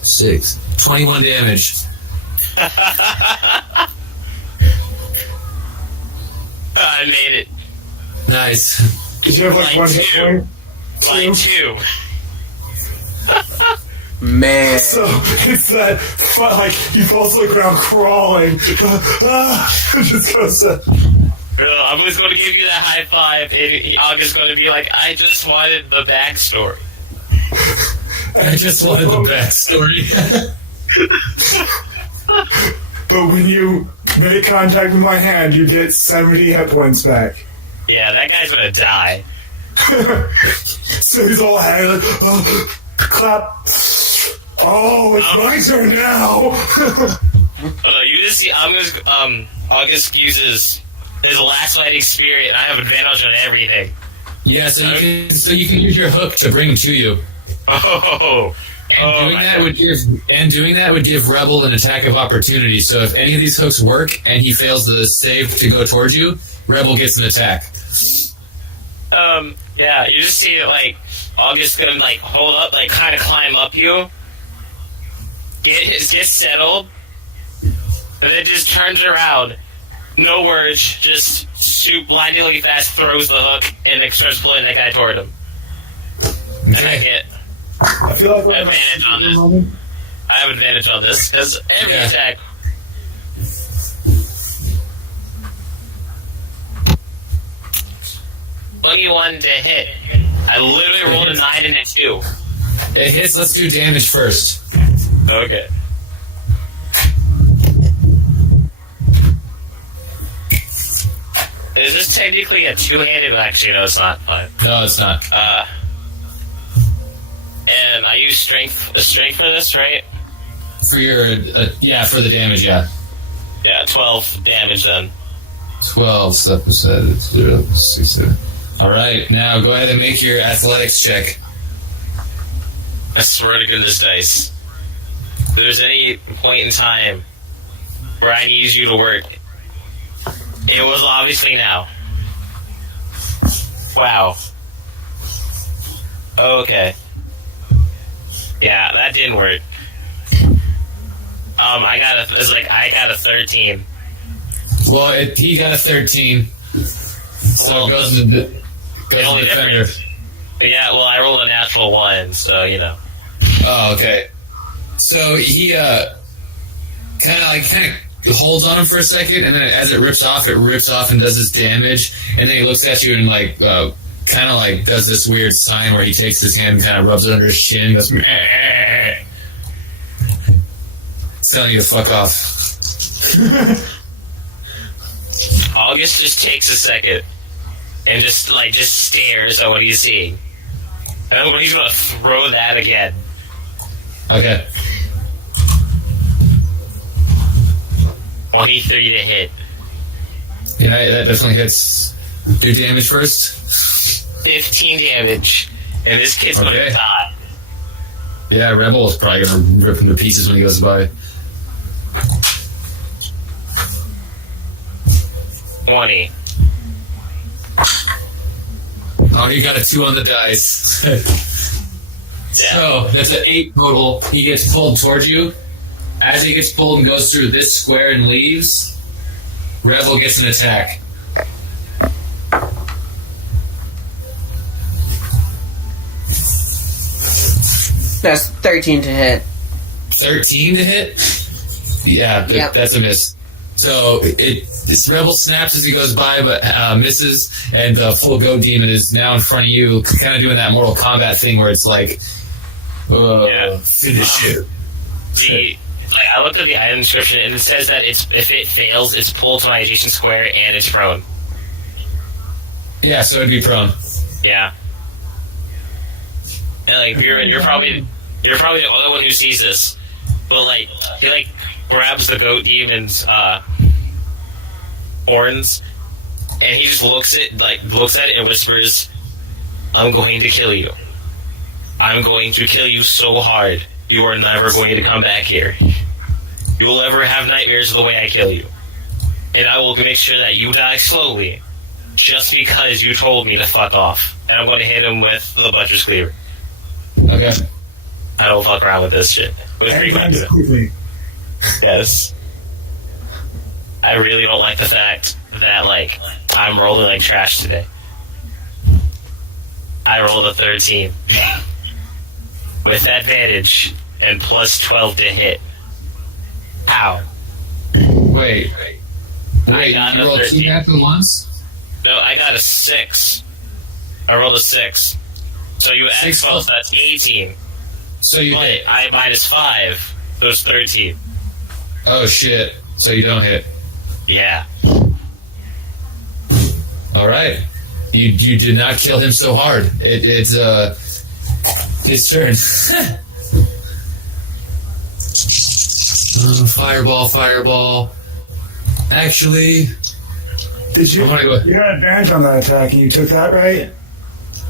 6. 21 damage. I made it. Nice. Did you have like one hit point? Line 2. Man. So it's that, like, he falls to the ground crawling. Just goes I was going to give you that high five, and August's going to be like, I just wanted the backstory. I just wanted the backstory. But when you make contact with my hand, you get 70 hit points back. Yeah, that guy's going to die. So he's all happy, like, clap. Oh, it's my turn now. Oh no, you just see August uses his last fighting spirit, and I have advantage on everything. Yeah, so you can use your hook to bring him to you. Oh. And doing that would give Rebel an attack of opportunity. So if any of these hooks work and he fails the save to go towards you, Rebel gets an attack. Yeah, you just see like August gonna like hold up, like kind of climb up you, get settled, but then just turns around, no words, just shoot blindingly fast, throws the hook, and then starts pulling that guy toward him. And I get I feel like we're advantage on this. I have advantage on this because every attack. Only one to hit. I literally rolled a 9 and a 2. It hits. Let's do damage first. Okay. Is this technically a two-handed? Actually, no, it's not. Fine. No, it's not. And I use strength for this, right? For your for the damage, yeah. Yeah, 12 damage then. 12 subset 0, 6, 7. All right, now go ahead and make your athletics check. I swear to goodness, dice. If there's any point in time where I need you to work, it was obviously now. Wow. Okay. Yeah, that didn't work. I got a 13. Well, he got a 13. So Well, it goes to the only defender. difference. Yeah, well, I rolled a natural 1, so you know. Oh, okay. So he kind of holds on him for a second, and then as it rips off and does its damage, and then he looks at you and kind of does this weird sign where he takes his hand and kind of rubs it under his chin and goes, meh. It's telling you to fuck off. August just takes a second and just stares at what he's seeing. And then he's gonna throw that again. Okay. 23 to hit. Yeah, that definitely hits. Do damage first. 15 damage. And this kid's gonna Okay. die. Yeah, Rebel is probably gonna rip him to pieces when he goes by. 20. Oh, he got a 2 on the dice. Yeah. So, that's an 8 total. He gets pulled towards you. As he gets pulled and goes through this square and leaves, Rebel gets an attack. That's 13 to hit. 13 to hit? Yeah, Yep. that's a miss. So, this Rebel snaps as he goes by, but misses, and the full Goat Demon is now in front of you, kind of doing that Mortal Kombat thing where it's like, finish it. I looked at the item description, and it says that if it fails, it's pulled to my adjacent square, and it's prone. Yeah, so it'd be prone. Yeah. And you're probably the only one who sees this, but he grabs the Goat Demon's horns, and he just looks at it and whispers, "I'm going to kill you. I'm going to kill you so hard, you are never going to come back here. You will ever have nightmares of the way I kill you." and I will make sure that you die slowly, just because you told me to fuck off. And I'm going to hit him with the butcher's cleaver. Okay. I don't fuck around with this shit. It was pretty fun to do. Yes. I really don't like the fact that, like, I'm rolling like trash today. I rolled a 13. With advantage and plus 12 to hit. How? Wait, I got you a rolled 13. two natural ones? No, I got a 6. I rolled a 6. So you add 6 12, so that's 18. So you But hit. I minus 5, so it's 13. Oh shit. So you don't hit. Yeah. Alright. You did not kill him so hard. It's his turn. Fireball. Actually, Did you? I'm gonna go- You had advantage on that attack, and you took that, right?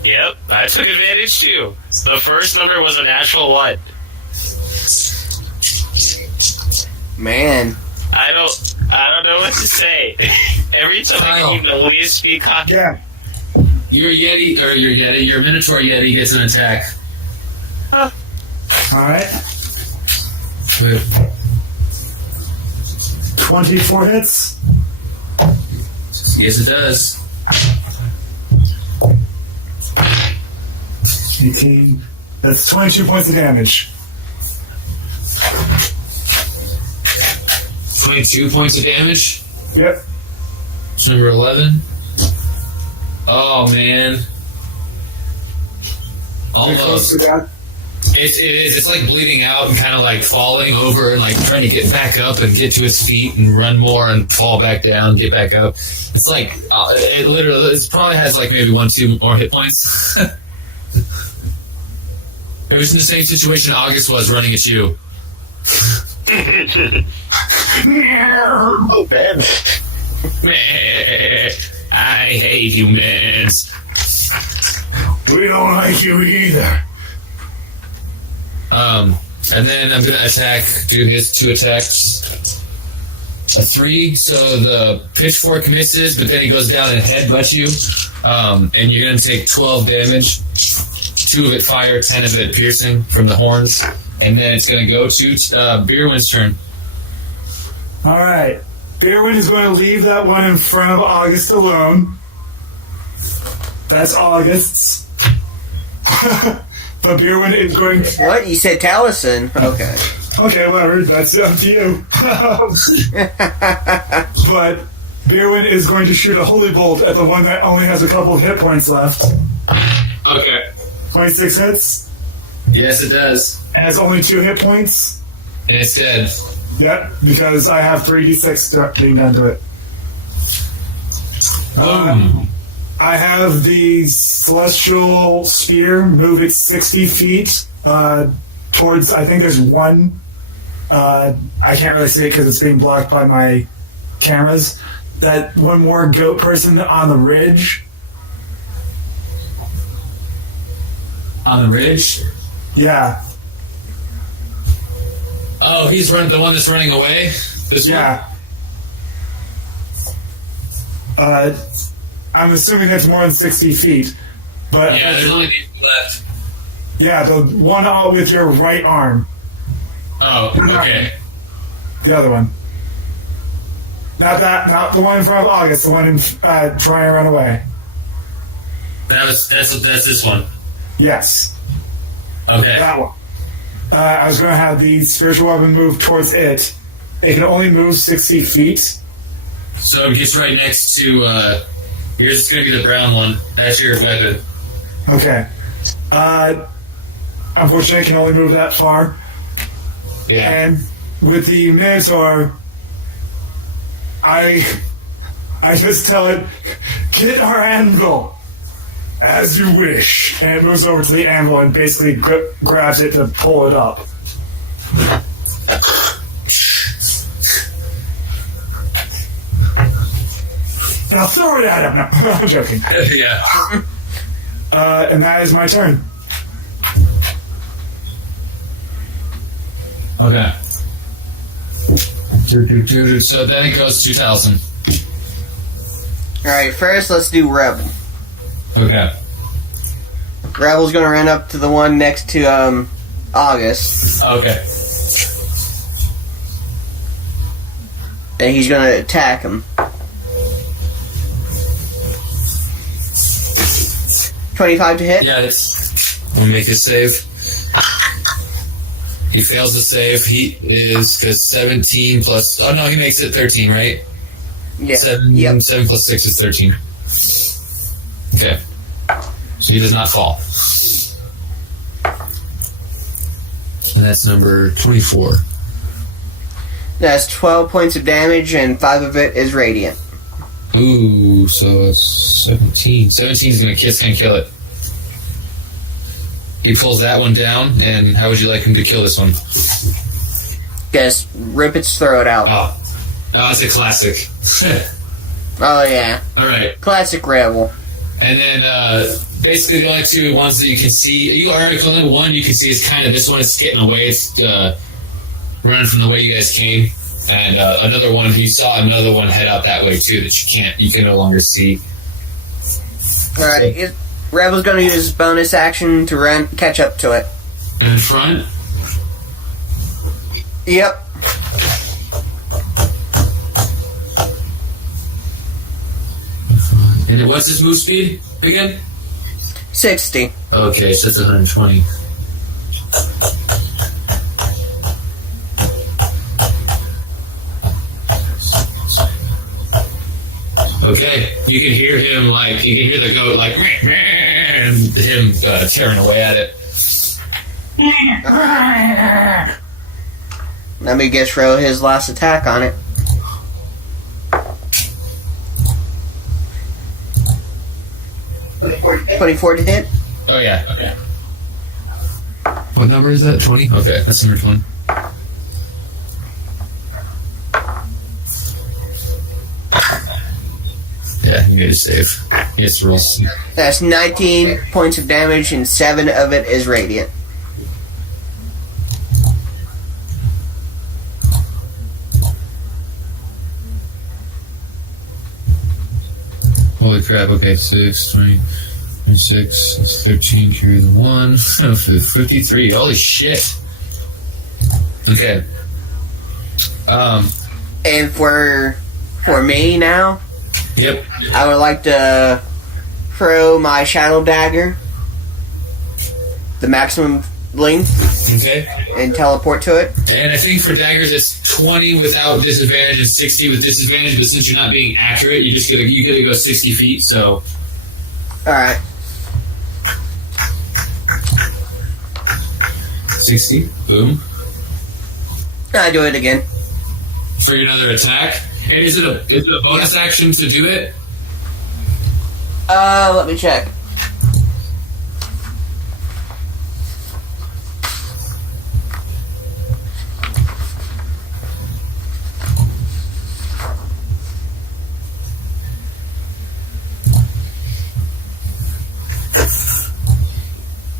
Yep, I took advantage too. The first number was a natural 1. Man. I don't know what to say. Every time I Kyle. keep the least be cocky. Yeah. your Minotaur Yeti gets an attack. All right. Wait, 24 hits. yes, it does. 18. That's 22 points of damage. 22 points of damage. Yep. It's number 11. Oh man. Pretty close to Almost. that. It's like bleeding out and kind of like falling over and like trying to get back up and get to its feet and run more and fall back down, get back up. It's like it probably has like maybe 1-2 more hit points. It was in the same situation August was running at you. Oh, Ben. I hate humans. We don't like you either. And then I'm gonna do his 2 attacks. A 3, so the pitchfork misses, but then he goes down and headbutts you. And you're gonna take 12 damage. 2 of it fire, 10 of it piercing from the horns. And then it's gonna go to Beerwin's turn. All right. Beerwin is going to leave that one in front of August alone. That's August's. But Beerwin is going to... What? You said Taliesin? Okay. Okay, whatever. That's up to you. But Beerwin is going to shoot a holy bolt at the one that only has a couple of hit points left. Okay. 26 hits. Yes, it does. And has only 2 hit points. And it's dead. Yep, because I have 3d6 being done to it. Boom. I have the celestial spear move it 60 feet towards, I think there's one. I can't really see it because it's being blocked by my cameras. That one more goat person on the ridge. On the ridge? Yeah, Oh, he's the one that's running away? This yeah. I'm assuming that's more than 60 feet. But one? Yeah, there's only the left. yeah, the one out with your right arm. Oh, okay. The other one. Not the one in front of August, the one in trying to run away. That's this one. Yes, Okay. that one. I was going to have the spiritual weapon move towards it. It can only move 60 feet. So it gets right next to here's gonna be the brown one. That's your weapon. Okay. Unfortunately, I can only move that far. Yeah. And with the Minotaur, I just tell it, get our anvil, as you wish. And it moves over to the anvil and basically grabs it to pull it up. And I'll throw it at him. No, I'm joking. Yeah. And that is my turn. Okay. So then it goes to 2,000. Alright, first let's do Rebel. Okay. Rebel's gonna run up to the one next to, August. Okay. And he's gonna attack him. 25 to hit? Yeah, I'll make a save. He fails the save. He is, because 17 plus... Oh, no, he makes it 13, right? Yeah. 7 plus 6 is 13. Okay. So he does not fall. And that's number 24. That's 12 points of damage, and 5 of it is radiant. Ooh, so it's 17. 17 is going to kill it. He pulls that one down, and how would you like him to kill this one? Just rip its throat out. Oh, it's a classic. Oh, yeah. Alright. Classic Rebel. And then, basically the only two ones that you can see, you already called it. One you can see is kind of, this one is getting away, it's running from the way you guys came. And another one, you saw another one head out that way too that you can no longer see. Alright, Rebel's gonna use his bonus action to catch up to it. In front? Yep. And what's his move speed again? 60. Okay, so that's 120. Okay, you can hear him you can hear the goat and him tearing away at it. Let me just throw his last attack on it. $24 to hit. Oh yeah, okay. What number is that? 20? Okay, that's number 20. Yeah, you need to save. He gets to roll. That's 19 points of damage, and 7 of it is radiant. Holy crap, okay, 6, 20, 26, 13, carry the 1, 53, holy shit. Okay. And for me now, Yep. I would like to throw my Shadow Dagger, the maximum length, Okay. and teleport to it. And I think for daggers it's 20 without disadvantage and 60 with disadvantage, but since you're not being accurate, you gotta go 60 feet, so... Alright. 60, boom. I do it again. For another attack. And is it a bonus action to do it? Let me check.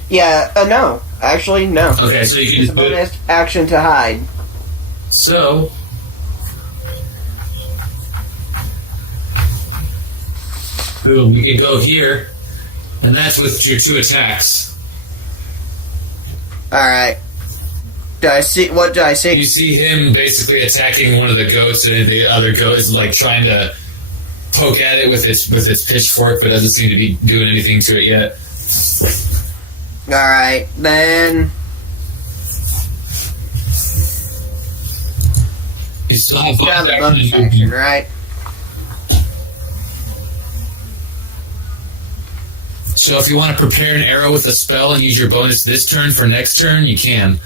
Yeah, no. Actually, no. Okay, so you can It's a just do it. bonus action to hide. So... Boom, you can go here, and that's with your 2 attacks. Alright. What do I see? You see him basically attacking one of the goats, and the other goat is trying to poke at it with its pitchfork, but doesn't seem to be doing anything to it yet. Alright, then... You still have Yeah, the bonus bonus action. action, right? So if you want to prepare an arrow with a spell and use your bonus this turn for next turn, you can.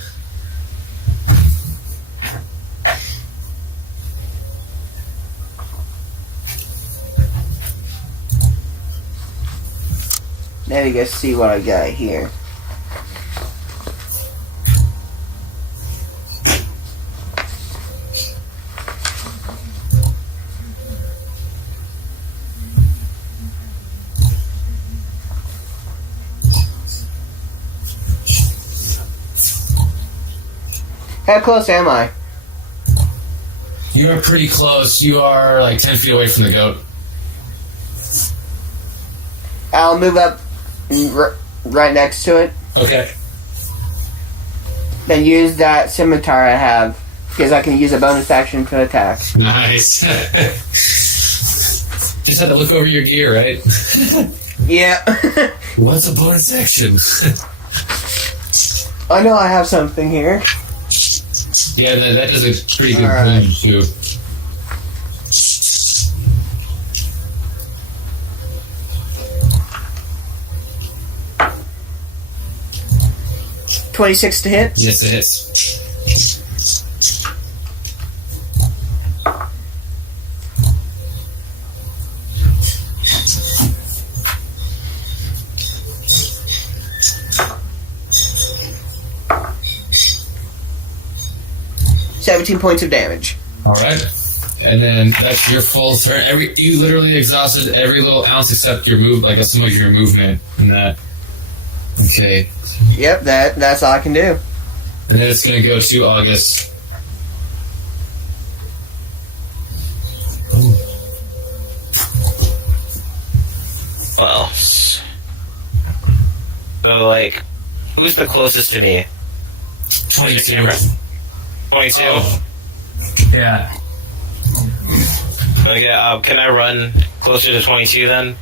Let me just see what I got here. How close am I? You are pretty close. You are 10 feet away from the goat. I'll move up right next to it. Okay. Then use that scimitar I have, because I can use a bonus action to attack. Nice. Just had to look over your gear, right? Yeah. What's a bonus action? I know I have something here. Yeah, that does a pretty good Alright. range, too. $26 to hit. Yes, it hits. 17 points of damage. Alright. And then that's your full turn. You literally exhausted every little ounce except your move, I guess some of your movement in that. Okay. Yep, that's all I can do. And then it's going to go to August. Well, so like, who's the closest to me? 22. 22. Oh. Yeah. Okay, can I run closer to 22 then?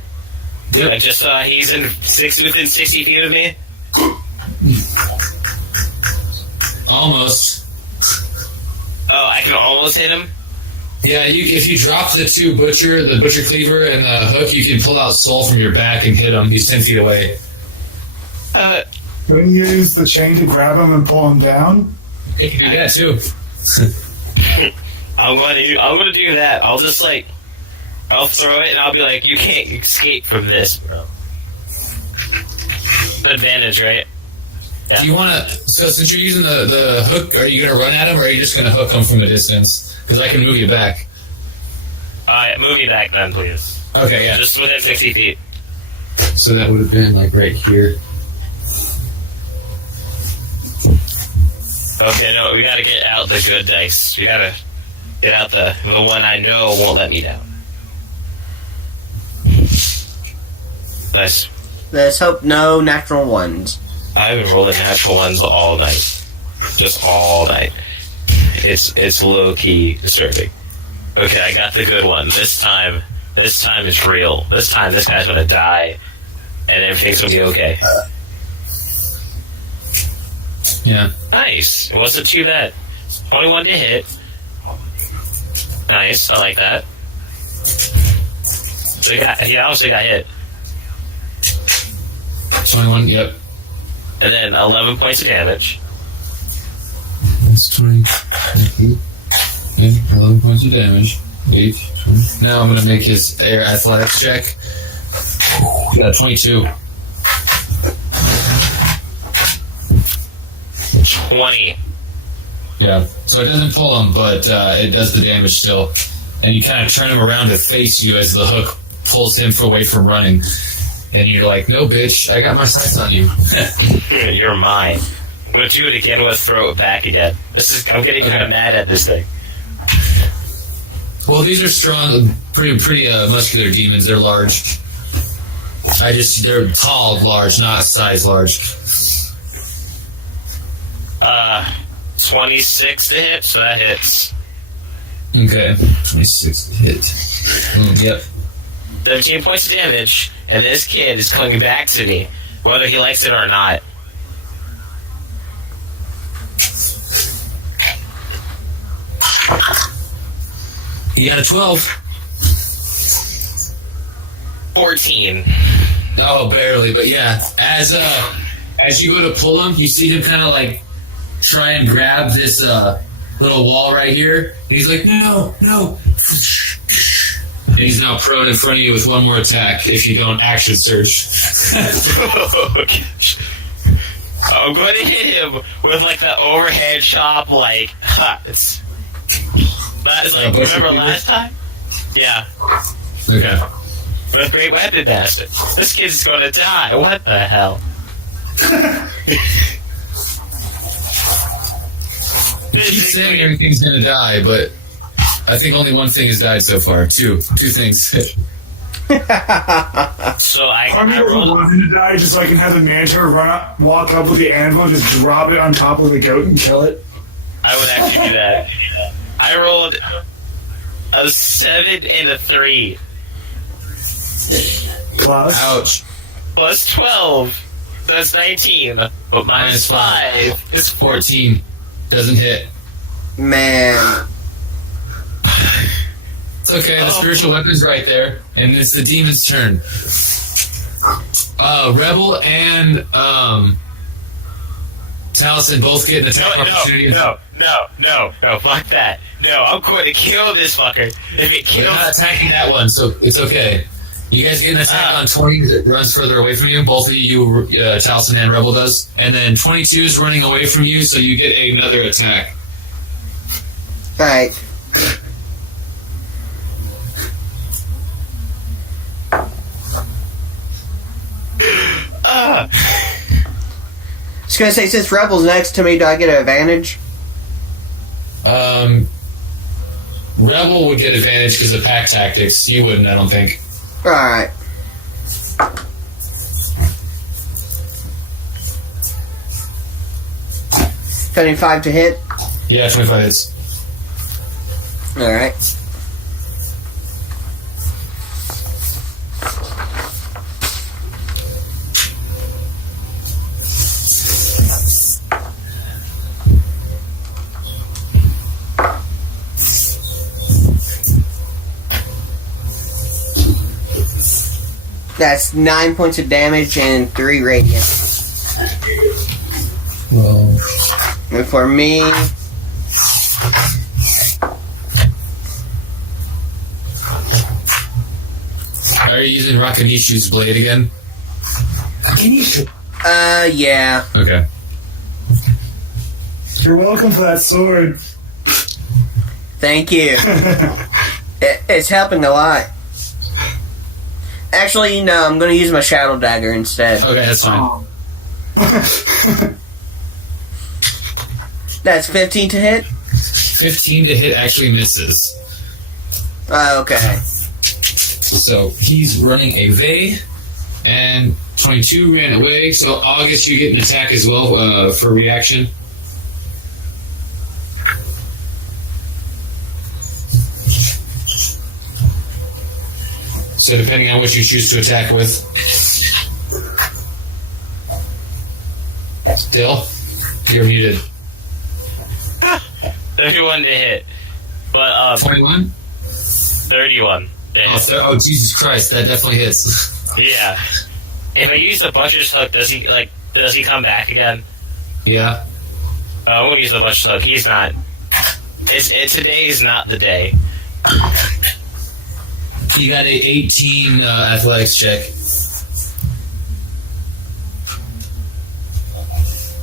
Yep. I just saw he's within 60 feet of me. Almost. Oh, I can almost hit him. Yeah, if you drop the the butcher cleaver and the hook, you can pull out Soul from your back and hit him. He's 10 feet away. Couldn't you use the chain to grab him and pull him down? You can do that too. I'm gonna do that. I'll just I'll throw it and I'll be like, you can't escape from this, bro. Advantage, right? Yeah. Do you want to? So since you're using the hook, are you going to run at him, or are you just going to hook him from a distance? Because I can move you back. Move me back then, please. Okay, yeah. Just within 60 feet. So that would have been like right here. Okay, no, we gotta get out the good dice. We gotta get out the one I know won't let me down. Nice. Let's hope no natural ones. I've been rolling natural ones all night. Just all night. It's low-key disturbing. Okay, I got the good one. This time is real. This time this guy's gonna die, and everything's gonna be okay. Yeah. Nice. It wasn't too bad. 21 to hit. Nice. I like that. So he obviously got hit. 21. Yep. And then 11 points of damage. That's 20. 11 points of damage. 8. 20. Now I'm going to make his air athletics check. Yeah, 22. 20. Yeah. So it doesn't pull him, but it does the damage still. And you kind of turn him around to face you as the hook pulls him away from running. And you're like, no, bitch, I got my sights on you. You're mine. I'm gonna do it again. I'm gonna throw it back again. I'm getting kind of mad at this thing. Well, these are strong, pretty muscular demons. They're large. They're tall, large, not size large. 26 to hit, so that hits. Okay, 26 to hit. Yep. 17 points of damage, and this kid is coming back to me, whether he likes it or not. He got a 12. 14. Oh, barely, but yeah. As you go to pull him, you see him kind of like try and grab this little wall right here. And he's like, no. And he's now prone in front of you with one more attack if you don't action surge. I'm going to hit him with like the overhead chop, like, it's. That is like, remember last time? Yeah. Okay. With Great Weapon Master. This kid's going to die. What the hell? You keep saying everything's gonna die, but I think only one thing has died so far. Two things. So I doesn't rolled. want him to die just so I can have the Minotaur walk up with the anvil and just drop it on top of the goat and kill it. I would actually do that. I rolled a 7 and a 3 Plus. Ouch. plus 12. That's 19. But minus 5 is 14. Doesn't hit. Man. It's okay, the spiritual weapon's right there, and it's the demon's turn. Rebel and Taliesin both get an attack opportunity. No, fuck that. No, I'm going to kill this fucker. If it You're kills... not attacking that one, so it's okay. You guys get an attack on 20 that runs further away from you. Both of you, Taliesin and Rebel does. And then 22 is running away from you, so you get another attack. Alright. I was gonna say, since Rebel's next to me, do I get an advantage? Rebel would get advantage because of pack tactics. You wouldn't, I don't think. Alright. Cutting 5 to hit. Yeah, 25 hits. Alright. That's 9 points of damage and 3 radiant. Well, And for me, are you using Rakanishu's blade again? yeah. Okay. You're welcome for that sword. Thank you. It's helping a lot. Actually, no, I'm going to use my Shadow Dagger instead. Okay, that's fine. That's 15 to hit? 15 to hit actually misses. Okay. So he's running away, and 22 ran away. So August, you get an attack as well for reaction. So depending on what you choose to attack with. Dill, you're muted. 31 to hit. But, 21? 31. Oh, Jesus Christ, that definitely hits. Yeah. If I use the butcher's hook, does he come back again? Yeah. I'm gonna use the butcher's hook. He's not. Today is not the day. You got a 18 athletics check.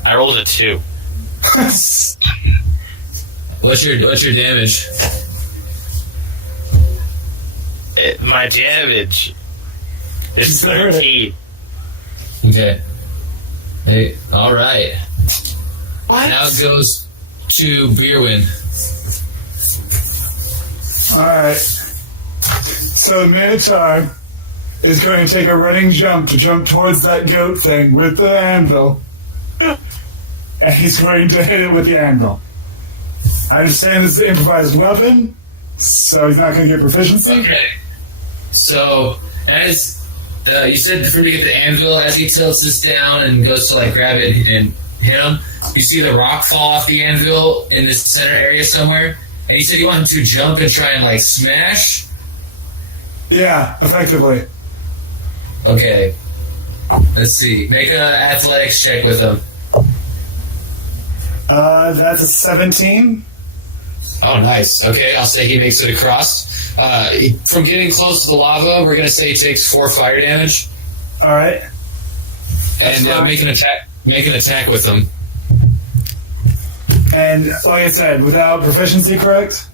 I rolled a 2. What's your damage? My damage is 13. Okay. Hey, all right. What? Now it goes to Beerwin. Alright. So Minotaur is going to take a running jump to jump towards that goat thing with the anvil. And he's going to hit it with the anvil. I understand this is an improvised weapon, so he's not going to get proficiency. Okay. So, as you said for me to get the anvil, as he tilts this down and goes to grab it and hit him, you see the rock fall off the anvil in this center area somewhere. And you said you want him to jump and try and smash? Yeah, effectively. Okay. Let's see. Make an athletics check with him. That's a 17. Oh, nice. Okay, I'll say he makes it across. From getting close to the lava, we're going to say he takes 4 fire damage. Alright. And make an attack with him. And like I said, without proficiency, correct?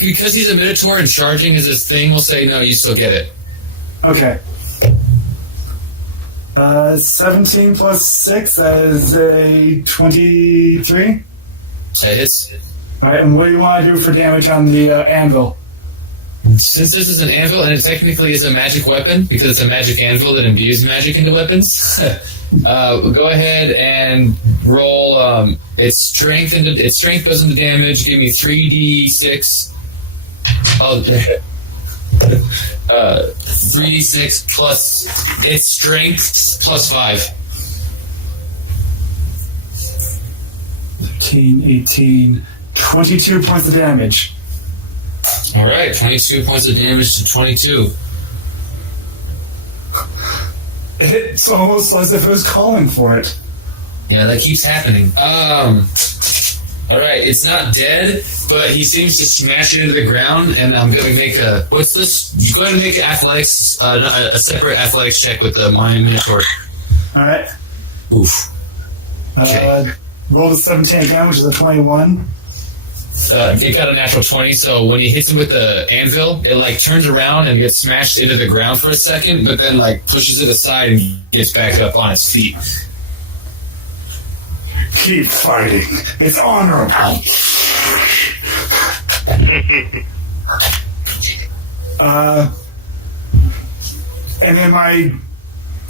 Because he's a Minotaur and charging is his thing, we'll say no, you still get it. Okay. 17 plus 6, that is a 23. That hits. Alright, and what do you want to do for damage on the anvil? since this is an anvil and it technically is a magic weapon because it's a magic anvil that imbues magic into weapons, go ahead and roll its strength goes into damage. Give me 3d6. 3d6 plus its strength plus 5. 15, 18, 22 points of damage. All right, 22 points of damage to 22. It's almost as if it was calling for it. Yeah, that keeps happening. All right, it's not dead, but he seems to smash it into the ground, and I'm going to make a... What's this? Go ahead and make an athletics, a separate athletics check with the Mind Minotaur. All right. Oof. Okay. Rolled a 17 again, which is a 21. It got a natural 20, so when he hits him with the anvil, it like turns around and gets smashed into the ground for a second, but then like pushes it aside and gets back up on its feet. Keep fighting. It's honorable. And then my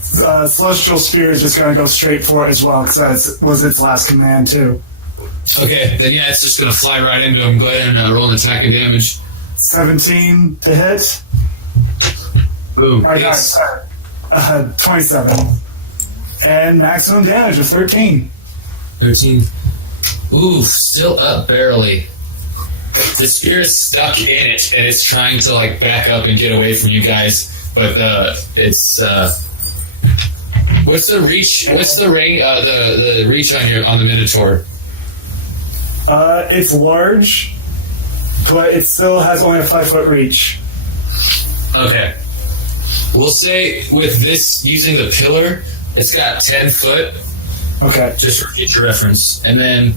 celestial spear is just going to go straight for it as well, because that was its last command too. Okay, then yeah, it's just going to fly right into him. Go ahead and roll an attack and damage. 17 to hit. Boom. Or, Yes. 27. And maximum damage of 13. 13. Ooh, still up barely. The spear is stuck in it, and it's trying to like back up and get away from you guys. But it's what's the reach? What's the range? The reach on the Minotaur? It's large, but it still has only a 5-foot reach. Okay. We'll say with this using the pillar, it's got 10 foot. Okay. Just for future reference, and then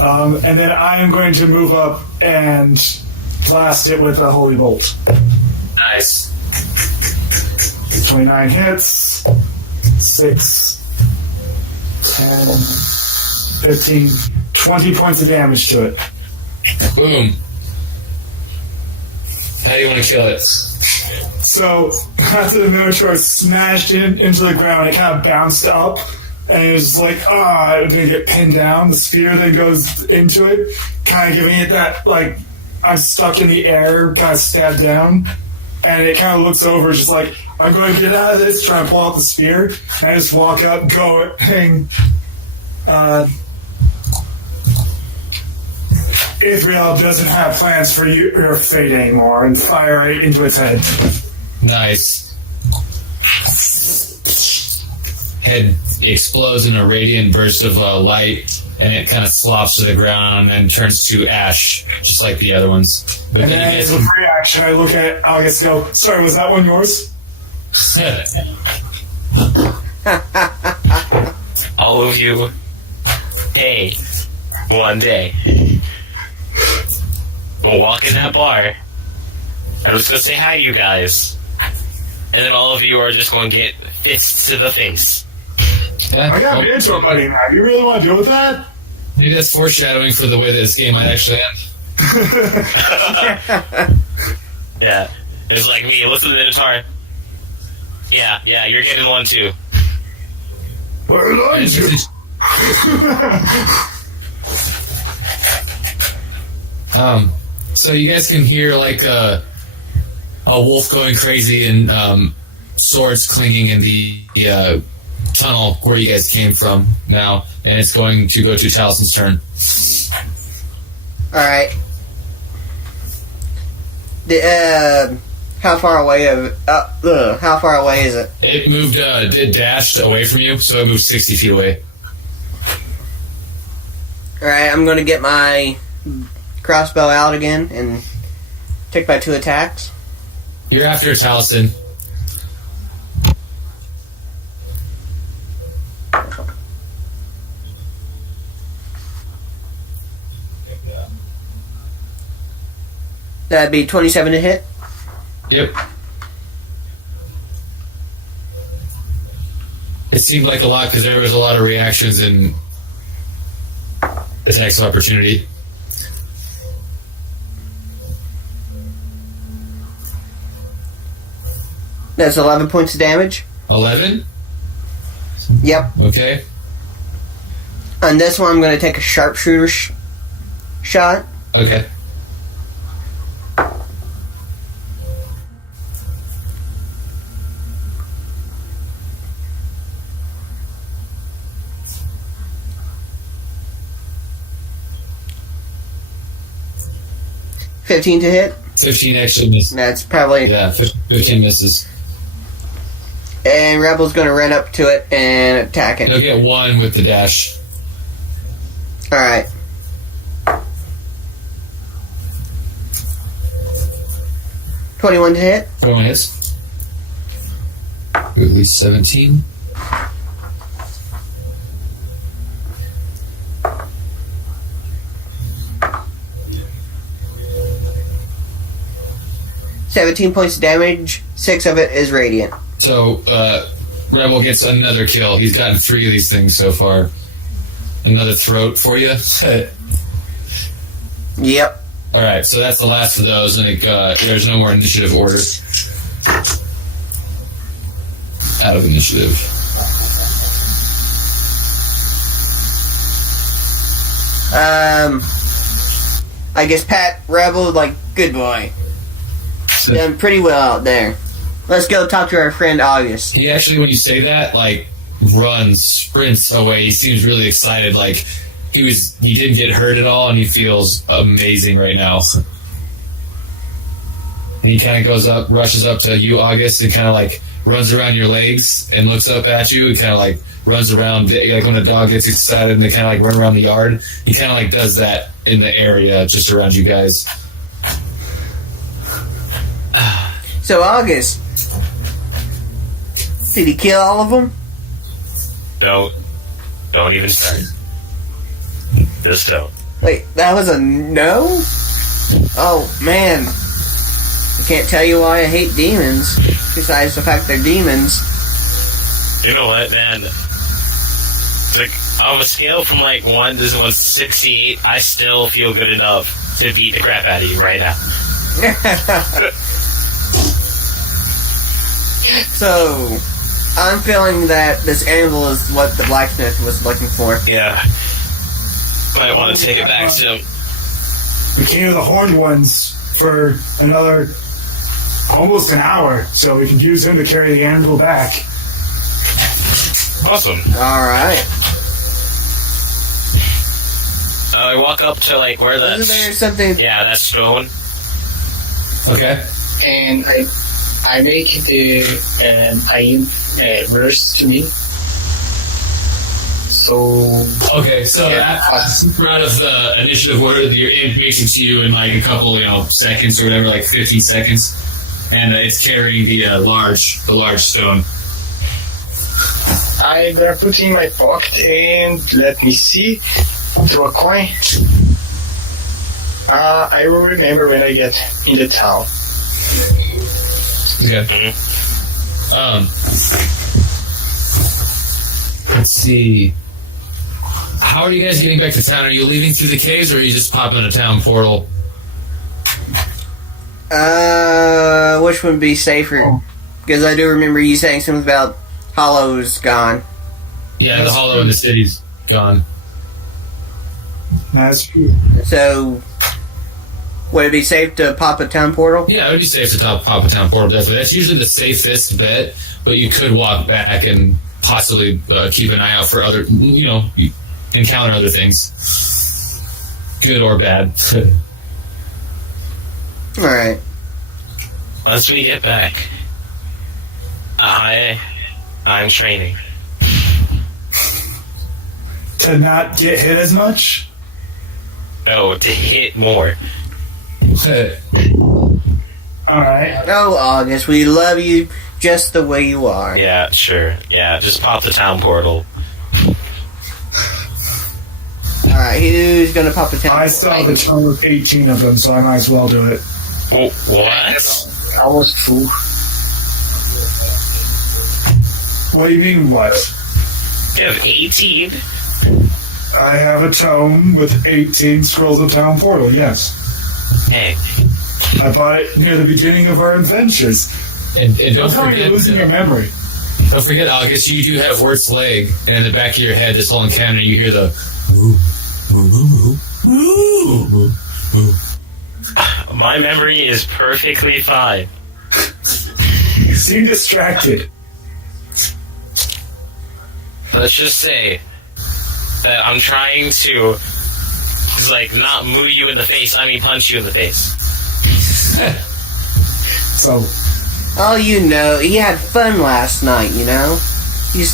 I am going to move up and blast it with a holy bolt. nice. 29 hits, 6, 10, 15, 20 points of damage to it. Boom. How do you want to kill it? So, after the Minotaur smashed into the ground, it kind of bounced up, and it was like, it didn't get pinned down. The spear then goes into it, kind of giving it that, like, I'm stuck in the air, kind of stabbed down. And it kind of looks over, just like, I'm going to get out of this, try and pull out the spear. And I just walk up, go, hang. Ithriel doesn't have plans for your fate anymore, and fire right into its head. Nice. Head explodes in a radiant burst of light, and it kind of slops to the ground and turns to ash, just like the other ones. But And then as a free action, I look at August and go, sorry, was that one yours? All of you, hey, one day, we'll walk in that bar, I'm just going to say hi to you guys, and then all of you are just going to get fists to the face. Yeah, I got Minotaur buddy now. You really want to deal with that? Maybe that's foreshadowing for the way that this game might actually end. Yeah, it's like me, look at the Minotaur. Yeah, you're getting one too. Where did you? So you guys can hear like a wolf going crazy and swords clinging in the tunnel where you guys came from now, and it's going to go to Talison's turn. Alright. How far away is it? It moved, it dashed away from you, so it moved 60 feet away. Alright, I'm gonna get my crossbow out again and take my 2 attacks. You're after Taliesin. That'd be 27 to hit. Yep. It seemed like a lot because there was a lot of reactions and attacks of opportunity. That's 11 points of damage. 11? Yep. Okay. On this one, I'm going to take a sharpshooter shot. Okay. $15 to hit. 15 actually misses. That's probably... Yeah, 15 misses. And Rebel's going to run up to it and attack it. He'll get 1 with the dash. Alright. $21 to hit. 21 hits. At least 17. $17 points of damage. 6 of it is radiant. So, Rebel gets another kill. He's gotten 3 of these things so far. Another throat for you. Yep. Alright, so that's the last of those, and there's no more initiative order. Out of initiative. I guess Pat, Rebel, good boy. Done pretty well out there. Let's go talk to our friend August. He actually, when you say that, runs, sprints away. He seems really excited, he didn't get hurt at all, and he feels amazing right now. And he kind of goes up, rushes up to you, August, and kind of runs around your legs and looks up at you. He kind of runs around, when a dog gets excited and they kind of run around the yard. He kind of does that in the area just around you guys. So August, did he kill all of them? Don't even start. Just don't. Wait, that was a no? Oh, man. I can't tell you why I hate demons, besides the fact they're demons. You know what, man? On a scale from 1 to 168, I still feel good enough to beat the crap out of you right now. So, I'm feeling that this anvil is what the blacksmith was looking for. Yeah. Might want to take it back soon. We came to the horned ones for another almost an hour, so we can use him to carry the anvil back. Awesome. Alright. I walk up to where that. Isn't there something? Yeah, that stone. Okay. And I make the verse to me. So Okay, so out of the initiative order, your imp makes it to you in a couple, seconds or whatever, 15 seconds, and it's carrying the large stone. I'm gonna put in my pocket and let me see. Throw a coin. I will remember when I get in the town. Okay. Let's see. How are you guys getting back to town? Are you leaving through the caves, or are you just popping a town portal? Which would be safer? Because I do remember you saying something about Hollow's gone. Yeah, the hollow in the city's gone. That's true. So, would it be safe to pop a town portal? Yeah, it would be safe to pop a town portal, definitely. That's usually the safest bet, but you could walk back and possibly keep an eye out for other, encounter other things. Good or bad. Alright. Once we get back, I'm training. To not get hit as much? No, to hit more. Alright. Oh, August, we love you just the way you are. Yeah, sure. Yeah, just pop the town portal. Alright, who's gonna pop the town portal? I saw the town with 18 of them, so I might as well do it. Oh, what? Almost full. What do you mean, what? You have 18? I have a tome with 18 scrolls of town portal, yes. Hey. I bought it near the beginning of our adventures. And don't Don't tell me you're forget, losing your memory. don't forget, August, you do have Wirt's leg, and in the back of your head, this whole encounter, you hear the My memory is perfectly fine. You seem distracted. Let's just say that I'm trying to, like, not moo you in the face, I mean punch you in the face. So, Oh, you know, he had fun last night, you know? He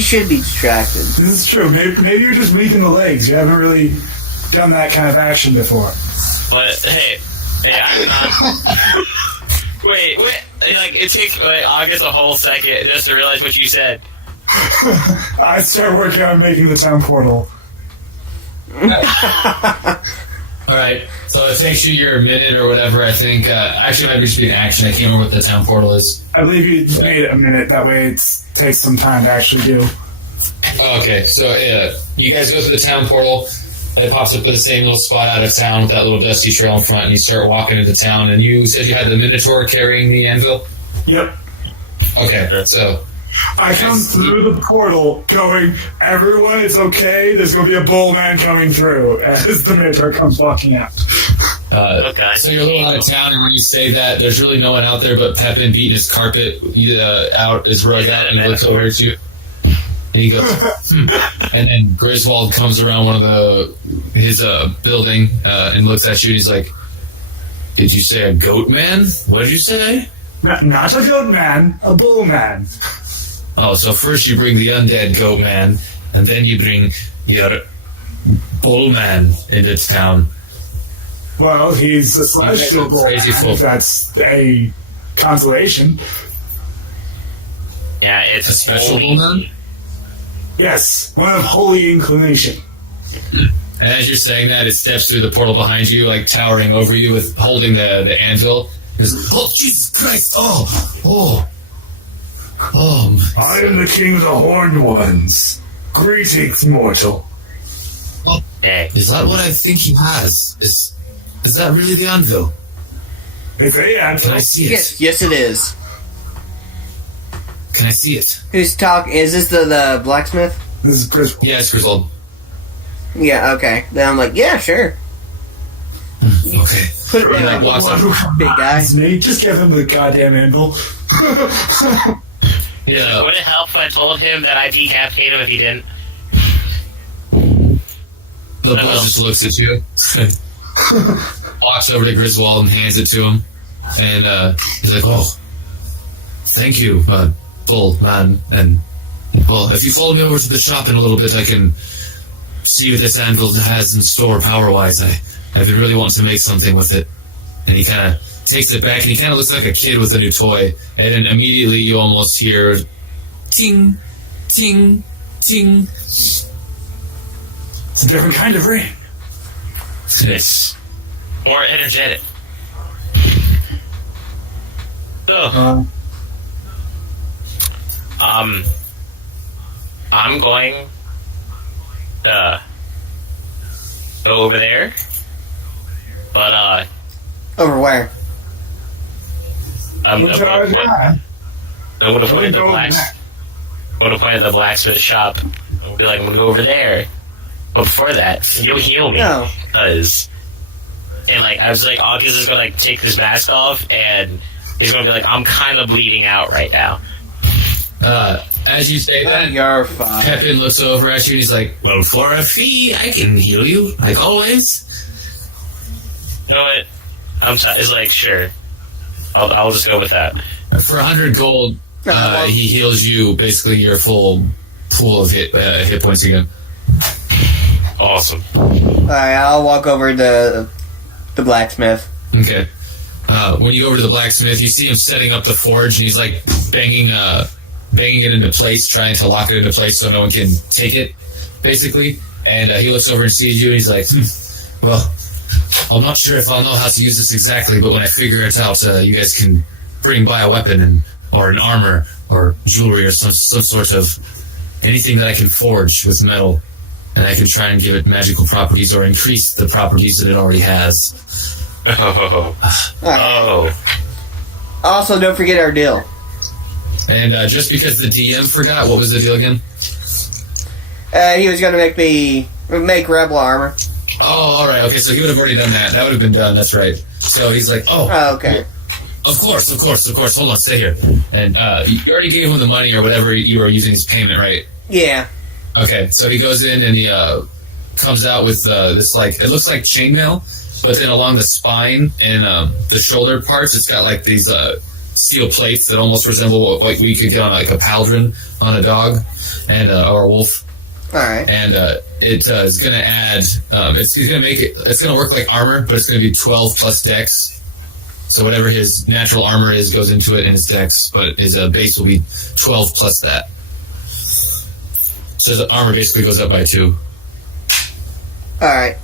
should be distracted. this is true. Maybe you're just weak in the legs. You haven't really done that kind of action before. But, hey, I'm not... wait, like, it takes, like, August a whole second just to realize what you said. I start working on making the town portal. Alright, so it takes you your minute or whatever, I think. Actually, it might just be an action. I can't remember what the town portal is. I believe you made it a minute. That way it takes some time to actually do. Okay, so you guys go through the town portal. It pops up at the same little spot out of town with that little dusty trail in front, and you start walking into town. And you said you had the Minotaur carrying the anvil? Yep. Okay, so... I come through the portal going, everyone, it's okay. There's going to be a bull man coming through as the Minotaur comes walking out. Okay. So you're a little out of town, and when you say that, there's really no one out there but Pepin beating his carpet out, his rug out, and he looks over at you. And he goes, And then Griswold comes around one of his building and looks at you, and he's like, "Did you say a goat man? What did you say?" Not a goat man, a bull man. Oh, so first you bring the undead goat man, and then you bring your bull man into town. Well, he's a celestial bull Crazy man, fool. if that's a consolation. Yeah, it's A special holy. bull man? Yes, one of holy inclination. And as you're saying that, it steps through the portal behind you, like towering over you, with holding the anvil. It goes, "Oh, Jesus Christ! Oh! I am the king of the horned ones. Greetings, mortal. Hey, Is that what I think he has? Is that really the anvil? If they Can I answer, see it? Yes, it is. Can I see it? Who's talking? Is this the blacksmith? this is Chris. Yeah, it's Griswold. Yeah, okay. Then I'm like, yeah, sure. Okay. Put it He like in. walks up. Big guy. It's me. Just give him the goddamn anvil. Yeah. would it help if I told him that I decapitate him if he didn't? The boss just looks at you, walks over to Griswold and hands it to him, and he's like, "Oh, thank you, bull man. And well, if you follow me over to the shop in a little bit, I can see what this anvil has in store power-wise. I've been really wanting to make something with it." And he kind of takes it back, and he kind of looks like a kid with a new toy. And then immediately you almost hear, ting, ting, ting. It's a different kind of ring. It's more energetic. So, I'm going go over there, but Over where? I'm Which are gonna point at the Go blacksmith. back. I'm gonna point at the blacksmith shop. I'm gonna be like, I'm gonna go over there. But before that, you'll heal me, No. and like I was like, August is gonna like take his mask off, and he's gonna be like, I'm kind of bleeding out right now. As you say that, You're fine. Pepin looks over at you and he's like, "Well, for a fee, I can heal you, like always." You know what? It's like, sure. I'll just go with that. For 100 gold, he heals you basically your full pool of hit points again. Awesome. Alright, I'll walk over to the blacksmith. Okay. When you go over to the blacksmith, you see him setting up the forge, and he's like banging it into place, trying to lock it into place so no one can take it, basically. And he looks over and sees you, and he's like, "Well, I'm not sure if I'll know how to use this exactly, but when I figure it out, you guys can bring by a weapon or an armor or jewelry or some sort of anything that I can forge with metal, and I can try and give it magical properties or increase the properties that it already has." Oh. Alright. Oh. Also, don't forget our deal. And just because the DM forgot, what was the deal again? He was going to make rebel armor. Oh, all right. Okay, so he would have already done that. That would have been done. That's right. So he's like, oh, okay. Of course. Hold on, stay here. And you already gave him the money or whatever you were using as payment, right? Yeah. Okay, so he goes in and he comes out with this, like, it looks like chainmail, but then along the spine and the shoulder parts, it's got like these steel plates that almost resemble what we could get on like a pauldron on a dog and or a wolf. All right. And it is going to add. He's going to make it. It's going to work like armor, but it's going to be 12 plus dex. So whatever his natural armor is goes into it in his dex, but his base will be 12 plus that. So his armor basically goes up by 2. All right.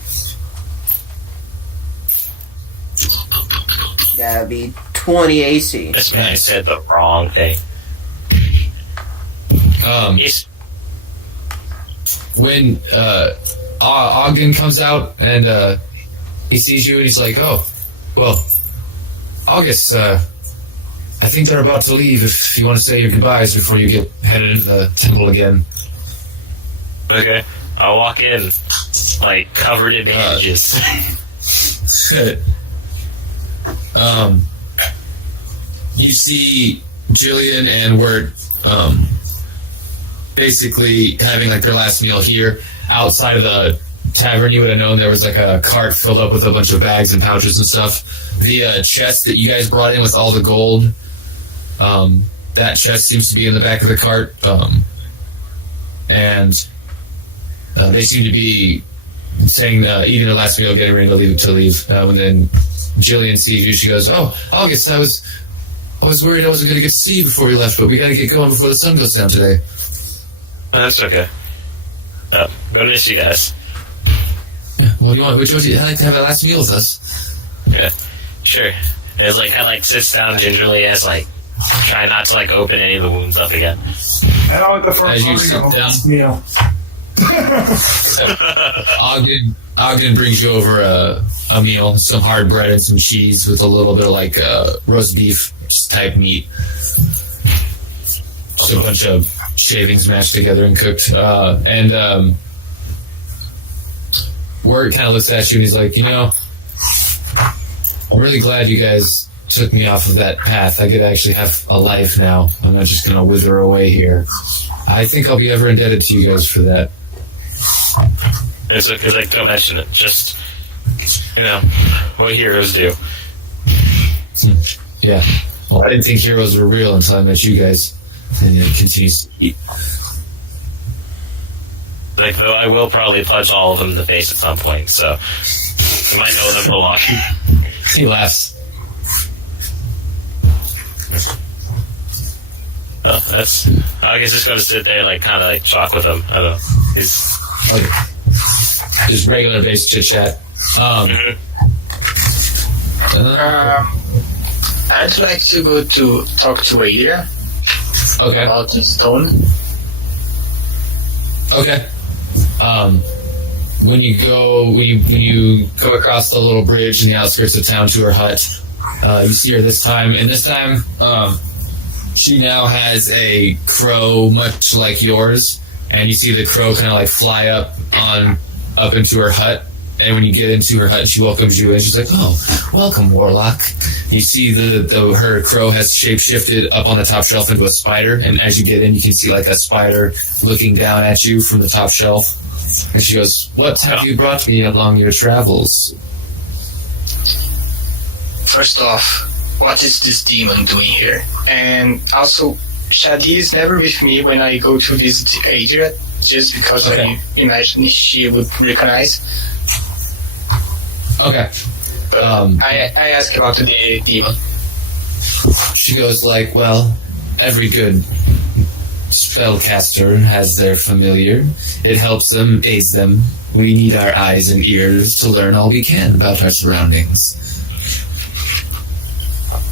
That would be 20 AC. This man said the wrong thing. Yes. When Ogden comes out and he sees you and he's like, oh, well, August, I think they're about to leave if you want to say your goodbyes before you get headed into the temple again. Okay. I'll walk in, like, covered in bandages. You see Jillian and Wirt basically having like their last meal here. Outside of the tavern, you would have known there was like a cart filled up with a bunch of bags and pouches and stuff. The chest that you guys brought in with all the gold, that chest seems to be in the back of the cart. And they seem to be saying, eating their last meal, getting ready to leave. When then Jillian sees you, she goes, "Oh, August, I was worried I wasn't going to get to see you before we left, but we got to get going before the sun goes down today." That's okay. I'm gonna miss you guys. Yeah, well, would you like to have a last meal with us? Yeah, sure. It's like I sits down gingerly as try not to open any of the wounds up again. And I want the first As you sit down, meal. Ogden brings you over a meal, some hard bread and some cheese with a little bit of roast beef type meat. Just a bunch of shavings mashed together and cooked. Wirt kind of looks at you and he's like, I'm really glad you guys took me off of that path. I could actually have a life now. I'm not just going to wither away here. I think I'll be ever indebted to you guys for that. It's okay, don't mention it. Just, what heroes do. Yeah. Well, I didn't think heroes were real until I met you guys. And it continues to eat. Though I will probably punch all of them in the face at some point, so you might know them for long. He laughs. Oh, I guess just gonna sit there and kind of talk with him. I don't know. He's Okay. Just regular base chit chat. I'd like to go to talk to Adria Okay. about the stone. Okay. When you go across the little bridge in the outskirts of town to her hut, you see her this time, and this time, she now has a crow much like yours, and you see the crow kind of fly up into her hut. And when you get into her hut, she welcomes you, and she's like, "Oh, welcome, Warlock." You see her crow has shape-shifted up on the top shelf into a spider, and as you get in, you can see a spider looking down at you from the top shelf. And she goes, "What have you brought me along your travels?" First off, what is this demon doing here? And also, Shadi is never with me when I go to visit Adria, just because Okay. I imagine she would recognize. Okay. But I ask about the demon. She goes well, every good spellcaster has their familiar. It helps them, aids them. We need our eyes and ears to learn all we can about our surroundings.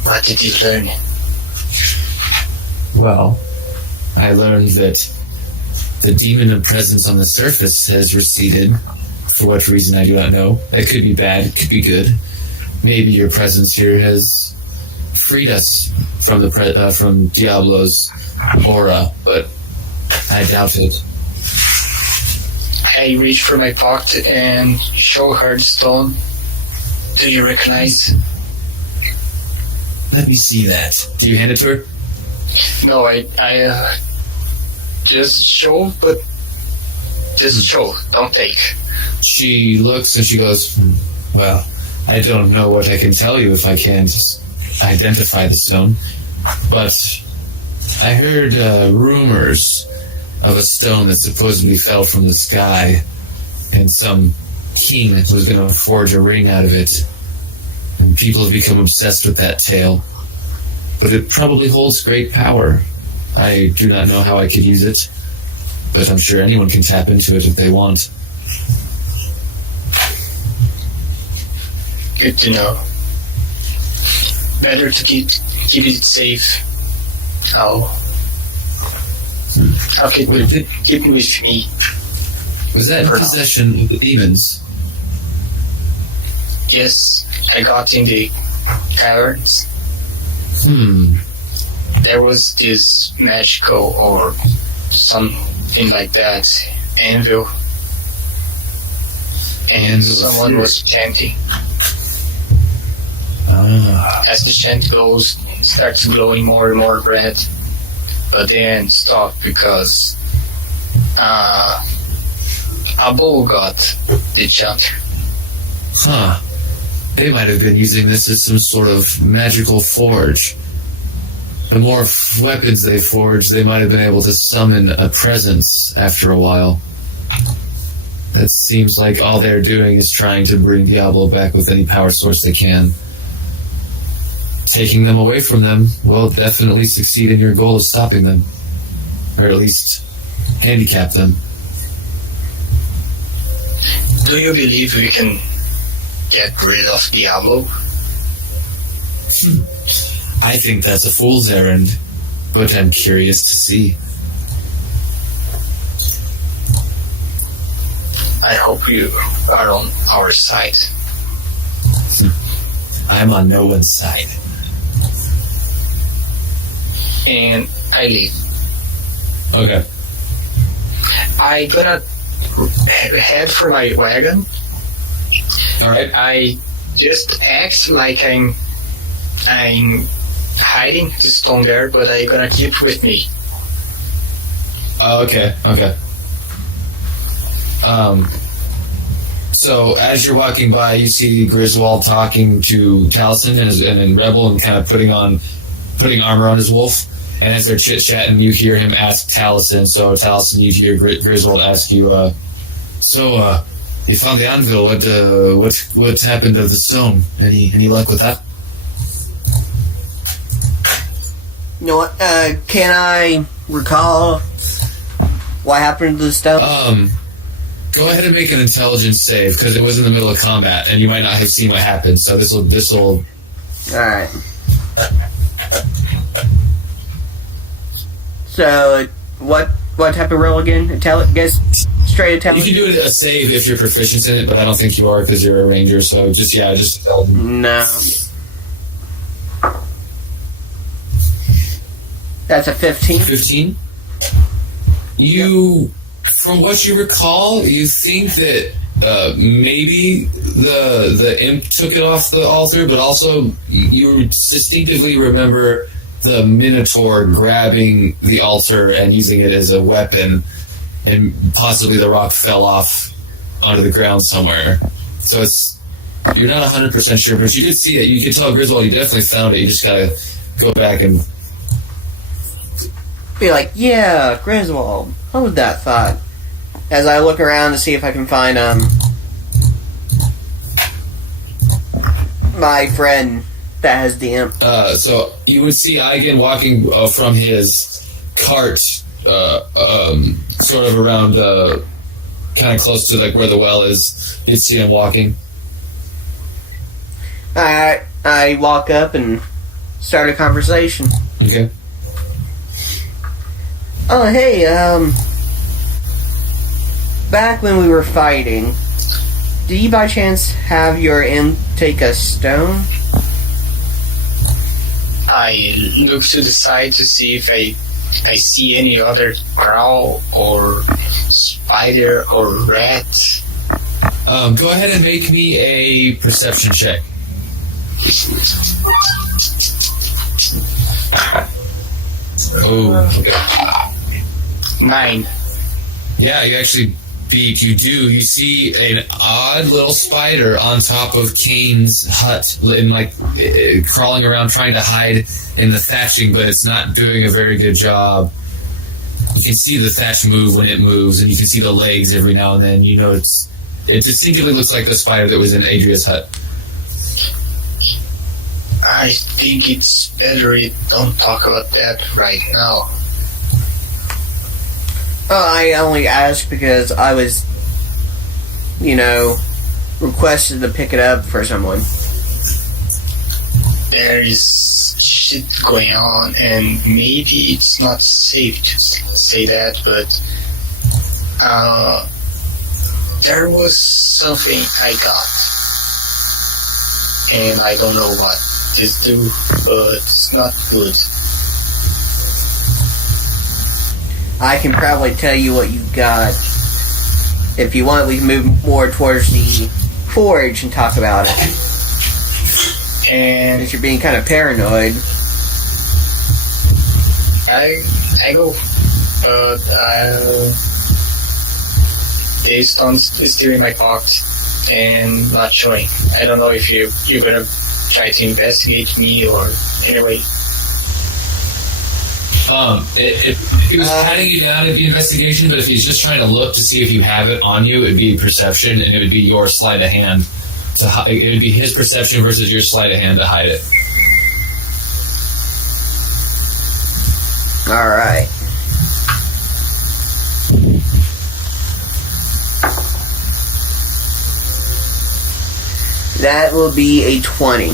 What did you learn? Well, I learned that the demon of presence on the surface has receded. For what reason, I do not know. It could be bad, it could be good. Maybe your presence here has freed us from from Diablo's aura, but I doubt it. I reach for my pocket and show her the stone. Do you recognize? Let me see that. Do you hand it to her? No, I just show, but just show, don't take. She looks and she goes, well, I don't know what I can tell you if I can't identify the stone, but I heard rumors of a stone that supposedly fell from the sky, and some king was going to forge a ring out of it, and people have become obsessed with that tale. But it probably holds great power. I do not know how I could use it, but I'm sure anyone can tap into it if they want. Good to know. Better to keep it safe. I'll keep it with me. Was that in possession of the demons? Yes, I got in the caverns. There was this magical or something like that anvil, and someone was chanting. As the chant goes, it starts glowing more and more red, but then stopped because a bull got the chanter. Huh. They might have been using this as some sort of magical forge. The more weapons they forge, they might have been able to summon a presence after a while. That seems like all they're doing is trying to bring Diablo back with any power source they can. Taking them away from them will definitely succeed in your goal of stopping them. Or at least handicap them. Do you believe we can get rid of Diablo? I think that's a fool's errand, but I'm curious to see. I hope you are on our side. I'm on no one's side. And I leave. Okay. I gonna head for my wagon. Alright. I just act like I'm hiding the stone there, but I gonna keep with me. Okay. So as you're walking by, you see Griswold talking to Taliesin and then Rebel and kind of putting armor on his wolf. And as they're chit-chatting, you hear him ask Taliesin. So Taliesin, you hear Griswold ask you, you found the anvil. What happened to the stone? Any luck with that? You know what? Can I recall what happened to the stone? Go ahead and make an intelligence save because it was in the middle of combat, and you might not have seen what happened. So this will. All right. So what type of roll again? Guess straight intelligence. You can do a save if you're proficient in it, but I don't think you are because you're a ranger. So just intelligence. No. That's a 15. 15? From what you recall, you think that maybe the imp took it off the altar, but also you distinctively remember the Minotaur grabbing the altar and using it as a weapon, and possibly the rock fell off onto the ground somewhere. So you're not 100% sure, but you could see it. You could tell Griswold you definitely found it. You just gotta go back and be like, yeah, Griswold, hold that thought. As I look around to see if I can find my friend that has the imp. So you would see Eigen walking from his cart, sort of around, kind of close to like where the well is. You'd see him walking. I walk up and start a conversation. Okay. Oh, hey, back when we were fighting, did you by chance have your imp take a stone? I look to the side to see if I see any other crow or spider or rat. Go ahead and make me a perception check. Oh, okay. 9. Yeah, you actually beat. You do. You see an odd little spider on top of Kane's hut, and crawling around trying to hide in the thatching, but it's not doing a very good job. You can see the thatch move when it moves, and you can see the legs every now and then. You know, it distinctly looks like the spider that was in Adria's hut. I think it's better we don't talk about that right now. I only asked because I was, requested to pick it up for someone. There is shit going on, and maybe it's not safe to say that, but there was something I got, and I don't know what this do, but it's not good. I can probably tell you what you got. If you want, we can move more towards the forge and talk about it. And Since you're being kind of paranoid. I go, the stone is still in my pocket and not showing. I don't know if you're gonna try to investigate me or anyway. If he was patting you down, it'd be investigation, but if he's just trying to look to see if you have it on you, it'd be perception, and it would be your sleight of hand. It would be his perception versus your sleight of hand to hide it. Alright. That will be a 20.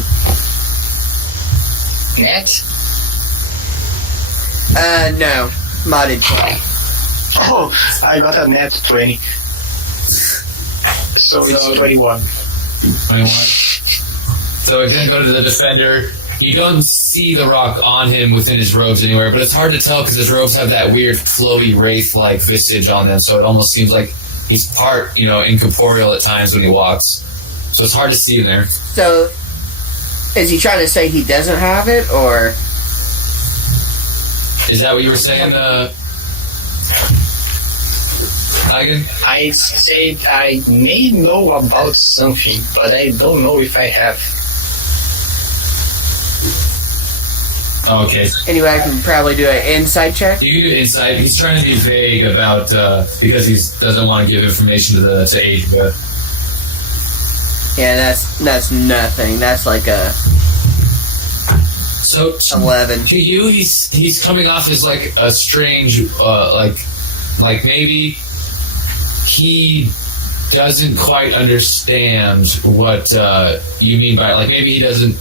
Net? No. Modded 20. Oh, I got a net 20. So it's 21. 21. So again, go to the defender. You don't see the rock on him within his robes anywhere, but it's hard to tell because his robes have that weird flowy wraith-like visage on them, so it almost seems like he's part, incorporeal at times when he walks. So it's hard to see in there. So, is he trying to say he doesn't have it, or? Is that what you were saying, Igan? I said I may know about something, but I don't know if I have. Okay. Anyway, I can probably do an insight check. You can do insight. He's trying to be vague about, because he doesn't want to give information to Adria. Yeah, that's nothing. That's like a So 11. to you, he's coming off as like a strange, like maybe he doesn't quite understand what you mean by, like, maybe he doesn't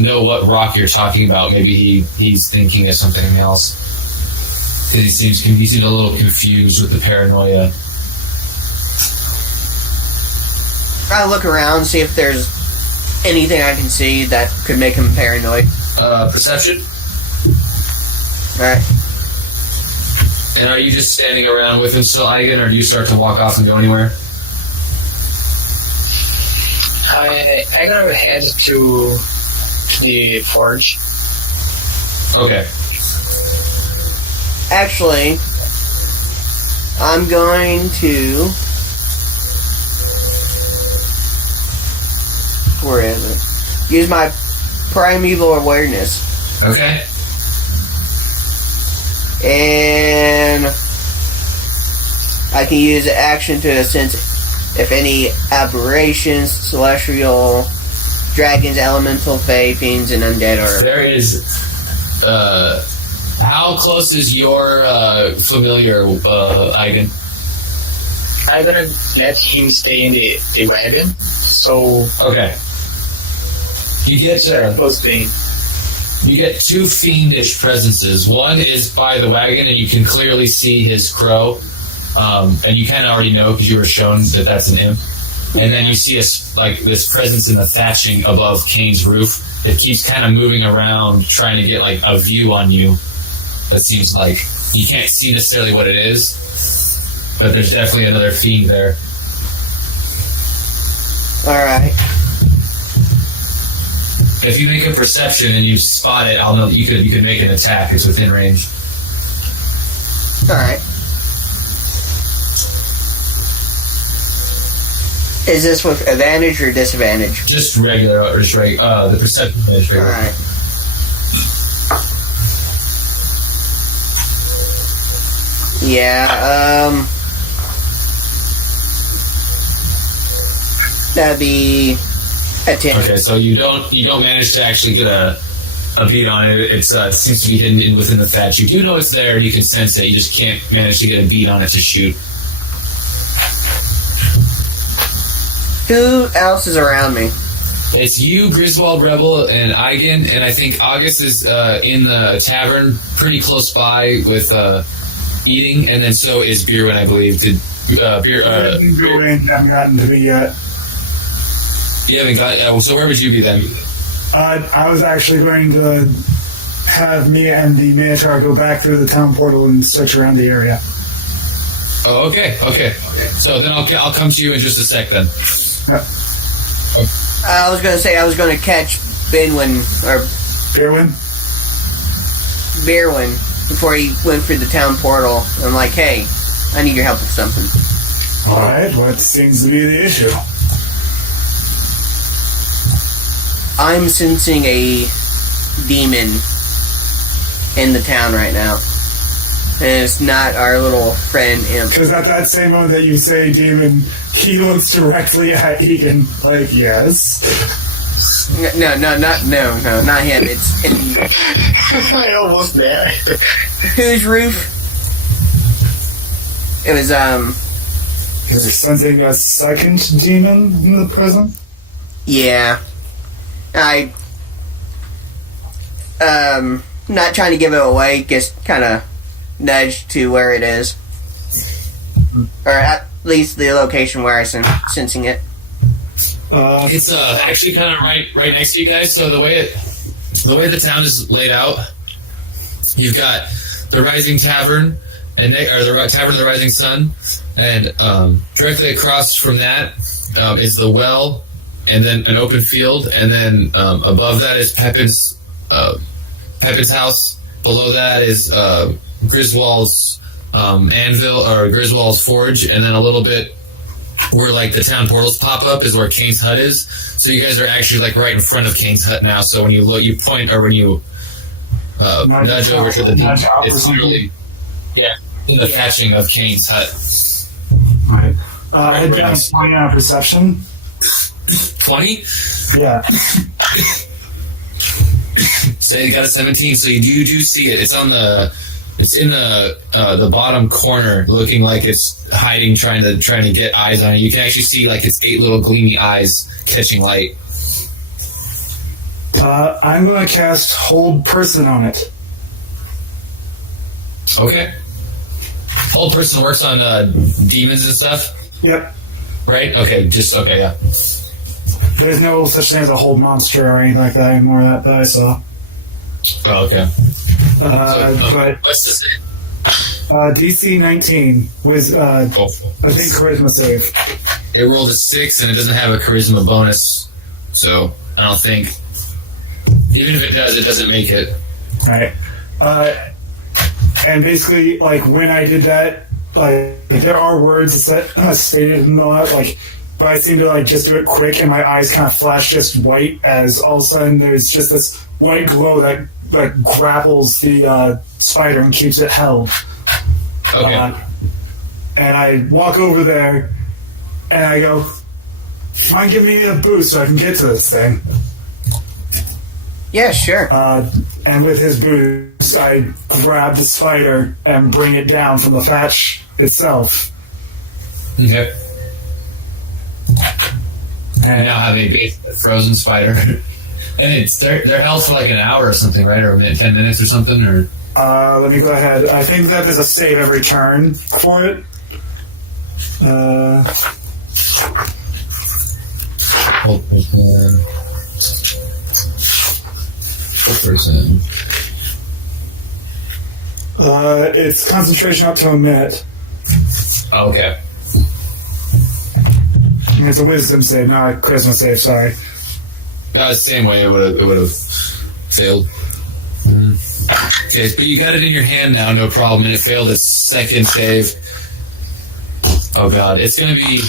know what rock you're talking about. Maybe he's thinking of something else because he seems a little confused with the paranoia. Try to look around, see if there's anything I can see that could make him paranoid. Perception. Alright. And are you just standing around with him still, Igan, or do you start to walk off and go anywhere? I gotta head to the forge. Okay. Actually, I'm going to... Where is it? Use my primeval awareness. Okay. And I can use the action to sense if any aberrations, celestial, dragons, elemental, fae, fiends, and undead are... There is... how close is your familiar, Igan? I'm gonna let him stay in the wagon. So Okay. You get close to him. you get two fiendish presences. One is by the wagon, and you can clearly see his crow. And you kind of already know because you were shown that that's an imp. and then you see like this presence in the thatching above Kane's roof. It keeps kind of moving around, trying to get like a view on you. That seems like you can't see necessarily what it is, but there's definitely another fiend there. Alright. If you make a perception and you spot it, I'll know that you could make an attack. It's within range. Alright. Is this with advantage or disadvantage? Just regular, or just the perception is regular. Alright. Yeah, that'd be a 10. Okay, so you don't manage to actually get a beat on it. It seems to be hidden within the thatch. You do know it's there, and you can sense it. You just can't manage to get a beat on it to shoot. Who else is around me? It's you, Griswold Rebel, and Eigen, and I think August is in the tavern pretty close by with eating, and then so is Beerwin, I believe. Did Beer? Haven't gotten to me yet. You haven't got. So where would you be then? I was actually going to have me and the Minotaur go back through the town portal and search around the area. Oh, okay. So then I'll come to you in just a sec then. I was gonna say I was gonna catch Benwin or Beerwin before he went through the town portal. I'm like, hey, I need your help with something. Alright, what seems to be the issue? I'm sensing a demon in the town right now. And it's not our little friend Imp. Because at that same moment that you say demon, he looks directly at Egan, like, yes. No, not him. It's in I almost there. whose roof? It was Is there sensing a second demon in the prison? yeah. I not trying to give it away, just kind of nudge to where it is, or at least the location where I'm sensing it. It's actually kind of right next to you guys. So the way the town is laid out, you've got the Rising Tavern, and the Tavern of the Rising Sun, and directly across from that is the well, and then an open field, and then above that is Pepin's house. Below that is Griswold's anvil, or Griswold's forge, and then a little bit where like the town portals pop up is where Kane's hut is. So you guys are actually like right in front of Kane's hut now. So when you look, you point, or when you nudge over to the demon, it's literally in the thatching of Kane's hut. Right. I had done a 20 on perception. 20? Yeah. So you got a 17. So you do see it. It's in the bottom corner, looking like it's hiding, trying to get eyes on it. You can actually see like its 8 little gleamy eyes catching light. I'm going to cast Hold Person on it. Okay. Hold Person works on demons and stuff. Yep. Right? Okay. Yeah. There's no such thing as a Hold Monster or anything like that anymore that I saw. Oh, okay. But What's this? DC 19 was, I think, Charisma save. It rolled a 6, and it doesn't have a charisma bonus, so I don't think. Even if it does, it doesn't make it. Right. And basically, like, when I did that, like, there are words that stated and all that, like, but I seem to, like, just do it quick, and my eyes kind of flash just white as all of a sudden there's just this white glow that, like, grapples the spider and keeps it held. Okay. And I walk over there, and I go, "Mind give me a boost so I can get to this thing." Yeah, sure. And with his boost, I grab the spider and bring it down from the thatch itself. Okay. You now have a base frozen spider. And it's they're held for like an hour or something, right? Or 10 minutes or something, or let me go ahead. I think that there's a save every turn for it. What person? What person? It's concentration up to a minute. Okay. It's a wisdom save, not a charisma save, sorry. Same way it would have failed. Okay, but you got it in your hand now, no problem, and it failed its second save. Oh god, it's gonna be.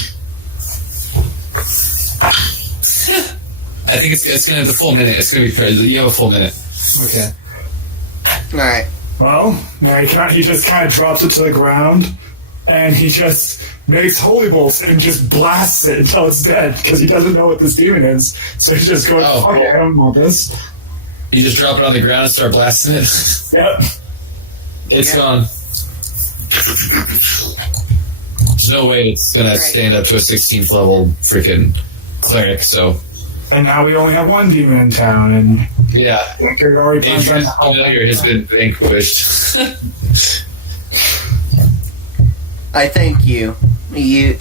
I think it's gonna the full minute. It's gonna be. You have a full minute. Okay. Alright. Well, now he just kind of drops it to the ground, and he just makes holy bolts and just blasts it until it's dead, because he doesn't know what this demon is. So he's just going, Oh, fuck it, I don't want this. You just drop it on the ground and start blasting it. Yep. It's gone. There's no way it's gonna stand up to a 16th level freaking cleric, so. And now we only have one demon in town, and Yeah. Wickard already plans Adrian's on familiar has been vanquished. I thank you.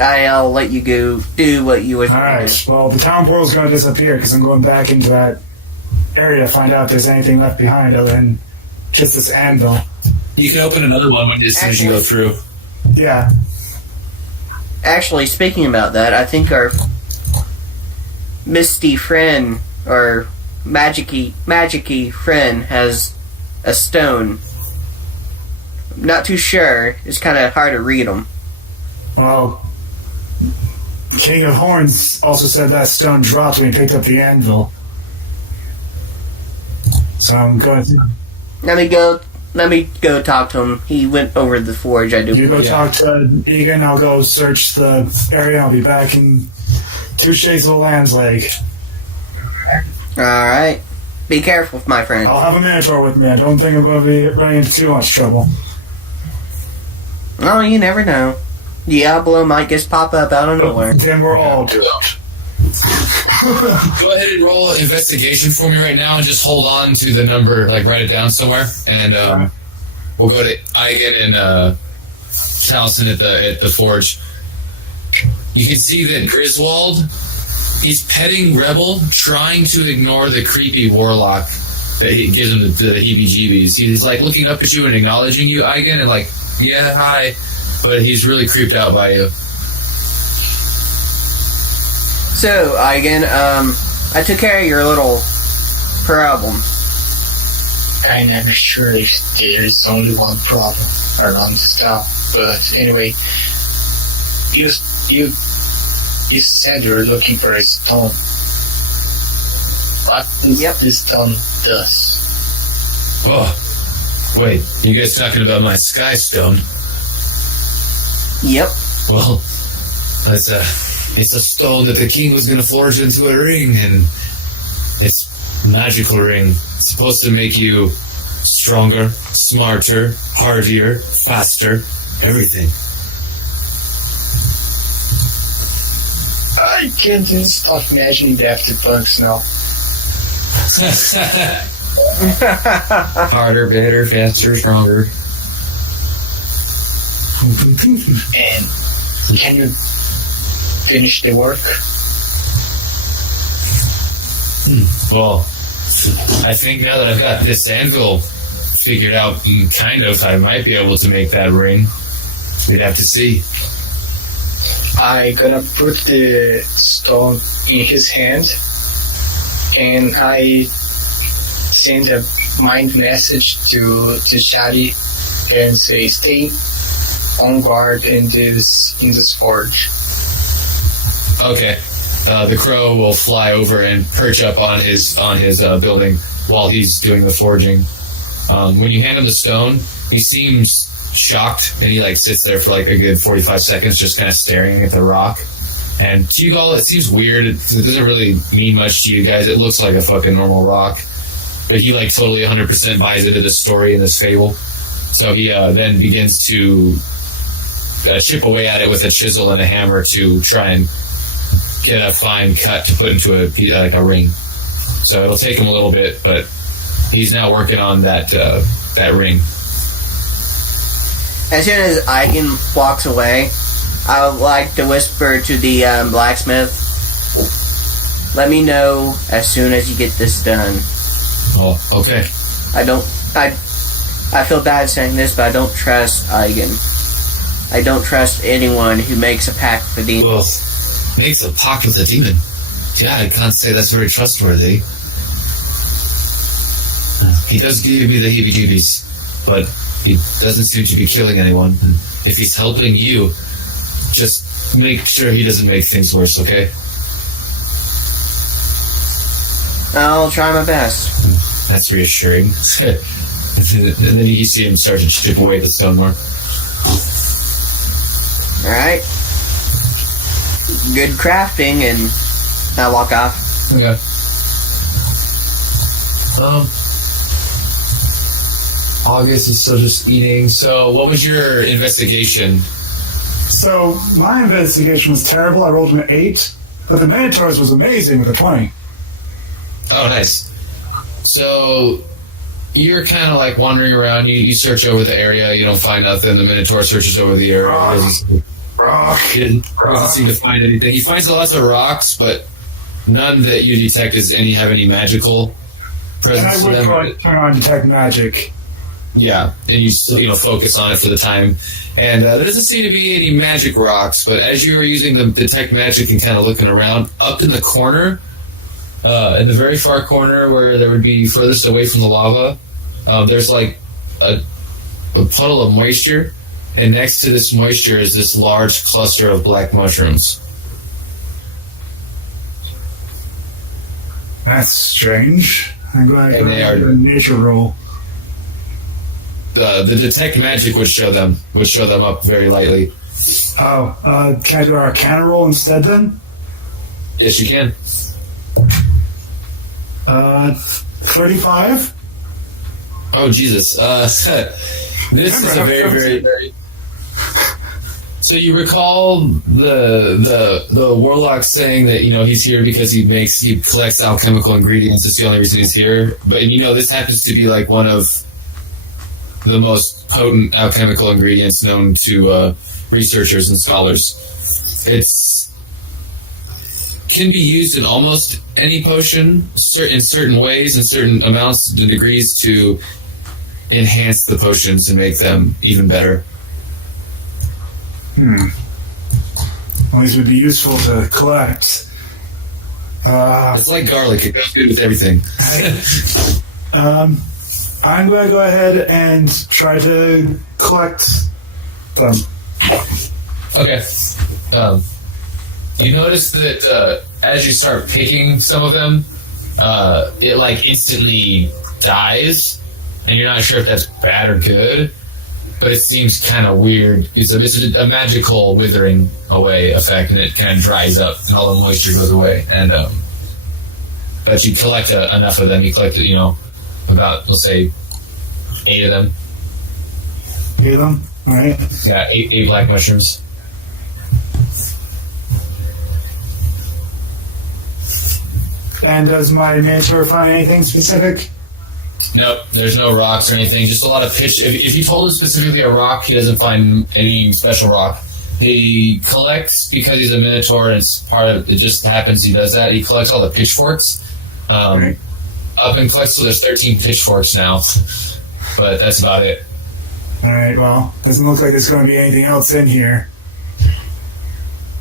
I'll let you go do what you would. Alright, well, the town portal's going to disappear because I'm going back into that area to find out if there's anything left behind other than just this anvil. You can open another one as soon as you go through. Yeah. Actually, speaking about that, I think our misty friend, or magicy friend, has a stone. Not too sure. It's kind of hard to read them. Well, King of Horns also said that stone dropped when he picked up the anvil. So I'm going to... Let me go talk to him. He went over the forge. I do. You go talk to Egan, I'll go search the area, I'll be back in 2 shades of Land's Lake. Alright. Be careful, my friend. I'll have a Minotaur with me, I don't think I'm going to be running into too much trouble. Oh, you never know. Diablo might just pop up out of nowhere. Then we're all doomed. Go ahead and roll investigation for me right now and just hold on to the number, like write it down somewhere. And we'll go to Eigen and Taliesin at the forge. You can see that Griswold, he's petting Rebel, trying to ignore the creepy warlock that he gives him the heebie-jeebies. He's like looking up at you and acknowledging you, Eigen, and like, yeah, hi. But he's really creeped out by you. So, Eigen, I took care of your little problem. I'm never sure if there's only one problem around this town, but anyway, you said you were looking for a stone. What this stone does? Oh, wait, you guys talking about my sky stone? Yep. Well, it's a stone that the king was going to forge into a ring, and it's a magical ring. It's supposed to make you stronger, smarter, hardier, faster, everything. I can't even stop imagining Daft Punks now. Harder, better, faster, stronger. And can you finish the work? Well, I think now that I've got this anvil figured out, kind of, I might be able to make that ring. We'd have to see. I gonna put the stone in his hand, and I send a mind message to Shadi and say, stay on guard in this forge. Okay. The crow will fly over and perch up on his building while he's doing the forging. When you hand him the stone, he seems shocked, and he like sits there for like a good 45 seconds just kind of staring at the rock. And to you all, it seems weird. It doesn't really mean much to you guys. It looks like a fucking normal rock. But he like totally 100% buys into this story and this fable. So he then begins to chip away at it with a chisel and a hammer to try and get a fine cut to put into a ring. So it'll take him a little bit, but he's now working on that ring. As soon as Eigen walks away, I would like to whisper to the blacksmith, let me know as soon as you get this done. Oh, okay. I feel bad saying this, but I don't trust Eigen. I don't trust anyone who makes a pact with the demon. Well, makes a pact with a demon. Yeah, I can't say that's very trustworthy. He does give me the heebie-jeebies, but he doesn't seem to be killing anyone. And if he's helping you, just make sure he doesn't make things worse, okay? I'll try my best. That's reassuring. And then you see him start to chip away the stonework. Alright. Good crafting, and I walk off. Okay. August is still just eating. So, what was your investigation? So, my investigation was terrible. I rolled an 8, but the Minotaurs was amazing with a 20. Oh, nice. So, you're kind of like wandering around. You search over the area. You don't find nothing. The Minotaur searches over the area. He doesn't seem to find anything. He finds lots of rocks, but none that you detect have any magical presence to And I them. would turn on detect magic. Yeah, and you focus on it for the time. And there doesn't seem to be any magic rocks, but as you were using the detect magic and kind of looking around, up in the corner, in the very far corner where there would be furthest away from the lava, there's like a puddle of moisture, and next to this moisture is this large cluster of black mushrooms. That's strange. I'm glad I And they got are- a nature roll. The detect magic would show them up very lightly. Oh, can I do an Arcana roll instead then? Yes, you can. 35? Oh, Jesus. This is a very, very, very... So you recall the warlock saying that, he's here because he collects alchemical ingredients. That's the only reason he's here. But, this happens to be like one of the most potent alchemical ingredients known to researchers and scholars. Can be used in almost any potion, in certain ways, in certain amounts and degrees to enhance the potions and make them even better. Well, these would be useful to collect. It's like garlic; it goes good with everything. I'm going to go ahead and try to collect them. Okay. You notice that as you start picking some of them, it like instantly dies, and you're not sure if that's bad or good. But it seems kind of weird. It's a magical withering away effect, and it kind of dries up, and all the moisture goes away. And but you collect enough of them. You collect, about, let's say, 8 of them. 8 of them? Alright. Yeah, eight black mushrooms. And does my Minotaur find anything specific? Nope, there's no rocks or anything. Just a lot of pitch. If you told him specifically a rock, he doesn't find any special rock. He collects, because he's a Minotaur, and it just happens he does that. He collects all the pitchforks. Right. Up and collects, so there's 13 pitchforks now. But that's about it. Alright, well, doesn't look like there's going to be anything else in here.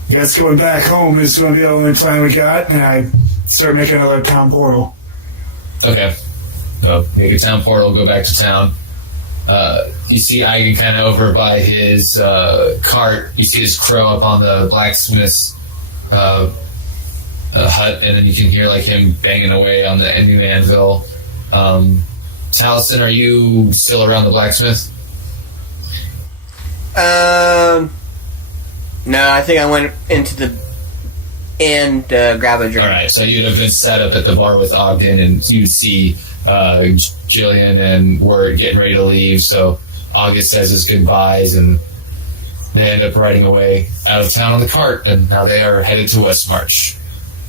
Guess going back home is going to be the only plan we got, and I start making another town portal. Okay. So make a town portal, go back to town. You see Eigen kind of over by his cart. You see his crow up on the blacksmith's hut, and then you can hear like him banging away on the new anvil. Taliesin, are you still around the blacksmith? No, I think I went into the inn to grab a drink. Alright, so you'd have been set up at the bar with Ogden, and you'd see Jillian and Wirt getting ready to leave, so August says his goodbyes, and they end up riding away out of town on the cart, and now they are headed to Westmarch.